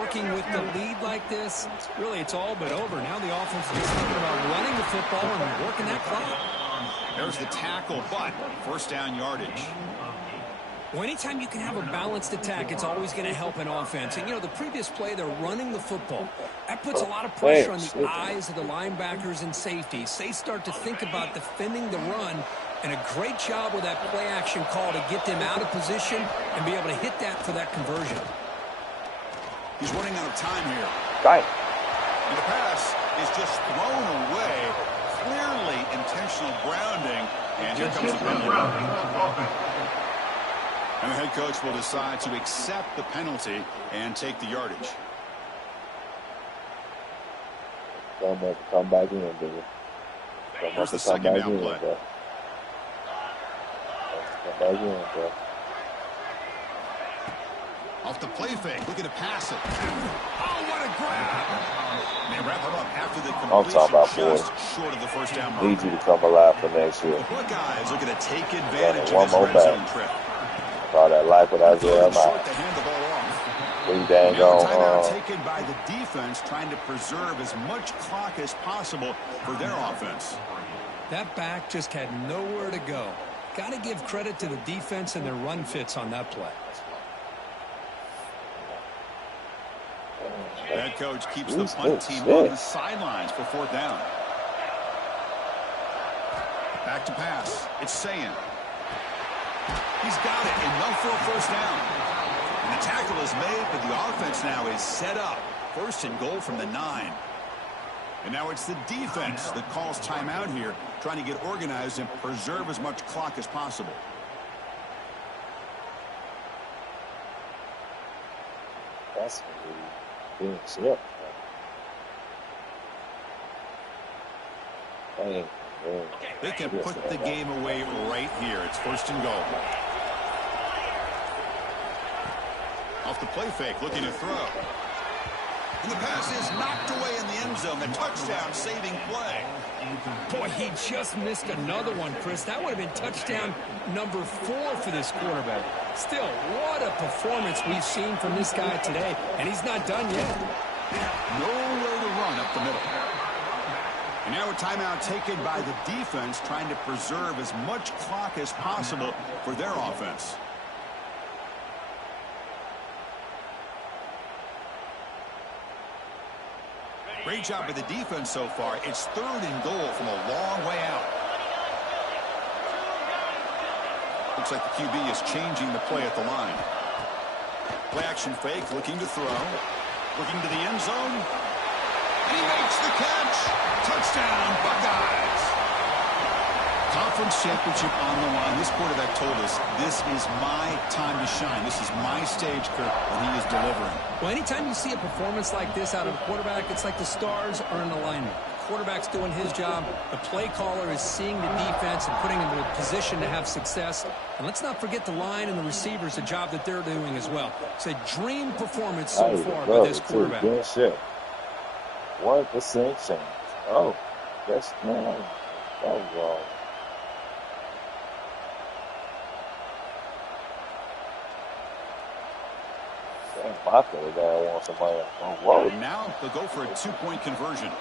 working with the lead like this. Really, it's all but over. Now the offense is just thinking about running the football and working that clock. There's the tackle, but first down yardage. Well, anytime you can have a balanced attack, it's always going to help an offense. And, you know, the previous play, they're running the football. That puts a lot of pressure on the eyes of the linebackers and safeties. They start to think about defending the run, and a great job with that play-action call to get them out of position and be able to hit that for that conversion. He's running out of time here. Right. And the pass is just thrown away. Clearly intentional grounding. And here comes the penalty. And the head coach will decide to accept the penalty and take the yardage. Come back in, baby. Here's the second down play. Come back in, bro. Off the play fake, looking to pass it. Oh, what a grab! They wrap it up after the completion, just short of the first down mark. Need you to come alive for next year. The Buckeyes looking to take advantage of this red zone trip. Saw that life with Isaiah. Short to hand the ball off. Timeout taken by the defense, trying to preserve as much clock as possible for their offense. That back just had nowhere to go. Got to give credit to the defense and their run fits on that play. Head coach keeps the punt team on the sidelines for fourth down. Back to pass. It's Sayin. He's got it, enough for a first down. And the tackle is made, but the offense now is set up. First and goal from the 9. And now it's the defense that calls timeout here, trying to get organized and preserve as much clock as possible. That's being slipped. They can put the game away right here. It's first and goal. Off the play fake, looking to throw. And the pass is knocked away in the end zone. A touchdown saving play. Boy, he just missed another one, Chris. That would have been touchdown number 4 for this quarterback. Still, what a performance we've seen from this guy today. And he's not done yet. Nowhere to run up the middle. And now a timeout taken by the defense, trying to preserve as much clock as possible for their offense. Great job by the defense so far. It's third and goal from a long way out. Looks like the QB is changing the play at the line. Play action fake, looking to throw. Looking to the end zone. And he makes the catch. Touchdown, Buckeyes. Conference championship on the line. This quarterback told us, this is my time to shine. This is my stage, Kirk, and he is delivering. Well, anytime you see a performance like this out of a quarterback, it's like the stars are in alignment. The quarterback's doing his job. The play caller is seeing the defense and putting them in a position to have success. And let's not forget the line and the receivers, the job that they're doing as well. It's a dream performance so far by this quarterback. 1% change. Oh, that's man. That was wrong. The guy wants somebody. Whoa. Now they'll go for a 2-point conversion.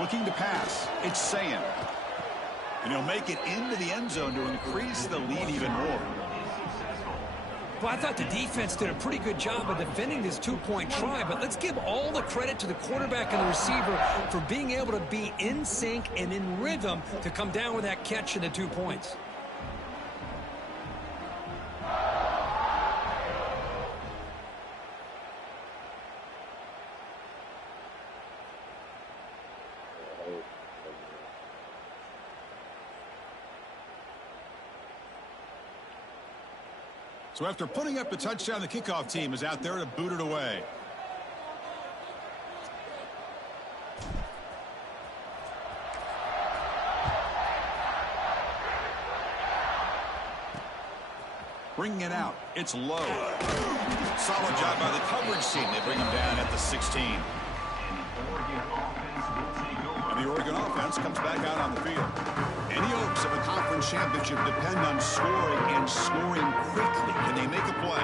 Looking to pass. It's Sayin. And he'll make it into the end zone to increase the lead even more. Well, I thought the defense did a pretty good job of defending this 2-point try, but let's give all the credit to the quarterback and the receiver for being able to be in sync and in rhythm to come down with that catch and the 2 points. So after putting up the touchdown, the kickoff team is out there to boot it away. Bringing it out. It's low. Solid job by the coverage team. They bring him down at the 16. And the Oregon offense comes back out on the field. And the hopes of a conference championship depend on scoring and scoring quickly. Can they make a play?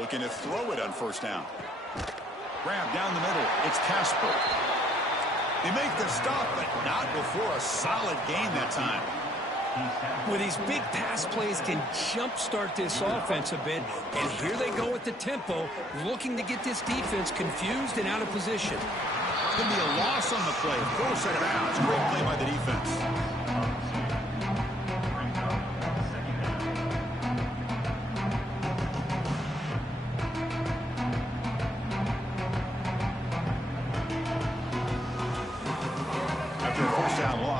Looking to throw it on first down. Grab down the middle. It's Casper. They make the stop, but not before a solid game that time. Well, these big pass plays can jumpstart this offense a bit, and here they go with the tempo, looking to get this defense confused and out of position. It's going to be a loss on the play. Force out of bounds. Great play by the defense.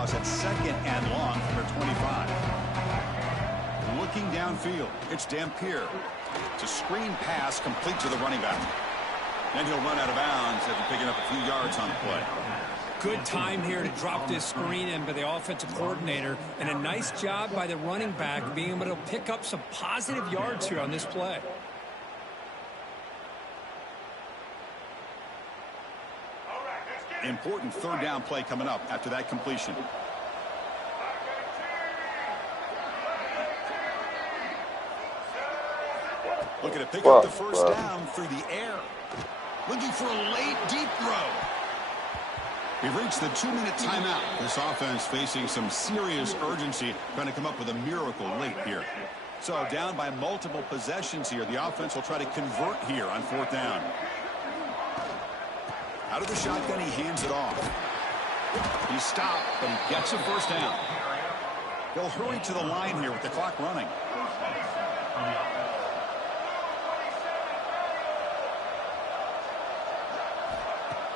At second and long from their 25. Looking downfield, it's Dampier. It's a screen pass complete to the running back. Then he'll run out of bounds after picking up a few yards on the play. Good time here to drop this screen in by the offensive coordinator, and a nice job by the running back being able to pick up some positive yards here on this play. Important third down play coming up after that completion. Looking to pick up the first down through the air. Looking for a late, deep throw. We've reached the 2-minute timeout. This offense facing some serious urgency, trying to come up with a miracle late here. So down by multiple possessions here. The offense will try to convert here on fourth down. Out of the shotgun, he hands it off. He stopped, but he gets a first down. They'll hurry to the line here with the clock running.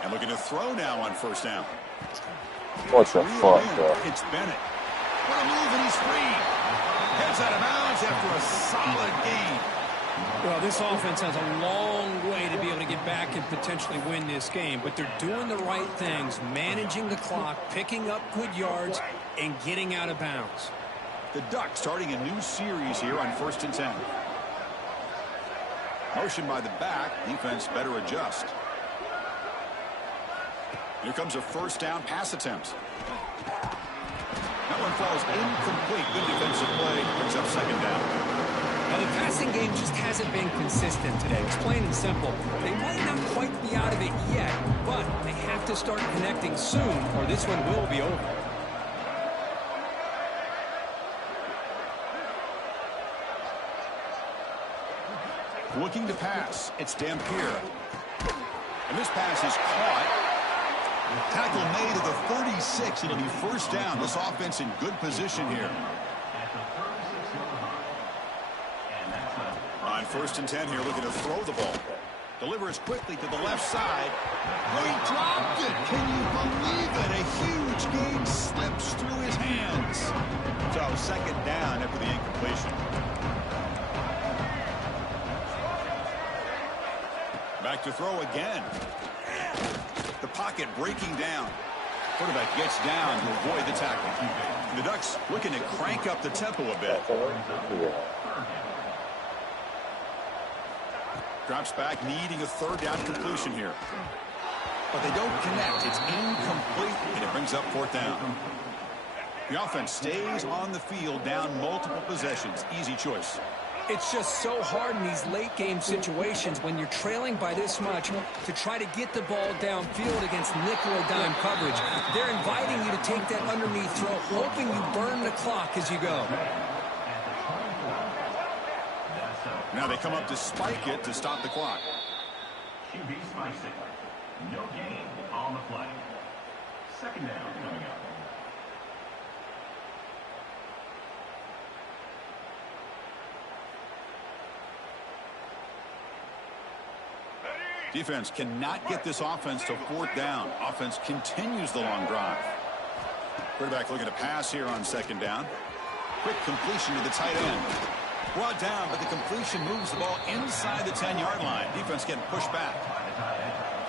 And looking to throw now on first down. What the fuck, bro? It's Bennett. What a move, and he's free. Heads out of bounds after a solid game. Well, this offense has a long way to be able to get back and potentially win this game, but they're doing the right things, managing the clock, picking up good yards, and getting out of bounds. The Ducks starting a new series here on 1st and 10. Motion by the back. Defense better adjust. Here comes a first down pass attempt. That one falls incomplete. Good defensive play. Brings up second down. Now, the passing game just hasn't been consistent today. It's plain and simple. They might not quite be out of it yet, but they have to start connecting soon, or this one will be over. Looking to pass. It's Dampier. And this pass is caught. Tackle made at the 36. It'll be first down. This offense in good position here. On 1st and 10 here, looking to throw the ball. Delivers quickly to the left side. Oh, he dropped it. Can you believe it? A huge gain slips through his hands. So second down after the incompletion. Back to throw again. The pocket breaking down. Quarterback gets down to avoid the tackle. The Ducks looking to crank up the tempo a bit. Drops back, needing a third down completion here. But they don't connect. It's incomplete, and it brings up fourth down. The offense stays on the field, down multiple possessions. Easy choice. It's just so hard in these late game situations when you're trailing by this much to try to get the ball downfield against nickel or dime coverage. They're inviting you to take that underneath throw, hoping you burn the clock as you go. Now they come up to spike it to stop the clock. QB spikes it. No gain on the play. Second down coming up. Defense cannot get this offense to fourth down. Offense continues the long drive. Quarterback looking to pass here on second down. Quick completion to the tight end. Brought down, but the completion moves the ball inside the 10-yard line. Defense getting pushed back.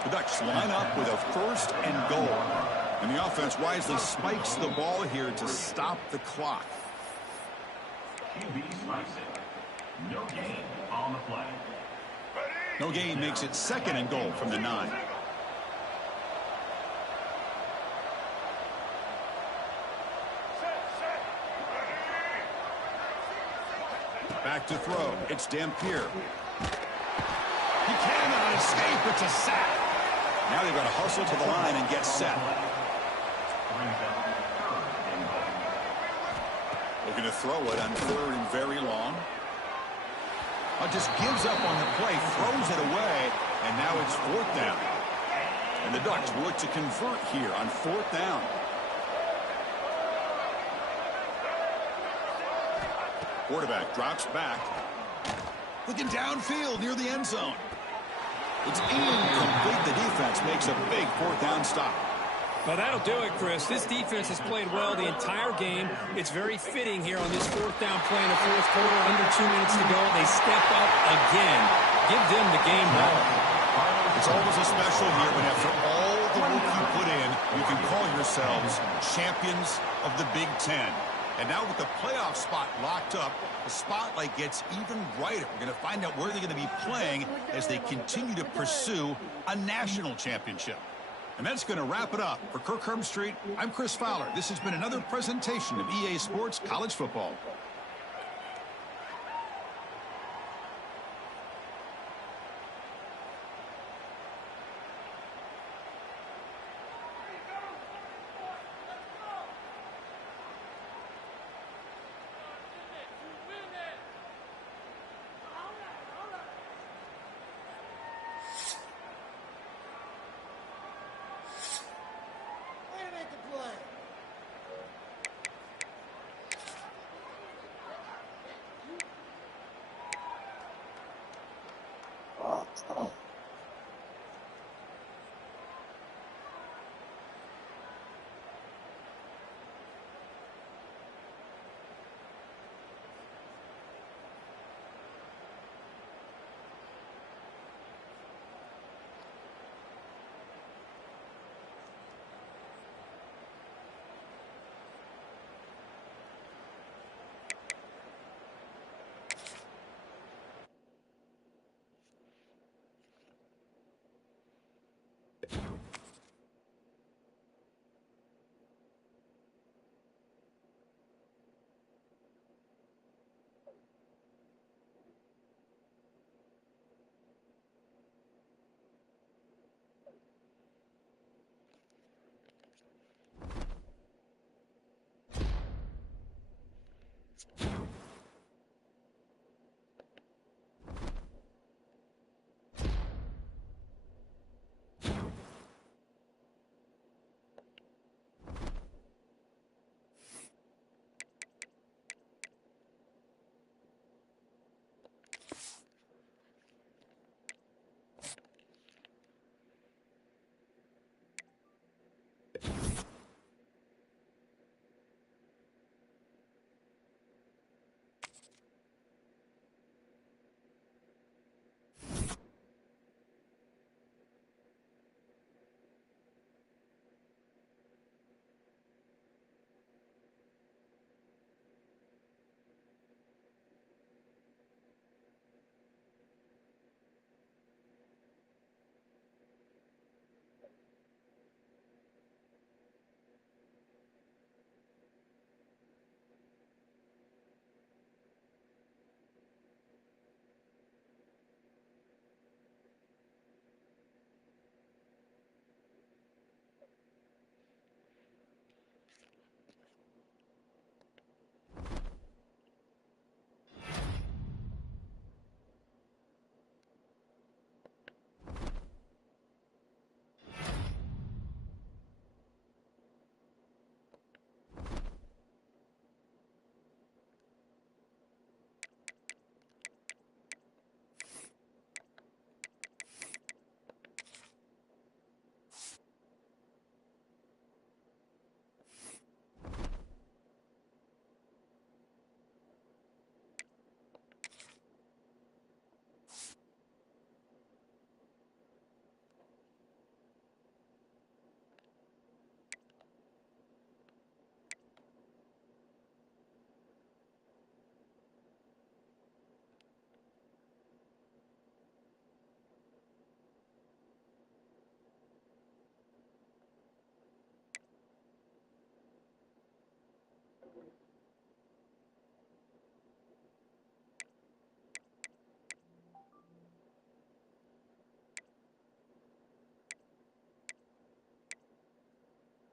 The Ducks line up with a 1st and goal. And the offense wisely spikes the ball here to stop the clock. QB spikes it. No gain on the play. No gain makes it 2nd and goal from the 9. Back to throw. It's Dampier. He cannot escape. It's a sack. Now they've got to hustle to the line and get set. Looking to throw it on 3rd and very long. Just gives up on the play, throws it away, and now it's 4th down. And the Ducks look to convert here on 4th down. Quarterback drops back. Looking downfield near the end zone. It's incomplete. The defense makes a big 4th down stop. Well, that'll do it, Chris. This defense has played well the entire game. It's very fitting here on this 4th down play in the 4th quarter. Under 2 minutes to go. They step up again. Give them the game ball. It's always a special here, but after all the work you put in, you can call yourselves champions of the Big Ten. And now with the playoff spot locked up, the spotlight gets even brighter. We're going to find out where they're going to be playing as they continue to pursue a national championship. And that's going to wrap it up. For Kirk Herbstreit, I'm Chris Fowler. This has been another presentation of EA Sports College Football.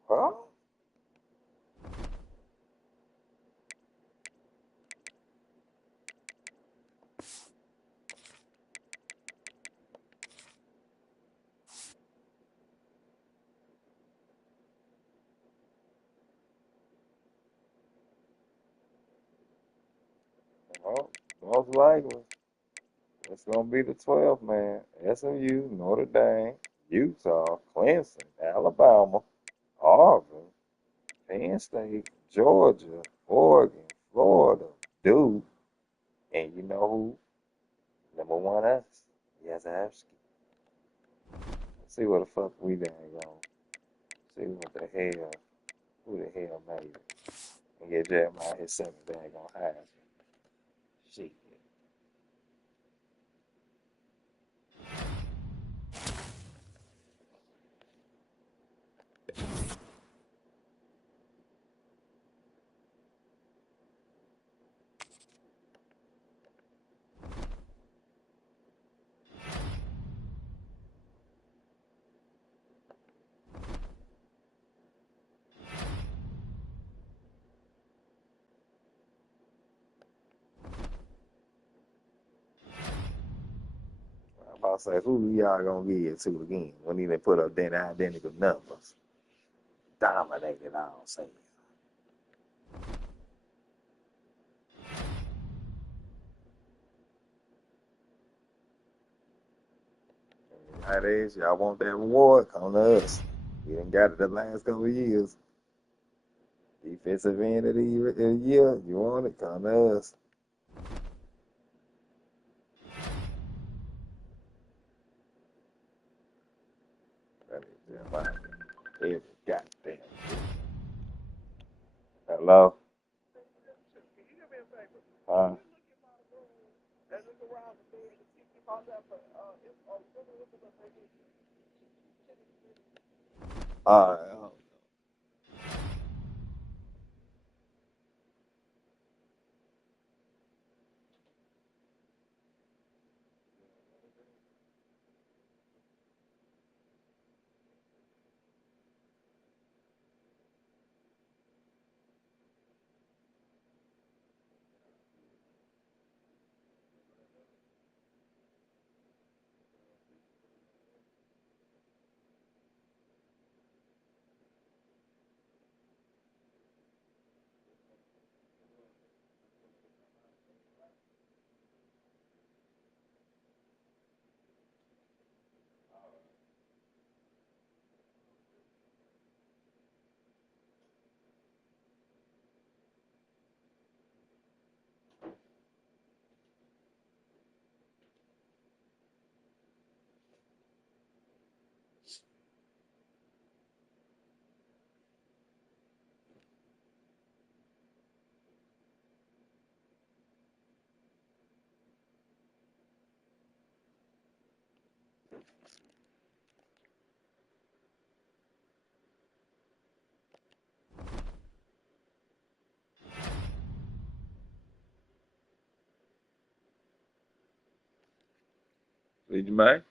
Huh? Well, most likely. It's going to be the 12th man. SMU, Notre Dame, Utah, Clemson, Alabama, Auburn, Penn State, Georgia, Oregon, Florida, Duke, and you know who? Number one us. Yazowski. Let's see what the fuck we done going. See what the hell, who the hell made it. And get Jeremiah his second bag on Heisman. Shit. I'm about to say, who y'all gonna give it to again when he done put up that identical numbers? Dominated all season. That is, y'all want that reward? Come to us. We done got it the last couple of years. Defensive end of the year, you want it? Come to us. That is Jeremiah. Every goddamn. Hello? Huh? All right. Did you mind?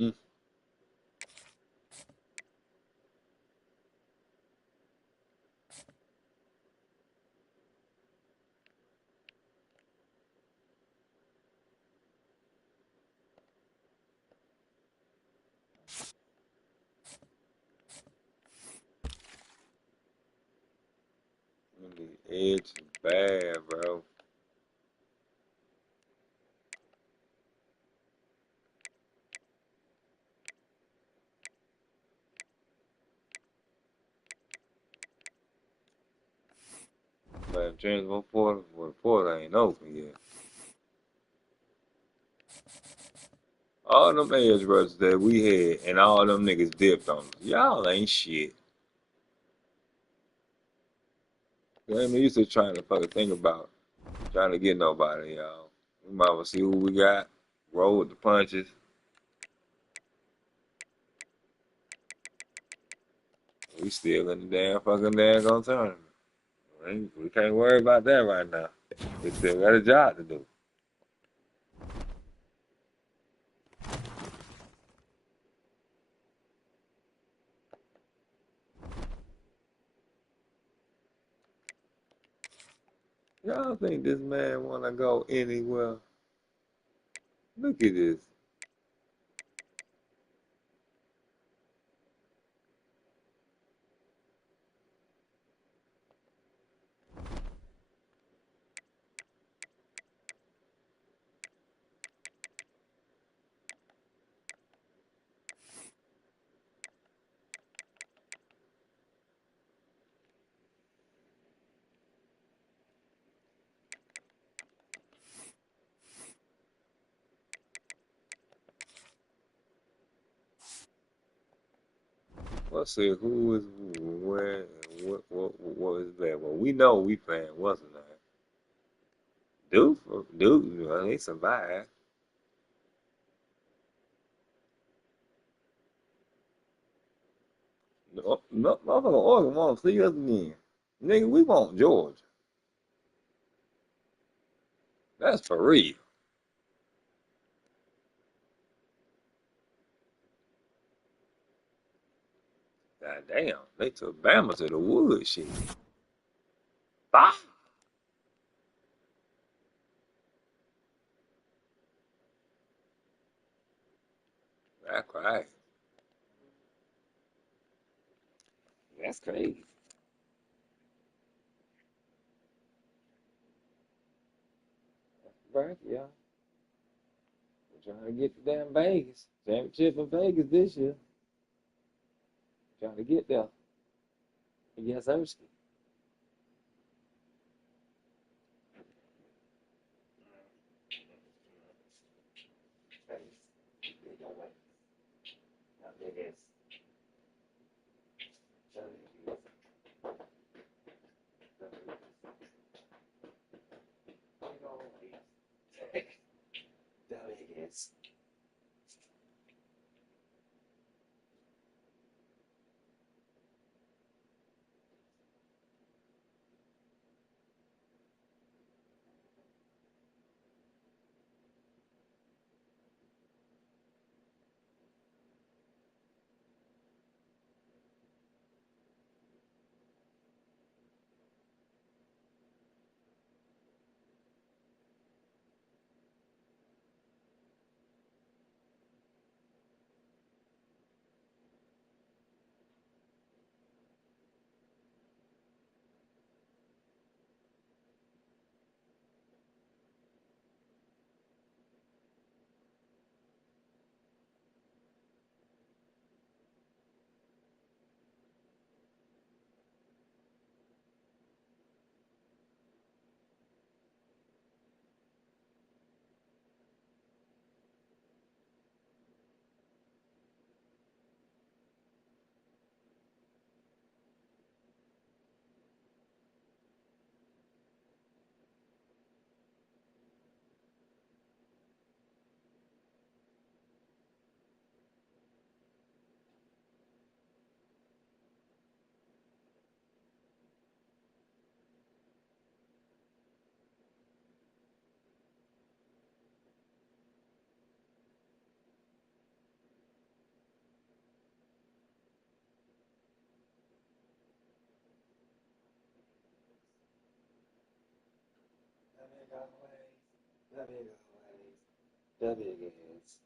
Mm. The edge is bad, bro. transfer portal. Well, the portal ain't open yet. All them edge rushers that we had and all them niggas dipped on us. Y'all ain't shit. You ain't used to trying to fucking think about trying to get nobody, y'all. We might as well see who we got. Roll with the punches. We still in the damn daggone tournament. We can't worry about that right now. We still got a job to do. Y'all think this man wanna go anywhere? Look at this. Let's see who is where and what is that? Well, we know we playing wasn't that? Duke, well, they survived. No, motherfucker, Oregon want to see us again. Nigga, we want Georgia. That's for real. God damn, they took Bama to the woods, shit. Ah! That's crazy. That's crazy. Right, yeah. We're trying to get to damn Vegas. Championship in Vegas this year. Trying to get there. Yes, Erskine. That big ass.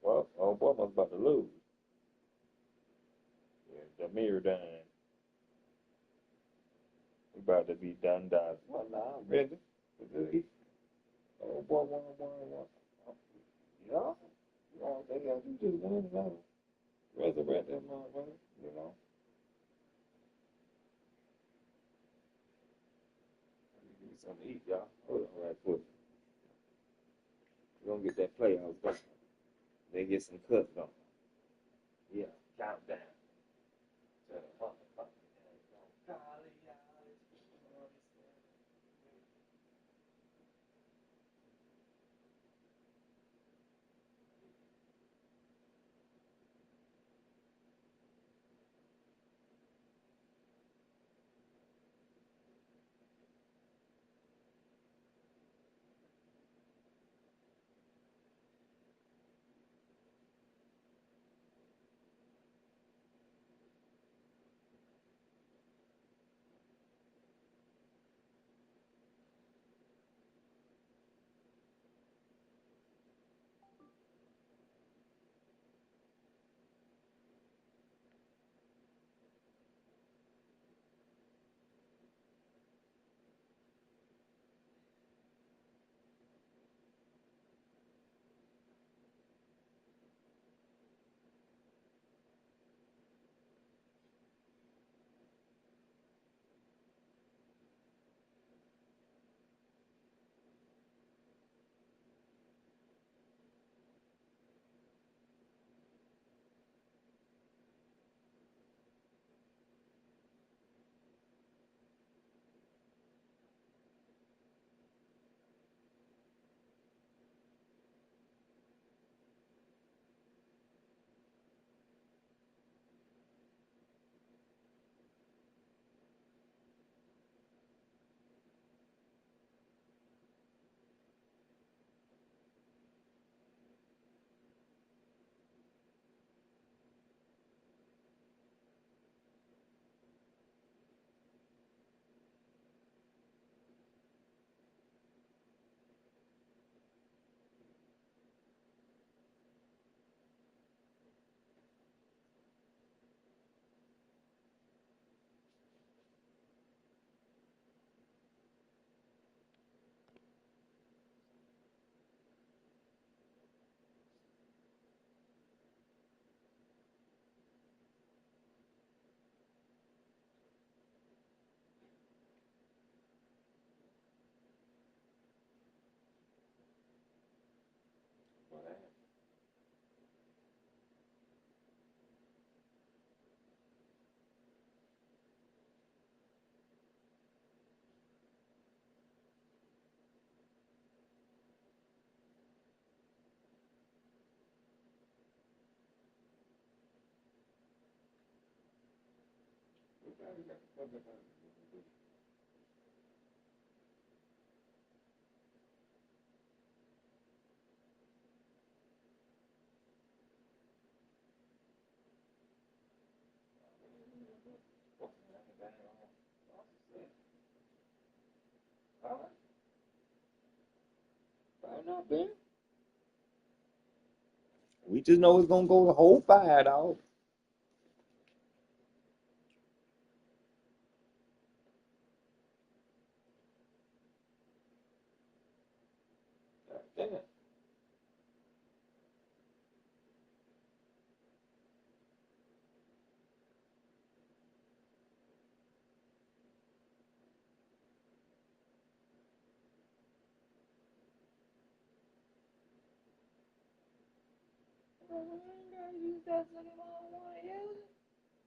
Well, oh boy, was about to lose. Yeah, the mirror done. We about to be done. Well, nah, I'm ready. Oh boy, one. Yeah, you know, they got to do just one, resurrect that motherfucker, you know. something to eat, y'all. Hold on right quick. We're gonna get that playoffs going. Then get some cuts going. Yeah, countdown. To the motherfucking we just know it's gonna go the whole 5, dog. Damn. I ain't gonna use that if I don't want to use it.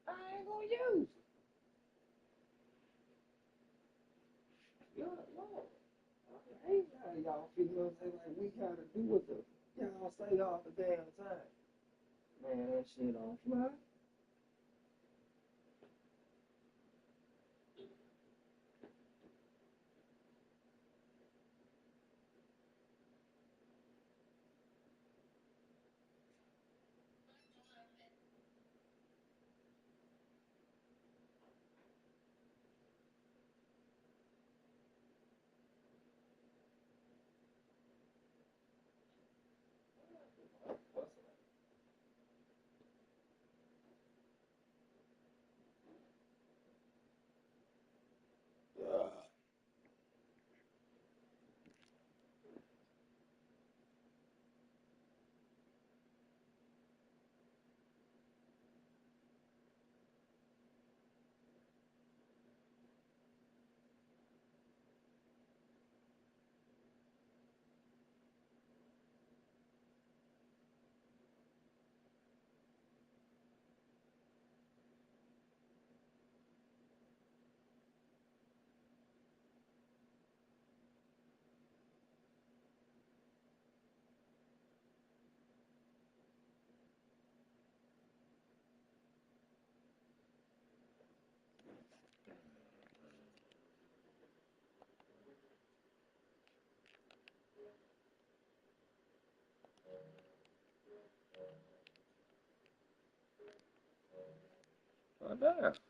I ain't gonna use it. Good Lord. I hate how y'all feel like we gotta do what the y'all say all the damn time. Man, that shit don't fly. Oh, damn.